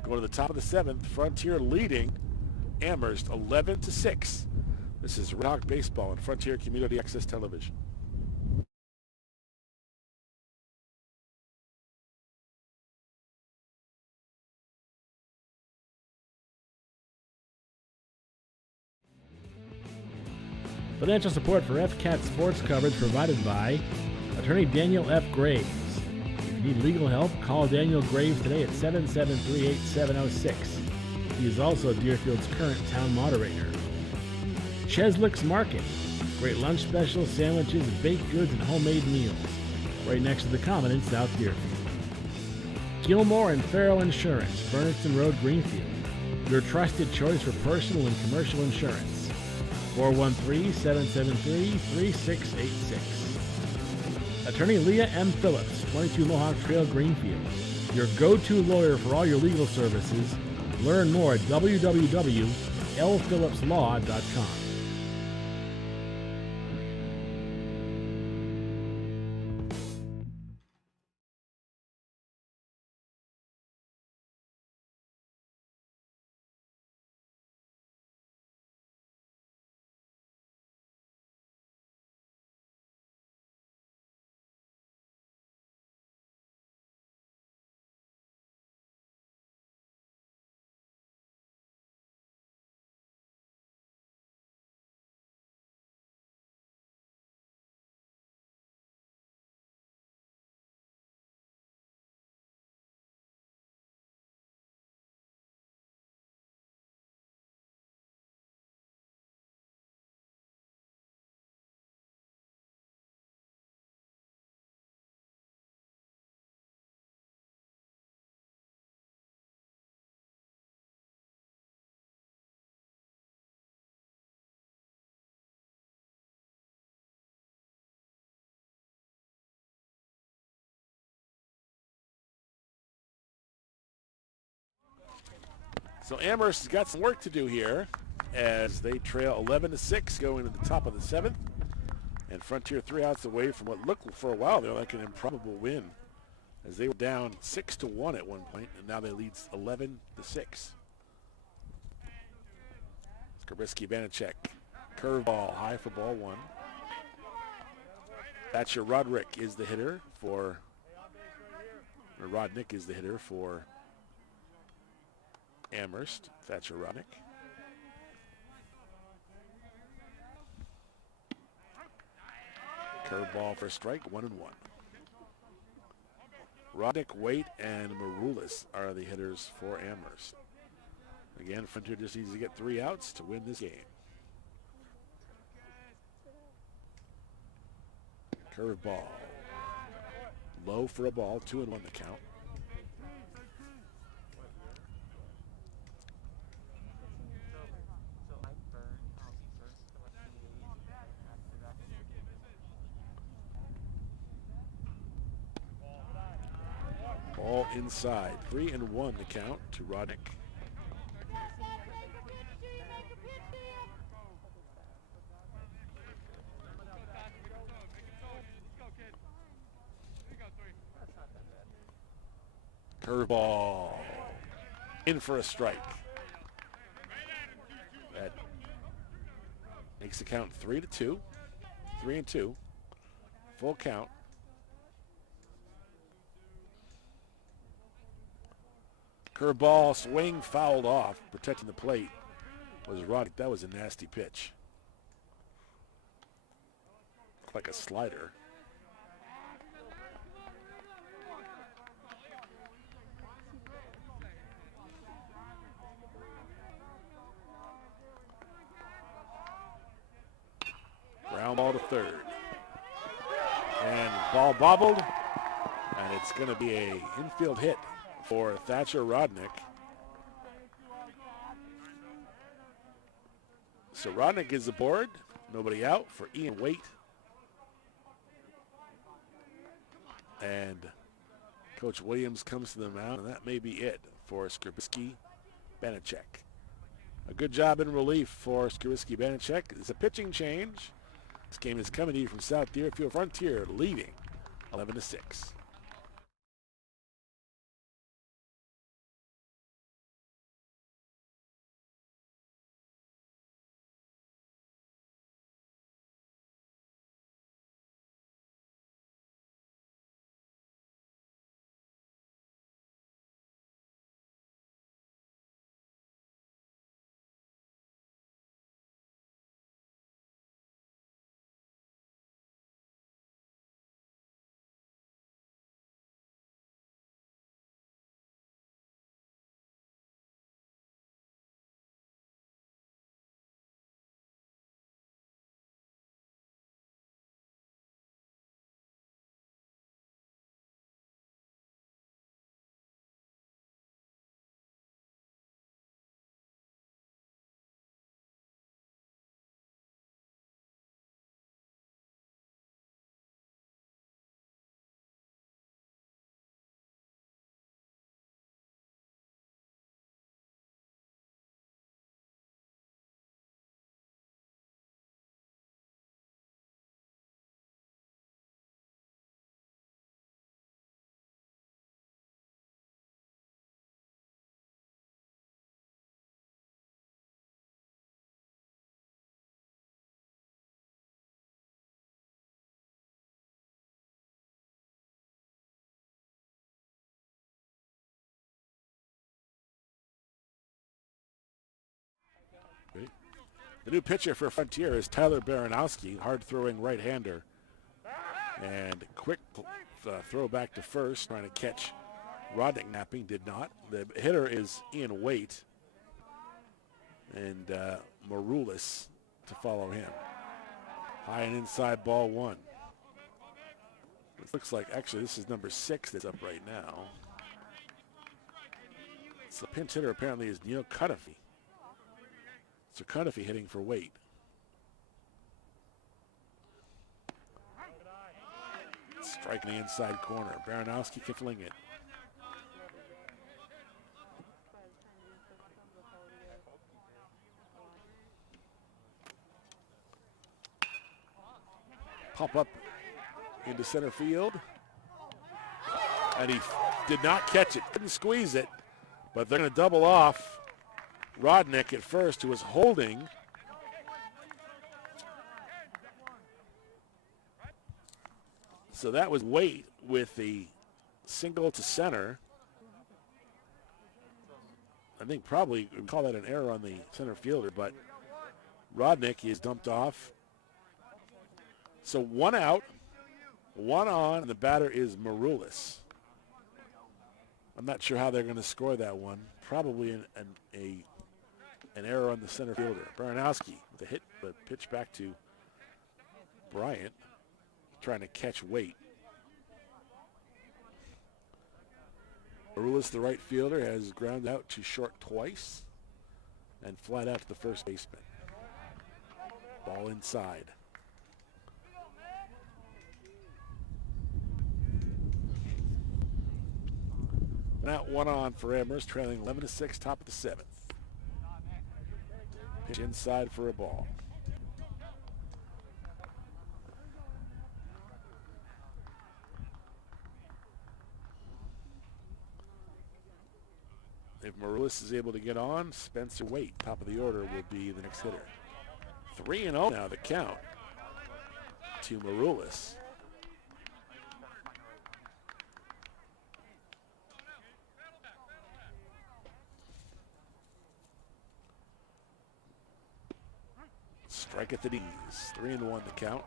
Go to the top of the 7th. Frontier leading Amherst 11-6. This is Redhawk Baseball on Frontier Community Access Television. Financial support for FCAT sports coverage provided by attorney Daniel F. Graves. If you need legal help, call Daniel Graves today at 773-8706. He is also Deerfield's current town moderator. Cheslick's Market. Great lunch specials, sandwiches, baked goods, and homemade meals. Right next to the Common in South Deerfield. Gilmore and Farrell Insurance, Berniston Road, Greenfield. Your trusted choice for personal and commercial insurance. 413-773-3686. Attorney Leah M. Phillips, 22 Mohawk Trail, Greenfield. Your go-to lawyer for all your legal services. Learn more at www.lphillipslaw.com. So Amherst has got some work to do here as they trail 11-6 going to the top of the 7th. And Frontier 3 outs away from what looked for a while there like an improbable win, as they were down 6-1 at one point, and now they lead 11-6. Skarbisky Vanacek, curveball high for ball 1. Thatcher Rodnick is the hitter for Amherst. Thatcher Rodnick. Curveball for a strike, 1-1. Rodnick, Waite, and Maroulis are the hitters for Amherst. Again, Frontier just needs to get 3 outs to win this game. Curveball. Low for a ball, 2-1 the count. Ball inside, 3-1 the count to Rodnick. Curveball in for a strike. That makes the count 3-2. 3-2. Full count. Curveball, swing, fouled off. Protecting the plate was Rodnick. That was a nasty pitch. Looked like a slider. Ground ball to third. And ball bobbled. And it's going to be an infield hit for Thatcher Rodnick. So Rodnick is aboard. Nobody out for Ian Waite. And Coach Williams comes to the mound, and that may be it for Skarbisky Vanacek. A good job in relief for Skierski-Banachek. It's a pitching change. This game is coming to you from South Deerfield. Frontier leading 11-6. The new pitcher for Frontier is Tyler Baranowski, hard-throwing right-hander. And quick throw back to first, trying to catch Rodnick napping, did not. The hitter is Ian Waite and Maroulis to follow him. High and inside, ball one. It looks like, actually, this is number 6 that's up right now. So the pinch hitter apparently is Neil Cudahy. So Cudahy hitting for Waite. Striking the inside corner. Baranowski can fling it. Pop up into center field. And he did not catch it. Couldn't squeeze it. But they're going to double off Rodnick at first, who was holding. So that was Waite with the single to center. I think probably we call that an error on the center fielder, but Rodnick is dumped off. So one out, one on, and the batter is Maroulis. I'm not sure how they're going to score that one. Probably an error on the center fielder. Baranowski with the pitch back to Bryant, trying to catch Waite. Maroulis, the right fielder, has grounded out to short twice and flat out to the first baseman. Ball inside. Now one on for Amherst, trailing 11-6, top of the 7th. Pitch inside for a ball. If Maroulis is able to get on, Spencer Waite, top of the order, will be the next hitter. 3-0 now the count to Maroulis. Strike at the knees. 3-1 the count.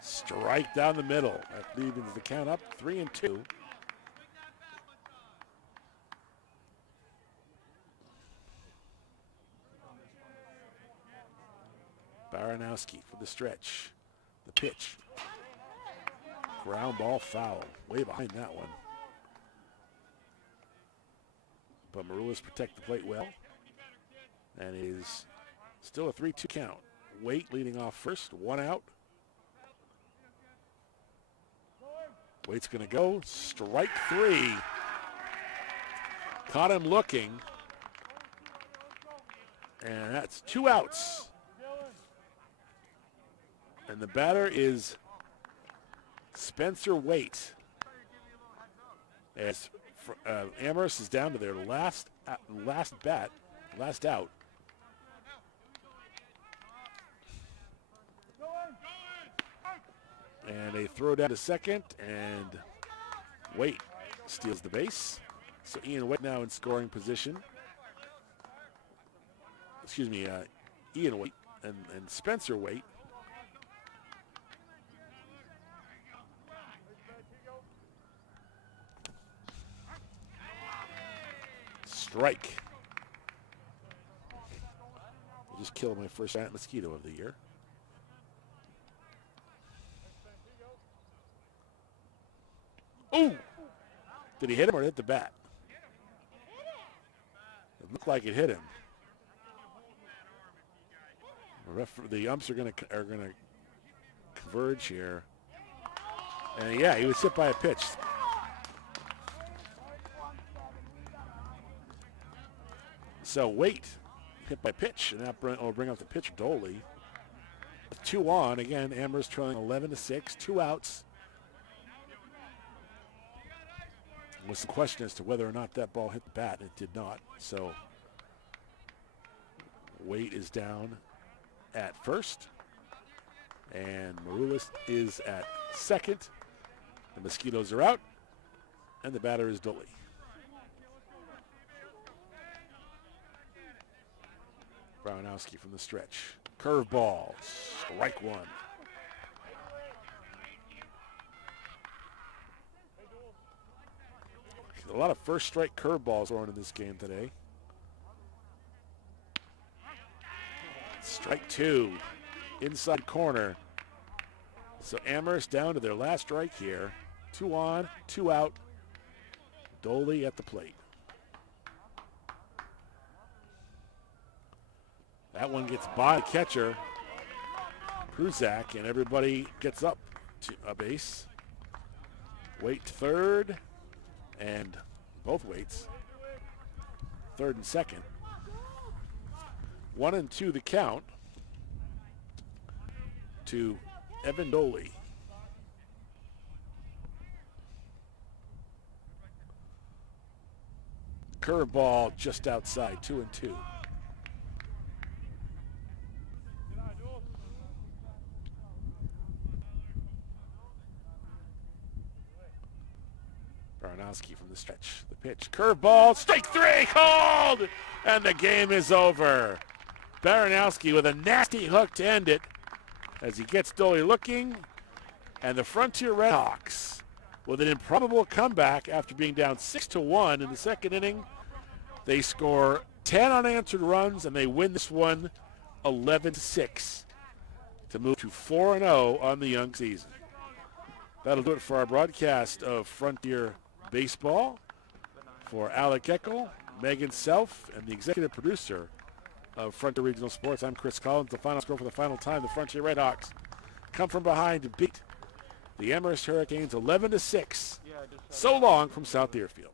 Strike down the middle. That leaves the count up 3-2. Baranowski for the stretch. The pitch. Ground ball foul. Way behind that one. But Maroulis protect the plate well. And is still a 3-2 count. Waite leading off first, 1 out. Waite's going to go, strike 3. Caught him looking, and that's 2 outs. And the batter is Spencer Waite. As Amherst is down to their last out. And a throw down to second, and Waite steals the base. So Ian Waite now in scoring position. Excuse me, Ian Waite and Spencer Waite. Strike. I just killed my first giant mosquito of the year. Ooh! Did he hit him or hit the bat? It looked like it hit him. The umps are gonna converge here. And yeah, he was hit by a pitch. So Waite hit by pitch, and that will bring up the pitcher Doley. With 2 on, again, Amherst trailing 11-6, 2 outs. Was the question as to whether or not that ball hit the bat, and it did not. So Waite is down at first, and Maroulis is at second. The Mosquitoes are out, and the batter is Doley. Brownowski from the stretch. Curveball, strike 1. A lot of first strike curveballs thrown in this game today. Strike 2, inside corner. So Amherst down to their last strike here. 2 on, 2 out. Doley at the plate. That one gets by the catcher, Pruzak, and everybody gets up to a base. Waite third, and both Waites, third and second. 1 and 2 the count to Evan Doley. Curveball just outside, 2 and 2. Baranowski from the stretch. The pitch, curveball, strike 3, called! And the game is over. Baranowski with a nasty hook to end it as he gets Doley looking. And the Frontier Redhawks with an improbable comeback after being down 6-1 in the second inning. They score 10 unanswered runs, and they win this one 11-6 to move to 4-0 on the young season. That'll do it for our broadcast of Frontier Baseball. For Alec Eckel, Megan Self, and the executive producer of Frontier Regional Sports, I'm Chris Collins. The final score for the final time, the Frontier Redhawks come from behind to beat the Amherst Hurricanes 11-6. So long from South Deerfield.